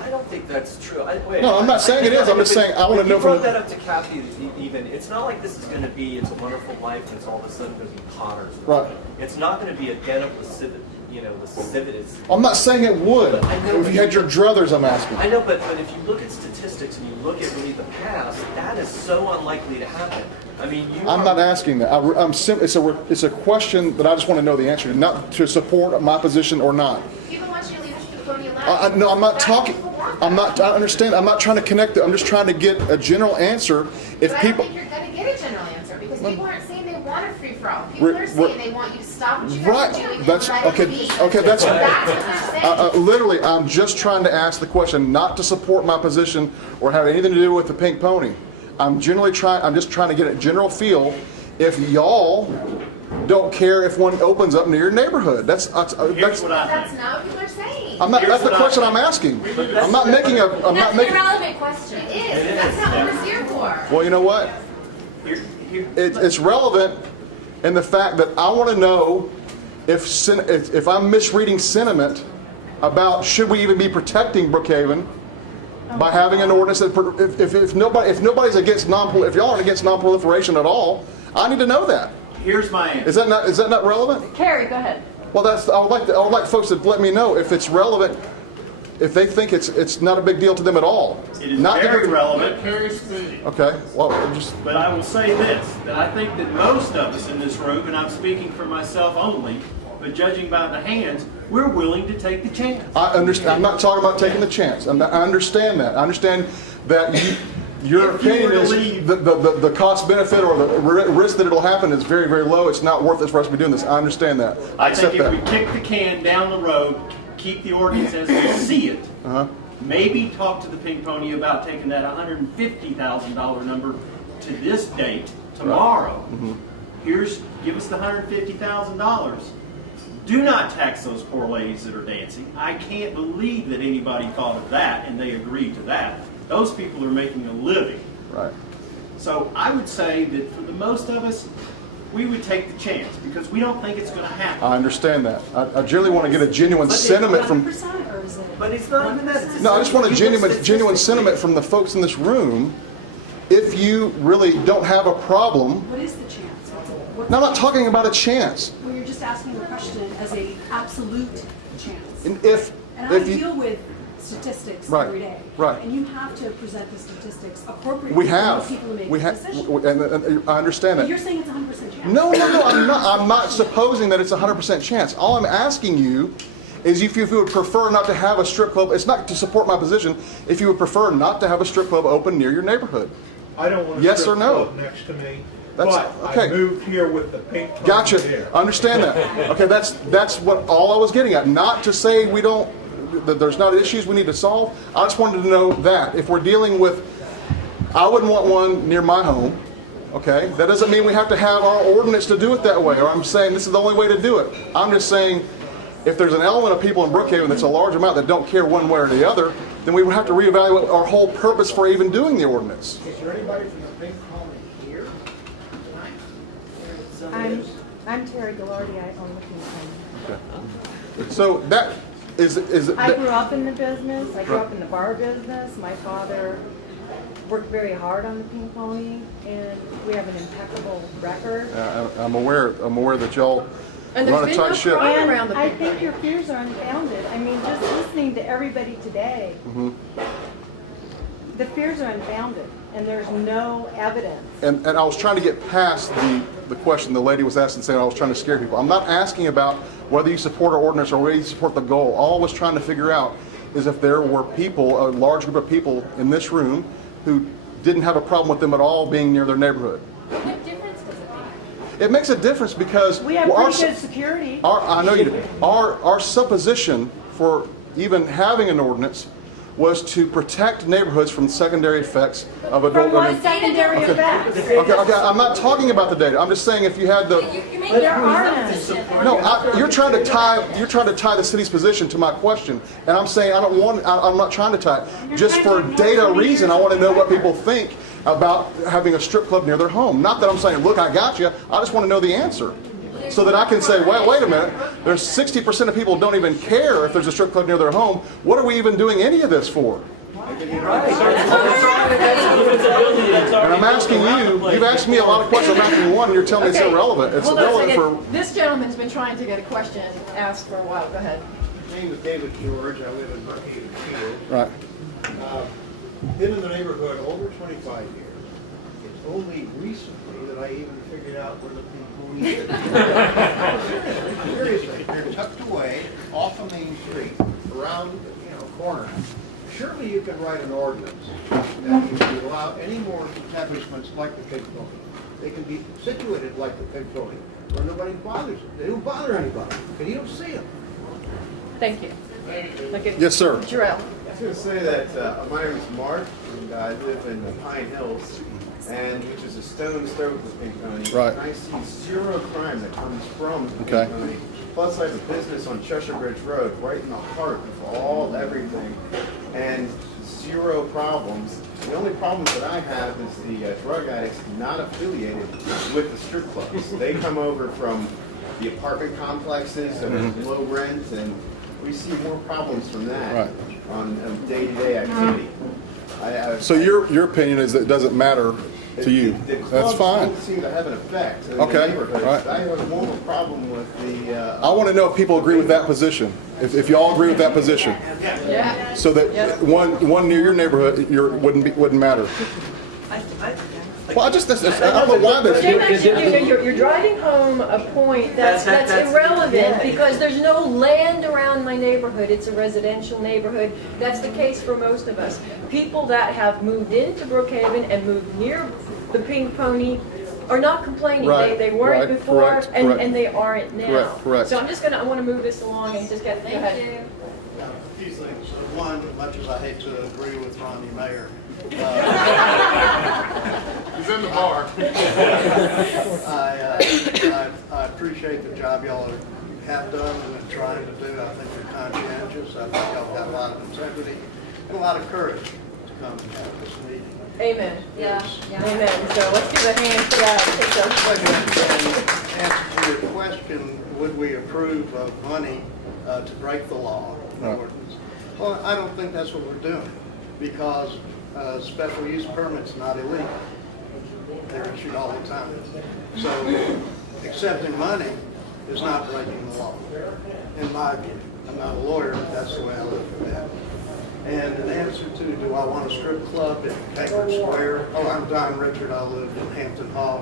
I don't think that's true. Wait, No, I'm not saying it is. I'm just saying I want to know You brought from. that up to Kathy even. It's not like this is going to be It's a Wonderful Life and it's all of a sudden going to be Potters. Right. It's not going to be a den of lascivious. I'm not saying it would. I know, If you had your druthers, I'm asking. I know, but if you look at statistics and you look at really the past, that is so unlikely to happen. I mean, I'm not asking that. It's a question that I just want to know the answer to, not to support my position or not. People want you to leave the podium left. No, I'm not talking. I understand. I'm not trying to connect it. I'm just trying to get a general answer. If But people. I don't think you're going to get a general answer because people aren't saying they want a free for all. People are saying they want you to stop what you guys are doing That's and let okay. it be. Okay, that's what they're saying. literally. I'm just trying to ask the question, not to support my position or have anything to do with the pink pony. I'm just trying to get a general feel. If y'all don't care if one opens up near your neighborhood, Here's what I think. That's not what people are saying. That's the question I'm asking. I'm not making a. I'm That's not an making. irrelevant question. It is. That's not what we're here for. Well, you know what? It's relevant in the fact that I want to know if I'm misreading sentiment about should we even be protecting Brookhaven by having an ordinance that if nobody's against if y'all aren't against non-proliferation at all, I need to know that. Here's my answer. Is that not relevant? Carrie, go ahead. Well, I would like folks to let me know if it's relevant. If they think it's not a big deal to them at all. It is very relevant. Okay. Well, But I will say this, that I think that most of us in this room, and I'm speaking for myself only, but judging by the hands, we're willing to take the chance. I understand. I'm not talking about taking the chance. I understand that. I understand that your opinion is the cost benefit or the risk that it'll happen is very, very low. It's not worth it for us to be doing this. I understand that. I think if we kick the can down the road, keep the ordinance as we see it, maybe talk to the pink pony about taking that $150,000 number to this date, tomorrow. Give us the $150,000. Do not tax those poor ladies that are dancing. I can't believe that anybody thought of that and they agreed to that. Those people are making a living. Right. So I would say that for the most of us, we would take the chance because we don't think it's going to happen. I understand that. I generally want to get a genuine sentiment from. But it's not even that. No, I just want a genuine sentiment from the folks in this room. If you really don't have a problem. What is the chance? No, I'm not talking about a chance. Well, you're just asking the question as a absolute chance. And I deal with statistics every day. Right. And you have to present the statistics appropriately We have. for people to make We a have. decision. And I understand But that. you're saying it's 100% chance. No, I'm not. I'm not supposing that it's 100% chance. All I'm asking you is if you would prefer not to have a strip club. It's not to support my position. If you would prefer not to have a strip club open near your neighborhood. I don't want a yes strip or no? club next to me. That's but okay. I moved here with the pink pony Gotcha. there. Understand that. Okay, that's what all I was getting at. Not to say we don't. That there's not issues we need to solve. I just wanted to know that if we're dealing with, I wouldn't want one near my home. Okay, that doesn't mean we have to have our ordinance to do it that way. Or I'm saying this is the only way to do it. I'm just saying, if there's an element of people in Brookhaven that's a large amount that don't care one way or the other, then we would have to reevaluate our whole purpose for even doing the ordinance. Is there anybody from the pink pony here? I'm Terry Gallardi. I own the pink pony. Okay. So that is. I grew up in the business. I grew up in the bar business. My father worked very hard on the pink pony, and we have an impeccable record. I'm aware that y'all And run a tight ship. And I think your fears are unfounded. I mean, just listening to everybody today, the fears are unfounded, and there's no evidence. And I was trying to get past the question the lady was asking, saying I was trying to scare people. I'm not asking about whether you support our ordinance or whether you support the goal. All I was trying to figure out is if there were people, a large group of people in this room who didn't have a problem with them at all being near their neighborhood. What difference does it make? It makes a difference because We have pretty good security. I know you do. Our supposition for even having an ordinance was to protect neighborhoods from secondary effects of adult. From what secondary effects? Okay. I'm not talking about the data. I'm just saying if you had the. There are none. No, you're trying to tie the city's position to my question, and I'm saying I'm not trying to tie it. Just for data reason, I want to know what people think about having a strip club near their home. Not that I'm saying, look, I got you. I just want to know the answer, so that I can say, wait a minute. There's 60% of people who don't even care if there's a strip club near their home. What are we even doing any of this for? And I'm asking you, you've asked me a lot of questions, I'm asking you one, and you're telling me it's Okay. irrelevant. It's Hold on a irrelevant second. for, This gentleman's been trying to get a question asked for a while. Go ahead. My name is David George. I live in Brookhaven Field. right. Been in the neighborhood over 25 years. It's only recently that I even figured out where the pink pony is. Seriously, they're tucked away off of Main Street, around, corner. Surely you can write an ordinance that you allow any more establishments like the pig pony. They can be situated like the pig pony, where nobody bothers them. They don't bother anybody, and you don't see them. Thank you. Look at Yes, sir. Jarrell. I was going to say that my name is Mark, and I live in the Pine Hills, which is a stone's throw from the Pink Pony. Right. And I see zero crime that comes from the Pink Okay. Pony. Plus, I have a business on Cheshire Bridge Road, right in the heart of everything, and zero problems. The only problems that I have is the drug addicts not affiliated with the strip clubs. They come over from the apartment complexes that are low rent, and we see more problems from that Right. on day-to-day activity. So your opinion is that it doesn't matter to you? The That's clubs fine. don't seem to have an effect in Okay, the neighborhood. all right. I have more of a problem with the. I want to know if people agree with that position. If y'all agree with that position, Yeah. so that one near your neighborhood wouldn't matter. Well, I don't know why that's. Jim, actually, you're driving home a point that's irrelevant because there's no land around my neighborhood. It's a residential neighborhood. That's the case for most of us. People that have moved into Brookhaven and moved near the Pink Pony are not complaining. Right, They weren't right, before, correct, and, correct. and they aren't now. Correct. So I want to move this along and just get, go ahead. A few things. One, much as I hate to agree with Ronnie Mayer. He's in the bar. I appreciate the job y'all have done and are trying to do. I think you're conscientious. I think y'all got a lot of integrity and a lot of courage to come and have this meeting. Amen. Yeah. Amen. So let's give a hand for that. In answer to your question, would we approve of money to break the law? Ordinance? Well, I don't think that's what we're doing because special use permit's not illegal. They're issued all the time. So accepting money is not breaking the law, in my view. I'm not a lawyer, but that's the way I look at that. And in answer to, do I want a strip club in Cambridge Square? Oh, I'm Don Richard. I live in Hampton Hall,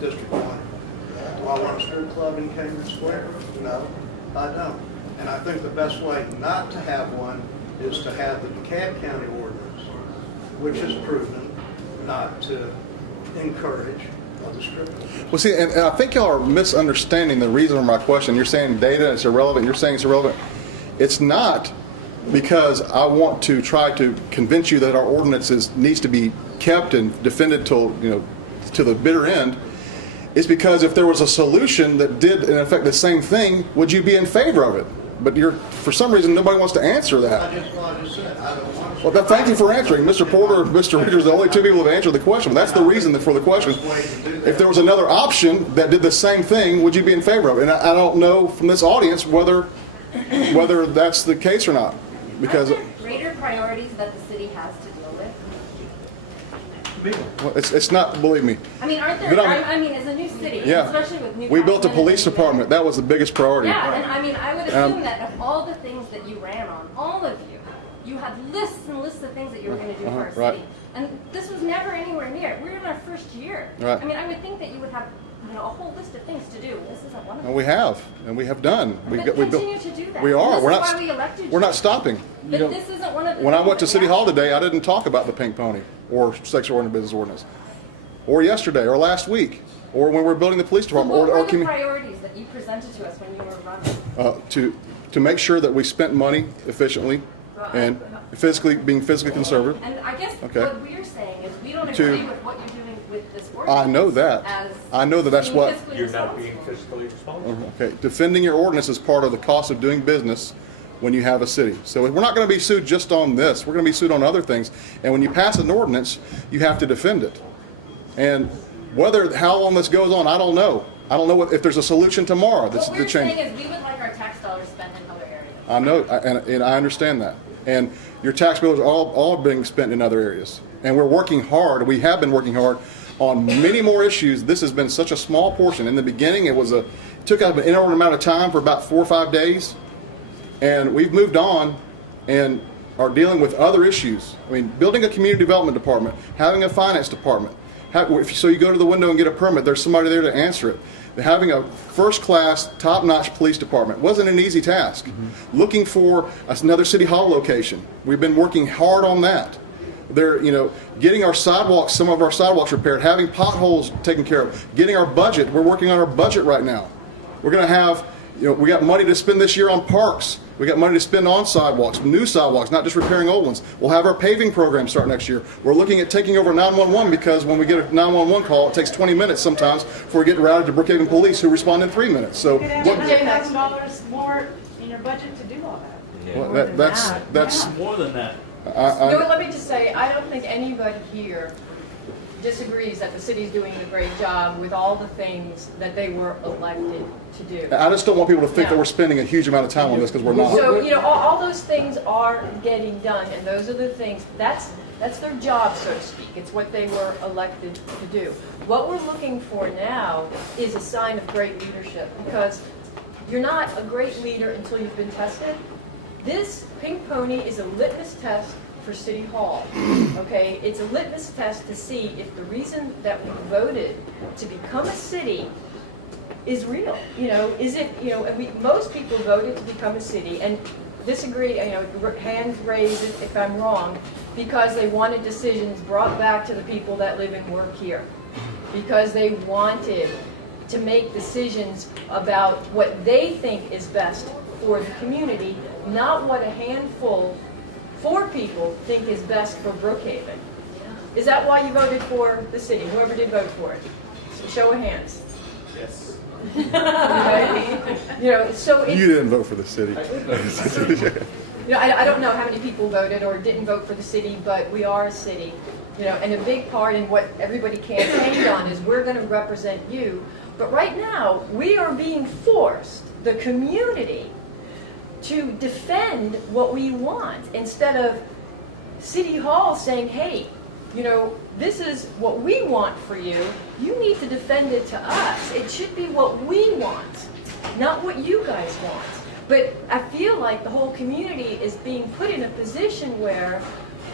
District 1. Do I want a strip club in Cambridge Square? No, I don't. And I think the best way not to have one is to have the DeKalb County ordinance, which is proven not to encourage other strip clubs. Well, see, and I think y'all are misunderstanding the reason for my question. You're saying data is irrelevant. You're saying it's irrelevant. It's not because I want to try to convince you that our ordinances needs to be kept and defended till to the bitter end. It's because if there was a solution that did in effect the same thing, would you be in favor of it? But for some reason, nobody wants to answer that. I just said, I don't want to. Well, thank you for answering. Mr. Porter and Mr. Richards are the only two people who have answered the question. That's the reason for the question. If there was another option that did the same thing, would you be in favor of it? And I don't know from this audience whether that's the case or not. Because Are there greater priorities that the city has to deal with? well, it's not, believe me. I mean, aren't there, But I mean, as a new city, Yeah. especially with new We built a councilmen police and- department. That was the biggest priority. Yeah, and I mean, I would Um, assume that of all the things that you ran on, all of you had lists and lists of things that you were going to do for our right. city. And this was never anywhere near. We're in our first year. Right. I mean, I would think that you would have, a whole list of things to do. This isn't one of them. And we have, and we have done. But continue to do that. We are. This We're is not. why we elected We're you. not stopping. But this isn't one of the When I things went to that City we Hall have today, I didn't talk about the pink pony or sexual ordinance business ordinance, or yesterday, or last week, or when we were building the police So department, what or were the priorities that you presented to us when you were running? to make sure that we spent money efficiently and being physically conservative. And I guess Okay. what we're saying is we don't To- agree with what you're doing with this ordinance. I know that. as I know that that's being what. fiscally You're not responsible. being fiscally responsible. Okay, defending your ordinance is part of the cost of doing business when you have a city. So we're not going to be sued just on this. We're going to be sued on other things. And when you pass an ordinance, you have to defend it. And how long this goes on, I don't know. I don't know if there's a solution tomorrow. What The we're change. saying is we would like our tax dollars spent in other areas. I know, and I understand that. And your tax bills are all being spent in other areas. And we're working hard, we have been working hard on many more issues. This has been such a small portion. In the beginning, it took up an inordinate amount of time for about 4 or 5 days. And we've moved on and are dealing with other issues. I mean, building a community development department, having a finance department. So you go to the window and get a permit, there's somebody there to answer it. Having a first-class, top-notch police department wasn't an easy task. Looking for another city hall location. We've been working hard on that. Getting our sidewalks, some of our sidewalks repaired, having potholes taken care of, getting our budget. We're working on our budget right now. We're going to have, we got money to spend this year on parks. We got money to spend on sidewalks, new sidewalks, not just repairing old ones. We'll have our paving program start next year. We're looking at taking over 911 because when we get a 911 call, it takes 20 minutes sometimes before we get routed to Brookhaven Police, who respond in 3 minutes. So, You could have $10,000 more in your budget to do all that. well, that's More than that. Let me just say, I don't think anybody here disagrees that the city's doing a great job with all the things that they were elected to do. I just don't want people to think that Yeah. we're spending a huge amount of time on this because we're not. So, all those things are getting done, and those are the things, that's their job, so to speak. It's what they were elected to do. What we're looking for now is a sign of great leadership, because you're not a great leader until you've been tested. This pink pony is a litmus test for City Hall, okay? It's a litmus test to see if the reason that we voted to become a city is real. Is it, most people voted to become a city and disagree, hands raised if I'm wrong, because they wanted decisions brought back to the people that live and work here. Because they wanted to make decisions about what they think is best for the community, not what a handful, 4 people, think is best for Brookhaven. Is that why you voted for the city? Whoever did vote for it? Show of hands. Yes. So it's, You didn't vote for the city. I don't know how many people voted or didn't vote for the city, but we are a city. And a big part in what everybody campaigned on is we're going to represent you. But right now, we are being forced, the community, to defend what we want instead of City Hall saying, hey, this is what we want for you. You need to defend it to us. It should be what we want, not what you guys want. But I feel like the whole community is being put in a position where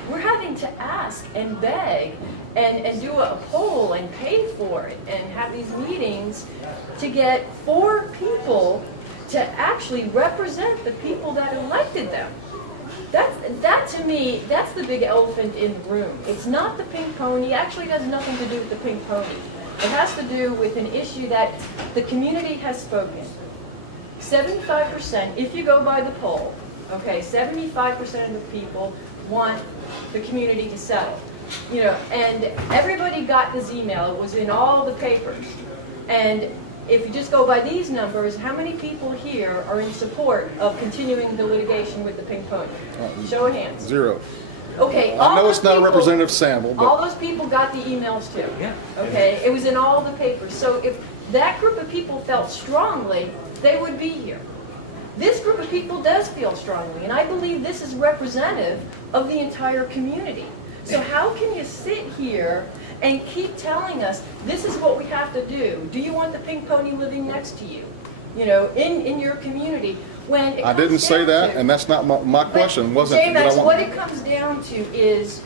we're having to ask and beg and do a poll and pay for it and have these meetings to get 4 people to actually represent the people that elected them. That to me, that's the big elephant in the room. It's not the pink pony. It actually has nothing to do with the pink pony. It has to do with an issue that the community has spoken. 75%, if you go by the poll, okay, 75% of the people want the community to settle. And everybody got this email. It was in all the papers. And if you just go by these numbers, how many people here are in support of continuing the litigation with the pink pony? Show of hands. 0. Okay. I know it's not a representative sample, but all those people got the emails too. Yeah. Okay. It was in all the papers. So if that group of people felt strongly, they would be here. This group of people does feel strongly, and I believe this is representative of the entire community. So how can you sit here and keep telling us this is what we have to do? Do you want the pink pony living next to you? In your community? When it I didn't comes say down that, to- and that's not my question. Wasn't J-Max, did I what want- it comes down to is,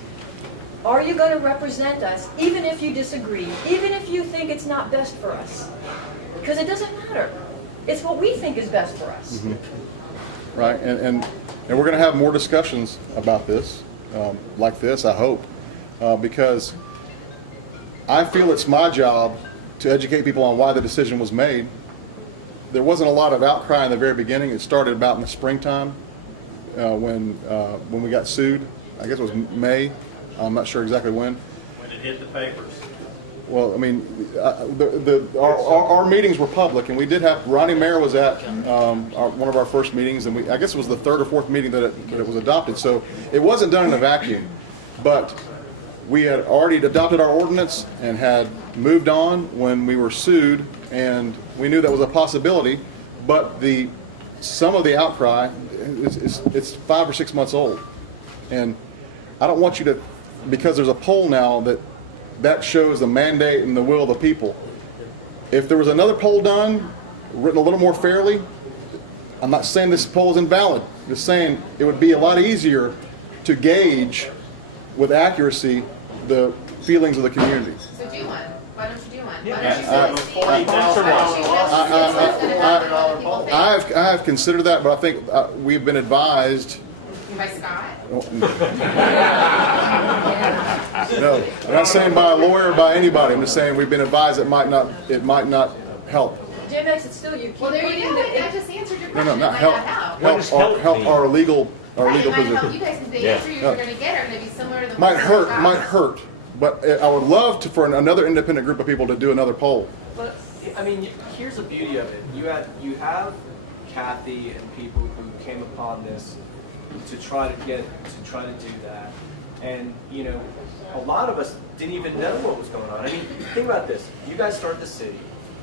are you going to represent us, even if you disagree, even if you think it's not best for us? Because it doesn't matter. It's what we think is best for us. Right, and we're going to have more discussions about this, like this, I hope, because I feel it's my job to educate people on why the decision was made. There wasn't a lot of outcry in the very beginning. It started about in the springtime when we got sued. I guess it was May. I'm not sure exactly when. When it hit the papers. Well, I mean, our meetings were public, and we did have, Ronnie Mayer was at one of our first meetings, and I guess it was the 3rd or 4th meeting that it was adopted. So it wasn't done in a vacuum, but we had already adopted our ordinance and had moved on when we were sued, and we knew that was a possibility, but some of the outcry, it's 5 or 6 months old. And I don't want you to, because there's a poll now that shows the mandate and the will of the people. If there was another poll done, written a little more fairly, I'm not saying this poll is invalid. I'm just saying it would be a lot easier to gauge with accuracy the feelings of the community. So do one. Why don't you do one? Why Yeah. don't you say why don't you just I have considered that, but I think we've been advised. by Scott? No, I'm not saying by a lawyer or by anybody. I'm just saying we've been advised it might not help. Jim X, it's still you. Well, there you go. I just answered your No, question. no, It not might help. help. Help our legal Right, it might help position. you guys because the Yeah. answer you're going to get are going to be similar to the Might ones that hurt, Scott might got. hurt, but I would love for another independent group of people to do another poll. But I mean, here's the beauty of it. You have Kathy and people who came upon this to try to do that, and you know, a lot of us didn't even know what was going on. I mean, think about this. You guys start the city,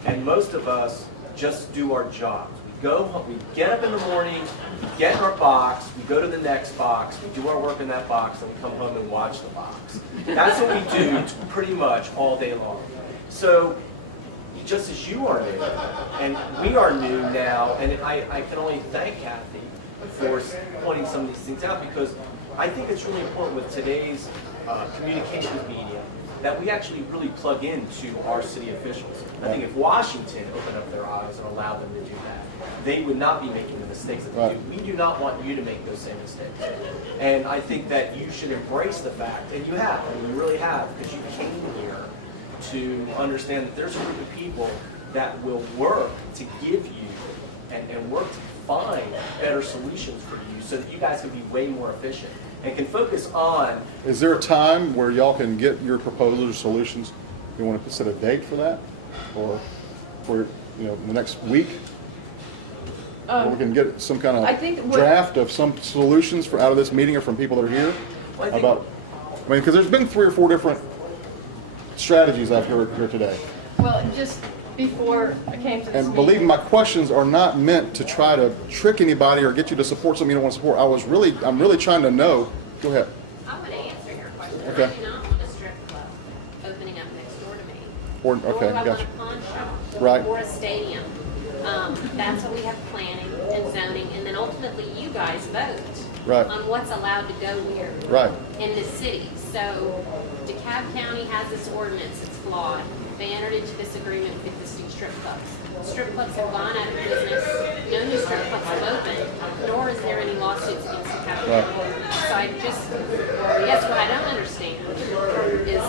and most of us just do our jobs. We go home, we get up in the morning, we get in our box, we go to the next box, we do our work in that box, and we come home and watch the box. That's what we do pretty much all day long. So, just as you are new, and we are new now, and I can only thank Kathy for pointing some of these things out, because I think it's really important with today's communications media that we actually really plug into our city officials. I think if Washington opened up their eyes and allowed them to do that, they would not be making the mistakes that they do. We do not want you to make those same mistakes. And I think that you should embrace the fact, and you have, and you really have, because you came here to understand that there's a group of people that will work to give you and work to find better solutions for you so that you guys can be way more efficient and can focus on. Is there a time where y'all can get your proposals or solutions? You want to set a date for that, or for the next week? Where we can get some kind I think of draft of some solutions out of this meeting or from people that are here because there's been 3 or 4 different strategies I've heard here today. Well, just before I came to this And meeting. believe me, my questions are not meant to try to trick anybody or get you to support something you don't want to support. I'm really trying to know. Go ahead. I want to answer your question. Okay. I do not want a strip club opening up next door to me. Or, okay, Nor do I gotcha. want a pawn shop. Right. Or a stadium. That's what we have planning and zoning, and then ultimately you guys vote Right. on what's allowed to go where Right. in this city. So DeKalb County has this ordinance, it's flawed. They entered into this agreement with existing strip clubs. Strip clubs have gone out of business, no new strip clubs have opened, nor is there any lawsuits against DeKalb County. So I what I don't understand is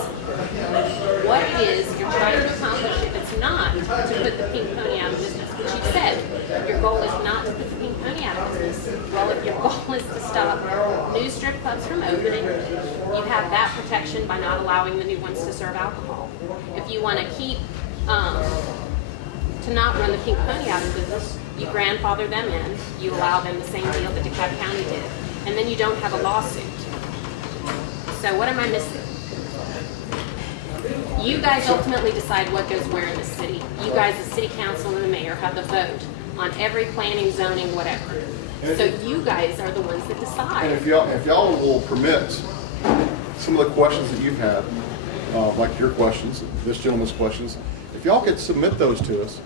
what it is you're trying to accomplish. If it's not to put the Pink Pony out of business, which you said, your goal is not to put the Pink Pony out of business. Well, if your goal is to stop new strip clubs from opening, you have that protection by not allowing the new ones to serve alcohol. If you want to keep, to not run the Pink Pony out of business, you grandfather them in, you allow them the same deal that DeKalb County did, and then you don't have a lawsuit. So what am I missing? You guys ultimately decide what goes where in the city. You guys, the city council and the mayor, have the vote on every planning, zoning, whatever. So you guys are the ones that decide. And if y'all will permit some of the questions that you've had, like your questions, this gentleman's questions, if y'all could submit those to us,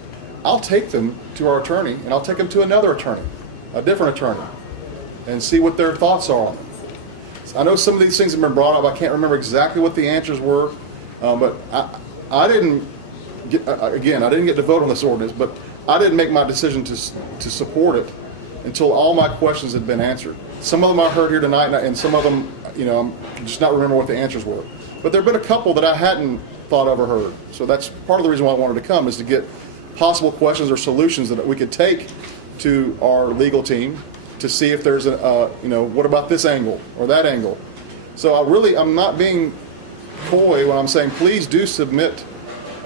I'll take them to our attorney, and I'll take them to another attorney, a different attorney, and see what their thoughts are on it. I know some of these things have been brought up. I can't remember exactly what the answers were, but I didn't get, again, I didn't get to vote on this ordinance, but I didn't make my decision to support it until all my questions had been answered. Some of them I heard here tonight, and some of them, I'm just not remember what the answers were. But there have been a couple that I hadn't thought of or heard. So that's part of the reason why I wanted to come, is to get possible questions or solutions that we could take to our legal team to see if there's what about this angle or that angle. So I'm not being coy when I'm saying please do submit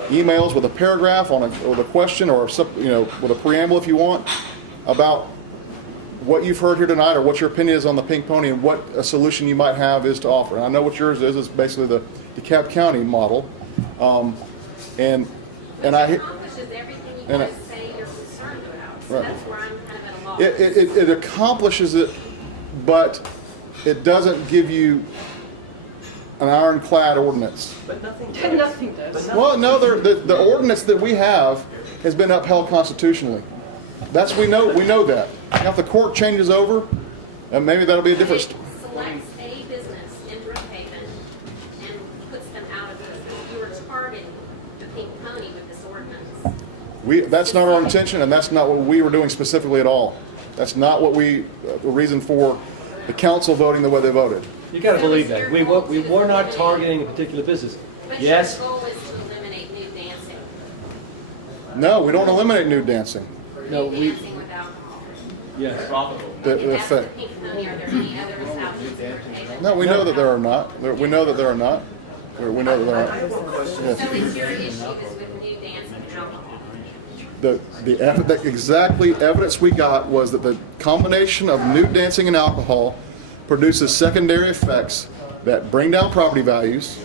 emails with a paragraph with a question or with a preamble if you want about what you've heard here tonight or what your opinion is on the Pink Pony and what a solution you might have is to offer. And I know what yours is. It's basically the DeKalb County model. It accomplishes everything you guys say you're concerned about. So Right. that's where I'm kind of at a loss. It accomplishes it, but it doesn't give you an ironclad ordinance. But nothing does. Nothing does. Well, no, the ordinance that we have has been upheld constitutionally. We know that. Now, if the court changes over, maybe that'll be a different. Selects a business in Brookhaven and puts them out of business. You are targeting the Pink Pony with this ordinance. That's not our intention, and that's not what we were doing specifically at all. That's not what the reason for the council voting the way they voted. You got to believe that. We were not targeting a particular business. But Yes. your goal is to eliminate nude dancing. No, we don't eliminate nude dancing. No, Nude dancing with alcohol. Yes. The That's the effect. Pink Pony. Are there any other establishments in Brookhaven? No, we know that there are not. We know that there are not. We know that there I are. have one question. Yes. So it's your issue is with nude dancing and alcohol. The exactly evidence we got was that the combination of nude dancing and alcohol produces secondary effects that bring down property values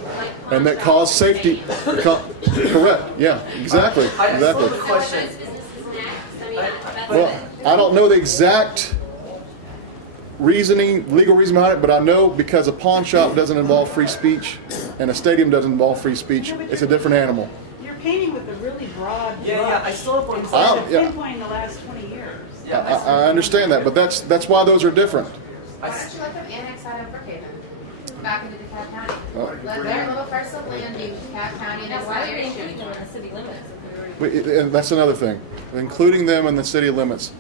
and that cause safety. Correct. Yeah. Exactly. Exactly. So are those businesses next? I mean, that's Well, I don't know the exact legal reason behind it, but I know because a pawn shop doesn't involve free speech and a stadium doesn't involve free speech, it's a different animal. You're painting with a really broad brush. Yeah, I still have one Instead question. of Yeah. pinpointing the last 20 years. I understand that, but that's why those are different. Why don't you let them annex out of Brookhaven, back into DeKalb County? Oh. Let their little parcel of land be DeKalb County, and Now, that's why why are we you're including shooting them them. in the city limits if we already? And that's another thing. Including them in the city limits.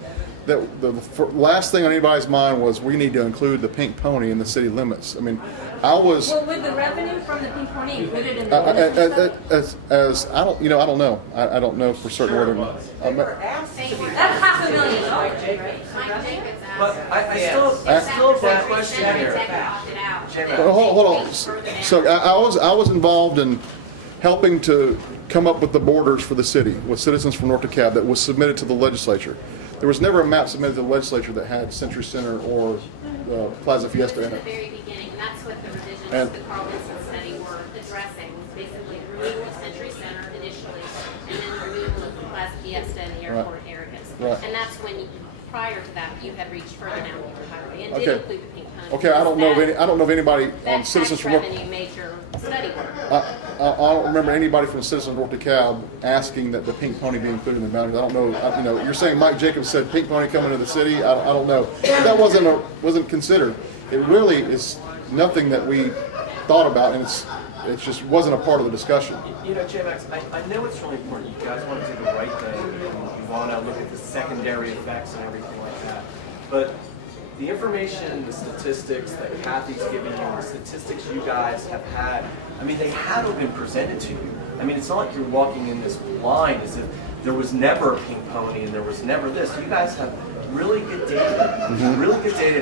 The last thing on anybody's mind was we need to include the Pink Pony in the city limits. I mean, I was Well, would the revenue from the Pink Pony included in the ordinance? as I don't know. I don't know for certain whether. That's $500,000, right? Mike Jacobs But asked. I still have one question here. But hold on. So I was involved in helping to come up with the borders for the city with Citizens for North DeKalb that was submitted to the legislature. There was never a map submitted to the legislature that had Century Center or Plaza Fiesta in At it. the very beginning, and that's what the revisions And- to the Carl Wilson study were addressing, was basically removal of Century Center initially, and then removal of the Plaza Fiesta and the airport areas. Right. And that's when, prior to that, you had reached further down the highway and Okay. did include the Pink Pony. Okay, I don't know of anybody on That Citizens tax for North. revenue made your study work. I don't remember anybody from Citizens of North DeKalb asking that the Pink Pony be included in the boundaries. I don't know. You're saying Mike Jacobs said Pink Pony coming to the city. I don't know. That wasn't considered. It really is nothing that we thought about, and it just wasn't a part of the discussion. You know, J-Max, I know it's really important. You guys want to do the right thing. You want to look at the secondary effects and everything like that. But the information, the statistics that Kathy's given you, the statistics you guys have had, I mean, they had to have been presented to you. I mean, it's not like you're walking in this blind as if there was never a Pink Pony and there was never this. You guys have really good data,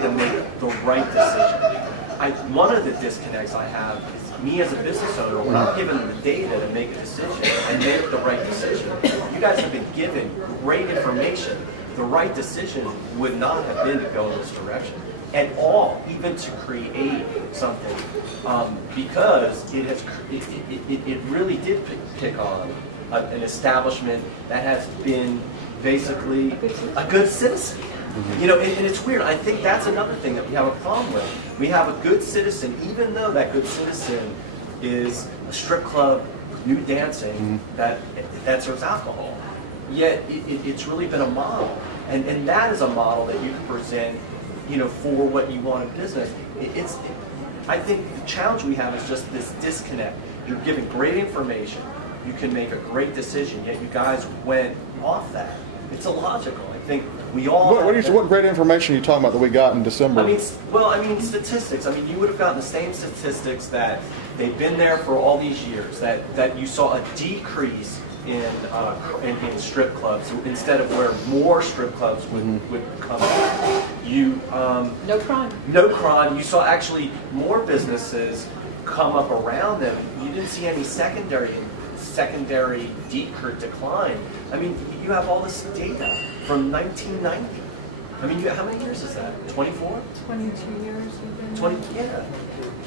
to make the right decision. One of the disconnects I have is me as a business owner, when I'm given the data to make a decision and make the right decision. You guys have been given great information. The right decision would not have been to go in this direction at all, even to create something, because it really did pick on an establishment that has been basically a good citizen. You know, and it's weird. I think that's another thing that we have a problem with. We have a good citizen, even though that good citizen is a strip club, nude dancing, that serves alcohol. Yet it's really been a model, and that is a model that you can present, you know, for what you want in business. I think the challenge we have is just this disconnect. You're giving great information, you can make a great decision, yet you guys went off that. It's illogical. I think we all. What great information are you talking about that we got in December? I mean, statistics. I mean, you would have gotten the same statistics that they've been there for all these years. That you saw a decrease in strip clubs instead of where more strip clubs would come in. No crime. No crime. You saw actually more businesses come up around them. You didn't see any secondary decline. I mean, you have all this data from 1990. I mean, how many years is that? 24? 22 years we've been. 20, yeah.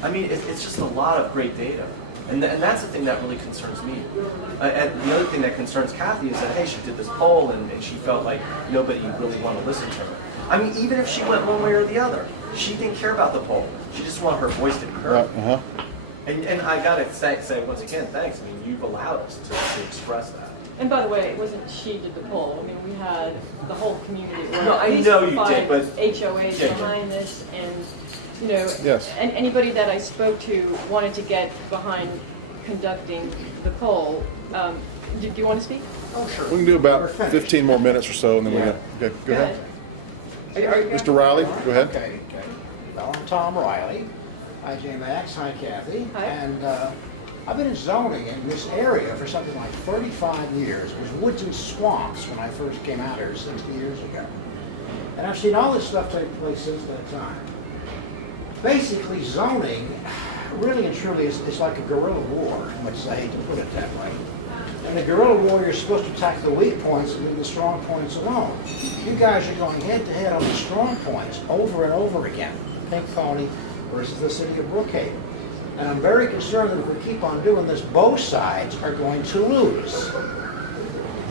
I mean, it's just a lot of great data. And that's the thing that really concerns me. And the other thing that concerns Kathy is that, hey, she did this poll and she felt like nobody really wanted to listen to her. I mean, even if she went one way or the other, She didn't care about the poll. She just wanted her voice to be heard. Uh-huh. And I gotta say once again, thanks. I mean, you've allowed us to express that. And by the way, it wasn't she did the poll. I mean, we had the whole community. No, I know you did, but HOAs yeah, behind this, and you know, Yes. and anybody that I spoke to wanted to get behind conducting the poll. Do you want to speak? Oh, sure. We can do about 15 more minutes or so, and then we got, okay, go ahead. Mr. Riley, go ahead. Okay. Well, I'm Tom Riley. Hi, J. Max. Hi, Kathy. Hi. And I've been in zoning in this area for something like 35 years. It was woods and swamps when I first came out here 60 years ago. And I've seen all this stuff take place since that time. Basically, zoning really and truly is like a guerrilla war, much as I hate to put it that way. And the guerrilla war, you're supposed to attack the weak points and leave the strong points alone. You guys are going head to head on the strong points over and over again. Pink Pony versus the city of Brookhaven. And I'm very concerned that if we keep on doing this, both sides are going to lose.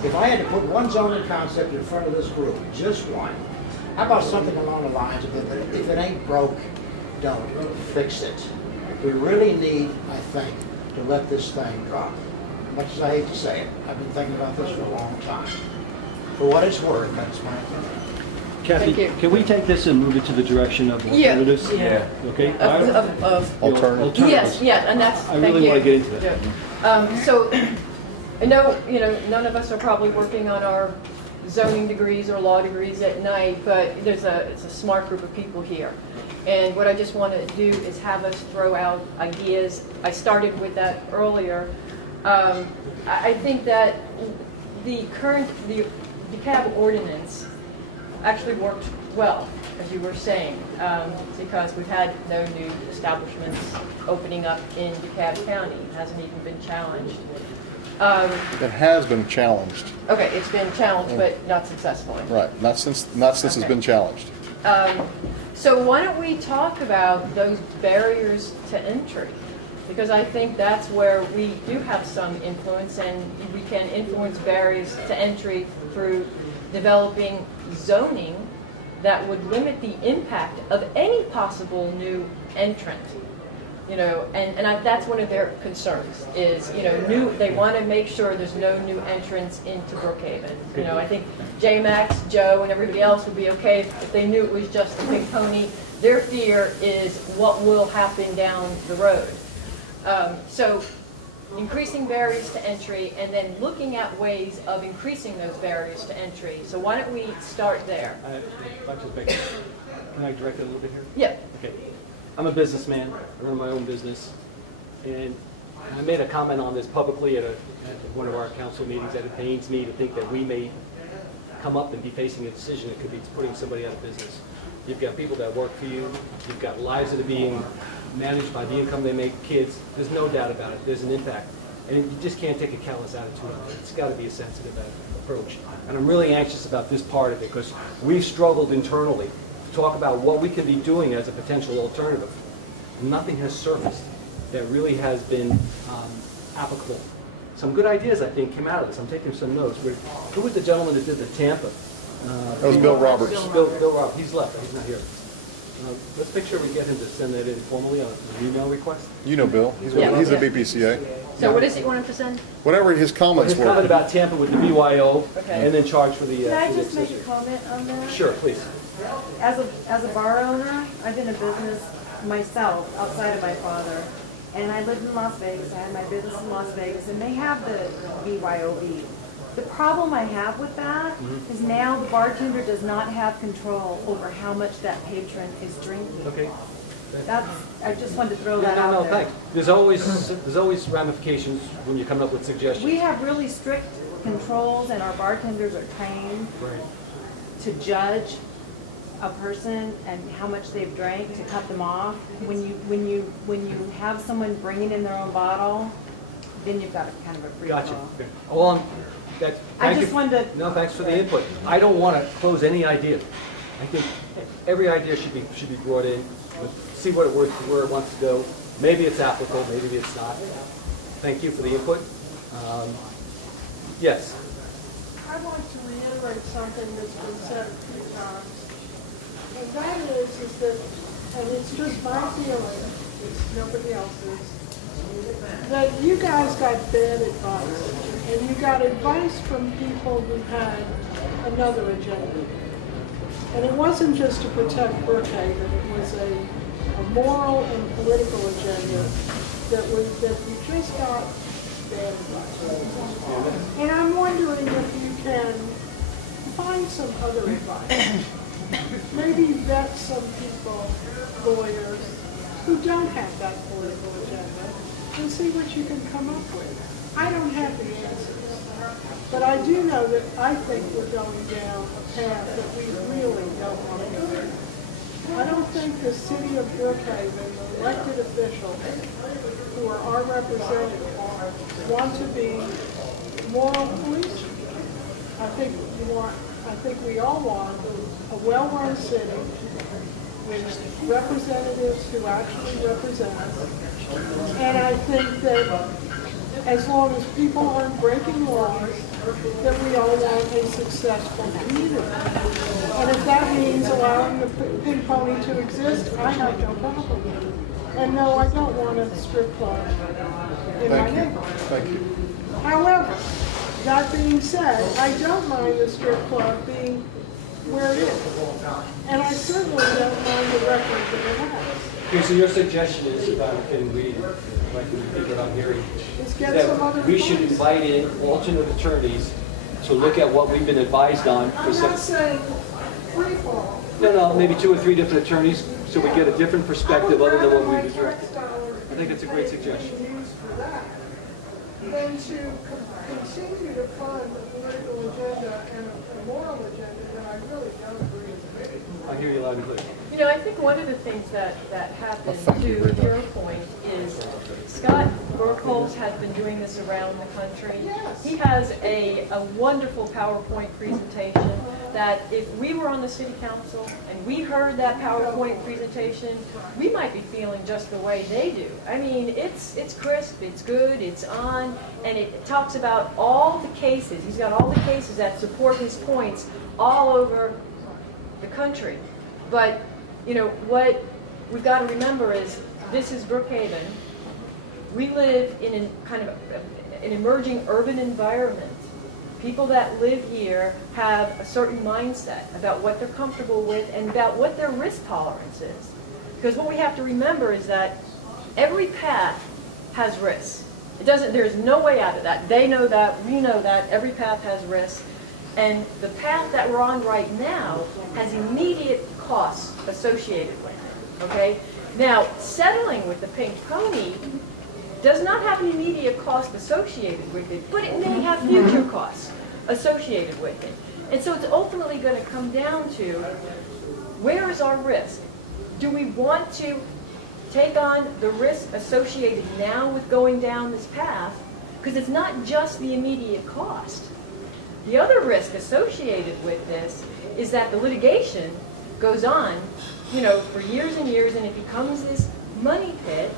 If I had to put one zoning concept in front of this group, just one, how about something along the lines of if it ain't broke, don't fix it. We really need, I think, to let this thing go. Much as I hate to say it, I've been thinking about this for a long time. For what it's worth, that's my opinion. Kathy, Thank you. can we take this and move it to the direction of alternatives? Yeah. Okay? Yes, yeah, and that's, I thank really you. want to get into that. Yeah. So, I know, none of us are probably working on our zoning degrees or law degrees at night, but it's a smart group of people here. And what I just want to do is have us throw out ideas. I started with that earlier. I think that the DeKalb ordinance actually worked well, as you were saying, because we've had no new establishments opening up in DeKalb County. It hasn't even been challenged. It has been challenged. Okay, it's been challenged, but not successfully. Right, not since it's been challenged. So why don't we talk about those barriers to entry? Because I think that's where we do have some influence, and we can influence barriers to entry through developing zoning that would limit the impact of any possible new entrant. That's one of their concerns is, they want to make sure there's no new entrants into Brookhaven. I think J-Max, Joe, and everybody else would be okay if they knew it was just a Pink Pony. Their fear is what will happen down the road. So increasing barriers to entry and then looking at ways of increasing those barriers to entry. So why don't we start there? Can I direct it a little bit here? Yeah. Okay. I'm a businessman. I run my own business. And I made a comment on this publicly at one of our council meetings, that it pains me to think that we may come up and be facing a decision that could be putting somebody out of business. You've got people that work for you. You've got lives that are being managed by the income they make, kids. There's no doubt about it. There's an impact. And you just can't take a callous attitude on it. It's got to be a sensitive approach. And I'm really anxious about this part of it because we've struggled internally to talk about what we can be doing as a potential alternative. Nothing has surfaced that really has been applicable. Some good ideas, I think, came out of this. I'm taking some notes. Who was the gentleman that did the Tampa? That was Bill Roberts. Bill Roberts. He's left. He's not here. Let's make sure we get him to send that in formally on an email request. You know Bill. He's a BPCA. So what is it you want him to send? Whatever his comments His were. comment about Tampa with the BYO, Okay. and then charge for the. Can I for the just make a accessory. comment on that? Sure, please. As a bar owner, I've been in business myself outside of my father, and I lived in Las Vegas. I had my business in Las Vegas, and they have the BYOB. The problem I have with that is now the bartender does not have control over how much that patron is drinking. Okay. I just wanted to throw that out No, there. thanks. There's always ramifications when you come up with suggestions. We have really strict controls, and our bartenders are trained Right. to judge a person and how much they've drank to cut them off. When you have someone bringing in their own bottle, then you've got a kind of a free Gotcha. flow. Okay. Well, I wanted to. No, thanks for the input. I don't want to close any idea. I think every idea should be brought in. See where it wants to go. Maybe it's applicable, maybe it's not. Thank you for the input. Yes. I'd like to reiterate something that's been said a few times. And that is that, and it's just my feeling, it's nobody else's, that you guys got bad advice. And you got advice from people who had another agenda. And it wasn't just to protect Brookhaven, it was a moral and political agenda that you just got bad advice. And I'm wondering if you can find some other advice. Maybe vet some people, lawyers, who don't have that political agenda, and see what you can come up with. I don't have the answers, but I do know that I think we're going down a path that we really don't want to go. I don't think the city of Brookhaven, the elected officials who are our representatives, want to be moral police. I think we all want a well-run city with representatives who actually represent us. And I think that as long as people aren't breaking laws, that we all want a successful community. And if that means allowing the pink pony to exist, I have no problem with it. And no, I don't want a strip club in my neighborhood. Thank you. However, that being said, I don't mind the strip club being where it is. And I certainly don't mind the record that it has. Okay, so your suggestion is, if I can read, if I can repeat what I'm hearing, that we should invite in alternate attorneys to look at what we've been advised on. I'm not saying free fall. No, maybe 2 or 3 different attorneys, so we get a different perspective other than what we've been directed. I think that's a great suggestion. Than to continue to fund a political agenda and a moral agenda that I really don't agree with. I hear you loud and clear. You know, I think one of the things that happened, to your point, is Scott Burkholz has been doing this around the country. Yes. He has a wonderful PowerPoint presentation that if we were on the city council and we heard that PowerPoint presentation, we might be feeling just the way they do. I mean, it's crisp, it's good, it's on, and it talks about all the cases. He's got all the cases that support his points all over the country. But, you know, what we've got to remember is this is Brookhaven. We live in a kind of an emerging urban environment. People that live here have a certain mindset about what they're comfortable with and about what their risk tolerance is. Because what we have to remember is that every path has risks. There's no way out of that. They know that, we know that, every path has risks. And the path that we're on right now has immediate costs associated with it, okay? Now, settling with the pink pony does not have an immediate cost associated with it, but it may have future costs associated with it. And so it's ultimately going to come down to, where is our risk? Do we want to take on the risk associated now with going down this path? Because it's not just the immediate cost. The other risk associated with this is that the litigation goes on, you know, for years and years, and it becomes this money pit.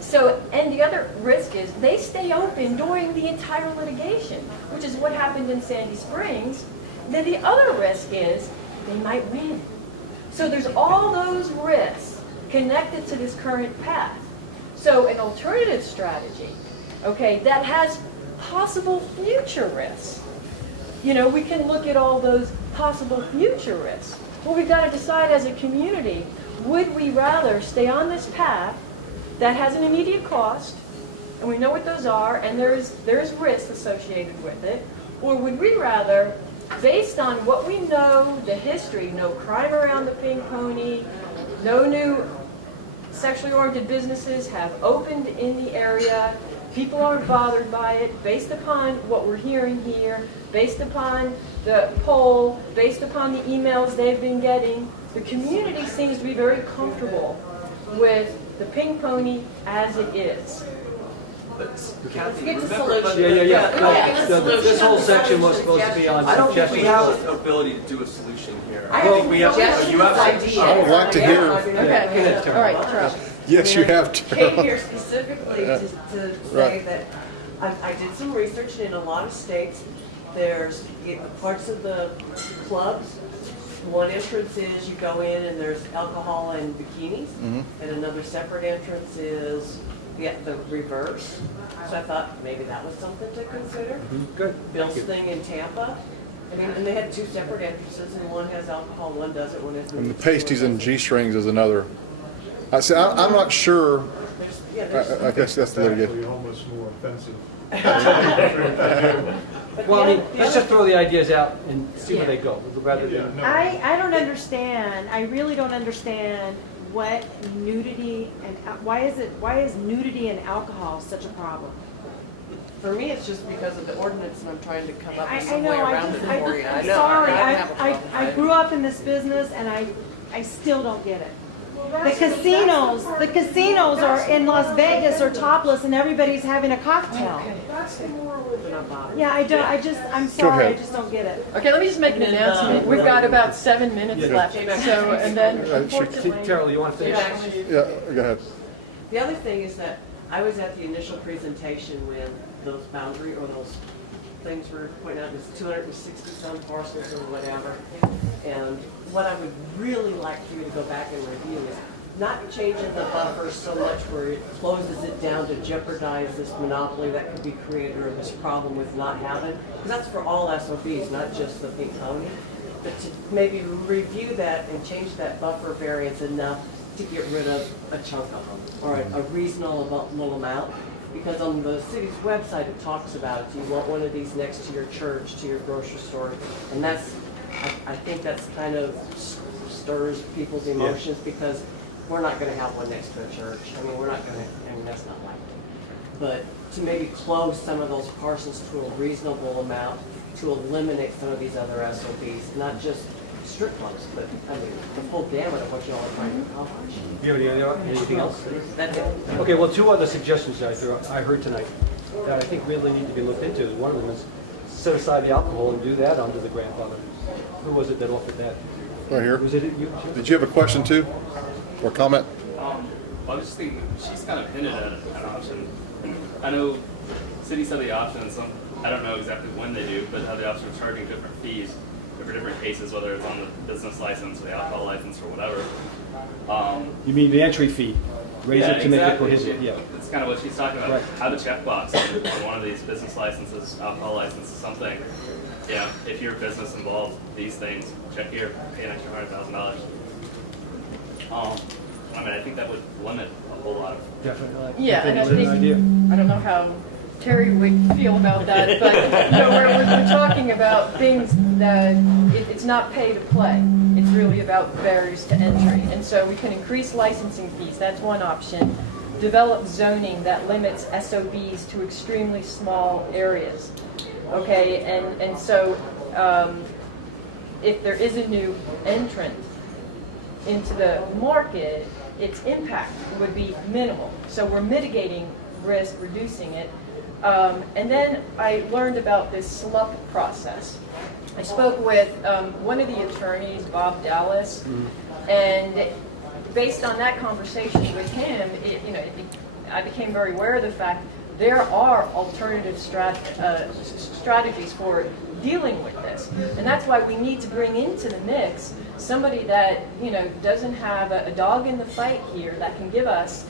So, and the other risk is they stay open during the entire litigation, which is what happened in Sandy Springs. Then the other risk is they might win. So there's all those risks connected to this current path. So an alternative strategy, okay, that has possible future risks. You know, we can look at all those possible future risks. Well, we've got to decide as a community, would we rather stay on this path that has an immediate cost, and we know what those are, and there's risk associated with it, or would we rather, based on what we know, the history, no crime around the pink pony, no new sexually oriented businesses have opened in the area, people aren't bothered by it, based upon what we're hearing here, based upon the poll, based upon the emails they've been getting, the community seems to be very comfortable with the pink pony as it is. Kathy, Get the remember, solution. This whole section was supposed to be on I don't think we suggestions. have the ability to do a solution here. I have we have. suggestions, You have ideas. I would like to hear. Okay, all right, Charles. Yes, you have to. Came here specifically to say Right. that I did some research in a lot of states. There's parts of the clubs one entrance is you go in and there's alcohol and bikinis, Mhm. and another separate entrance is the reverse. So I thought maybe that was something to consider. Good. Bill's thing in Tampa. I mean, and they had two separate entrances, and one has alcohol, one doesn't, one has. And the pasties and G-strings is another. I'm not sure. I guess that's the litigation. Actually almost more offensive. Well, I mean, let's just throw the ideas out and see where they go, rather than. I don't understand, I really don't understand what nudity and, why is nudity and alcohol such a problem? For me, it's just because of the ordinance, and I'm trying to come up with I some way know, around it for you. I I'm know, sorry, I don't have a problem. I grew up in this business and I still don't get it. The casinos are in Las Vegas are topless and everybody's having a cocktail. That's the moral of it. Yeah, I'm sorry, I just don't get it. Okay, let me just make an announcement. We've got about 7 minutes left, so, and then unfortunately. Carol, you want to finish? Yeah, go ahead. The other thing is that I was at the initial presentation when those boundary or those things were pointed out, it was 260 some parcels or whatever. And what I would really like for you to go back and review is not changing the buffer so much where it closes it down to jeopardize this monopoly that could be created or this problem with not having, because that's for all SOBs, not just the Pink Pony. But to maybe review that and change that buffer variance enough to get rid of a chunk of them, or a reasonable amount. Because on the city's website, it talks about, do you want one of these next to your church, to your grocery store? And that's, I think that's kind of stirs people's emotions, because we're not gonna have one next to a church. I mean, we're not gonna, I mean, that's not likely. But to maybe close some of those parcels to a reasonable amount, to eliminate some of these other SOBs, not just strip clubs, but I mean, the full gamut of what y'all are trying to accomplish. Anything else? That's it. Okay, well, two other suggestions that I heard tonight that I think really need to be looked into. One of them is set aside the alcohol and do that under the grandfather. Who was it that offered that? Right here. Was it you? Did you have a question too, or comment? Well, I was just thinking, she's kind of hinted at an option. I know cities have the option, I don't know exactly when they do, but have the option of charging different fees for different cases, whether it's on the business license or the alcohol license or whatever. You mean the entry fee? Raise it to make it prohibited, yeah. That's kind of what she's talking about. Right. Have a checkbox on one of these business licenses, alcohol licenses, something. Yeah, if your business involves these things, check here, pay an extra $100,000. I mean, I think that would limit a whole lot of. Definitely. Yeah, and I think, idea. I don't know how Terry would feel about that, but you know, we're talking about things that it's not pay to play. It's really about barriers to entry. And so we can increase licensing fees, that's one option. Develop zoning that limits SOBs to extremely small areas. Okay, and so if there is a new entrant into the market, its impact would be minimal. So we're mitigating risk, reducing it. And then I learned about this SLUP process. I spoke with one of the attorneys, Bob Dallas, and based on that conversation with him, I became very aware of the fact there are alternative strategies for dealing with this. And that's why we need to bring into the mix somebody that, doesn't have a dog in the fight here, that can give us,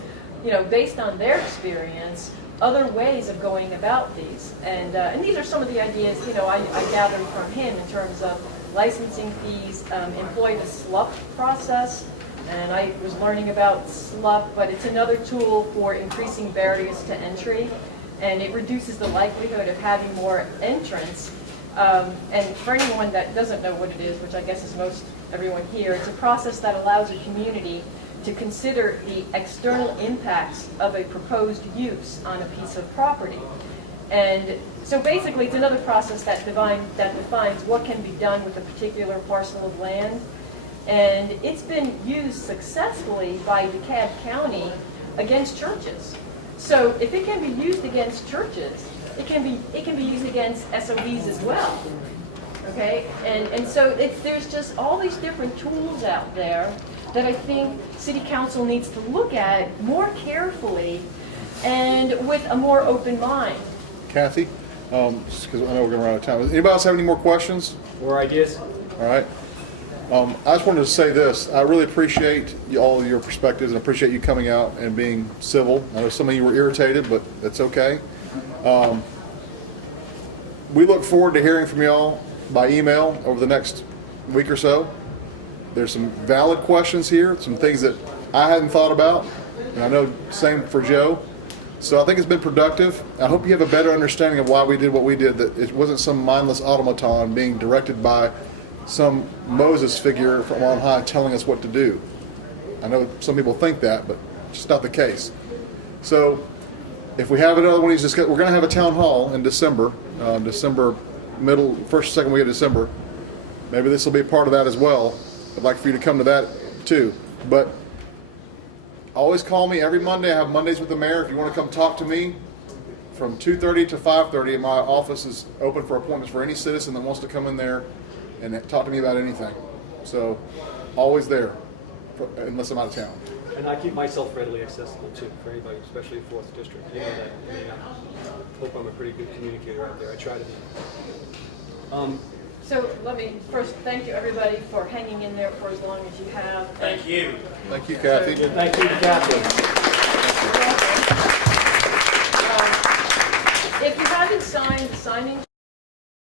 based on their experience, other ways of going about these. And these are some of the ideas, I gathered from him in terms of licensing fees, employ the SLUP process. And I was learning about SLUP, but it's another tool for increasing barriers to entry. And it reduces the likelihood of having more entrants. And for anyone that doesn't know what it is, which I guess is most everyone here, it's a process that allows a community to consider the external impacts of a proposed use on a piece of property. And so basically it's another process that defines what can be done with a particular parcel of land. And it's been used successfully by DeKalb County against churches. So if it can be used against churches, it can be used against SOBs as well. Okay, and so there's just all these different tools out there that I think City Council needs to look at more carefully and with a more open mind. Kathy, just because I know we're going to run out of time. Anybody else have any more questions or ideas? All right. I just wanted to say this. I really appreciate all your perspectives and appreciate you coming out and being civil. I know some of you were irritated, but that's okay. We look forward to hearing from y'all by email over the next week or so. There's some valid questions here, some things that I hadn't thought about, and I know same for Joe. So I think it's been productive. I hope you have a better understanding of why we did what we did, that it wasn't some mindless automaton being directed by some Moses figure from on high telling us what to do. I know some people think that, but it's just not the case. So if we have another one, we're going to have a town hall in December, December middle, first, second week of December. Maybe this will be a part of that as well. I'd like for you to come to that too. But always call me every Monday. I have Mondays with the mayor. If you want to come talk to me from 2:30 to 5:30, my office is open for appointments for any citizen that wants to come in there and talk to me about anything. So always there, unless I'm out of town. And I keep myself readily accessible too for anybody, especially 4th District. You know that. I mean, I hope I'm a pretty good communicator out there. I try to be. So let me first thank you everybody for hanging in there for as long as you have. Thank you. Thank you, Kathy. Thank you, Kathy. If you haven't signed the signing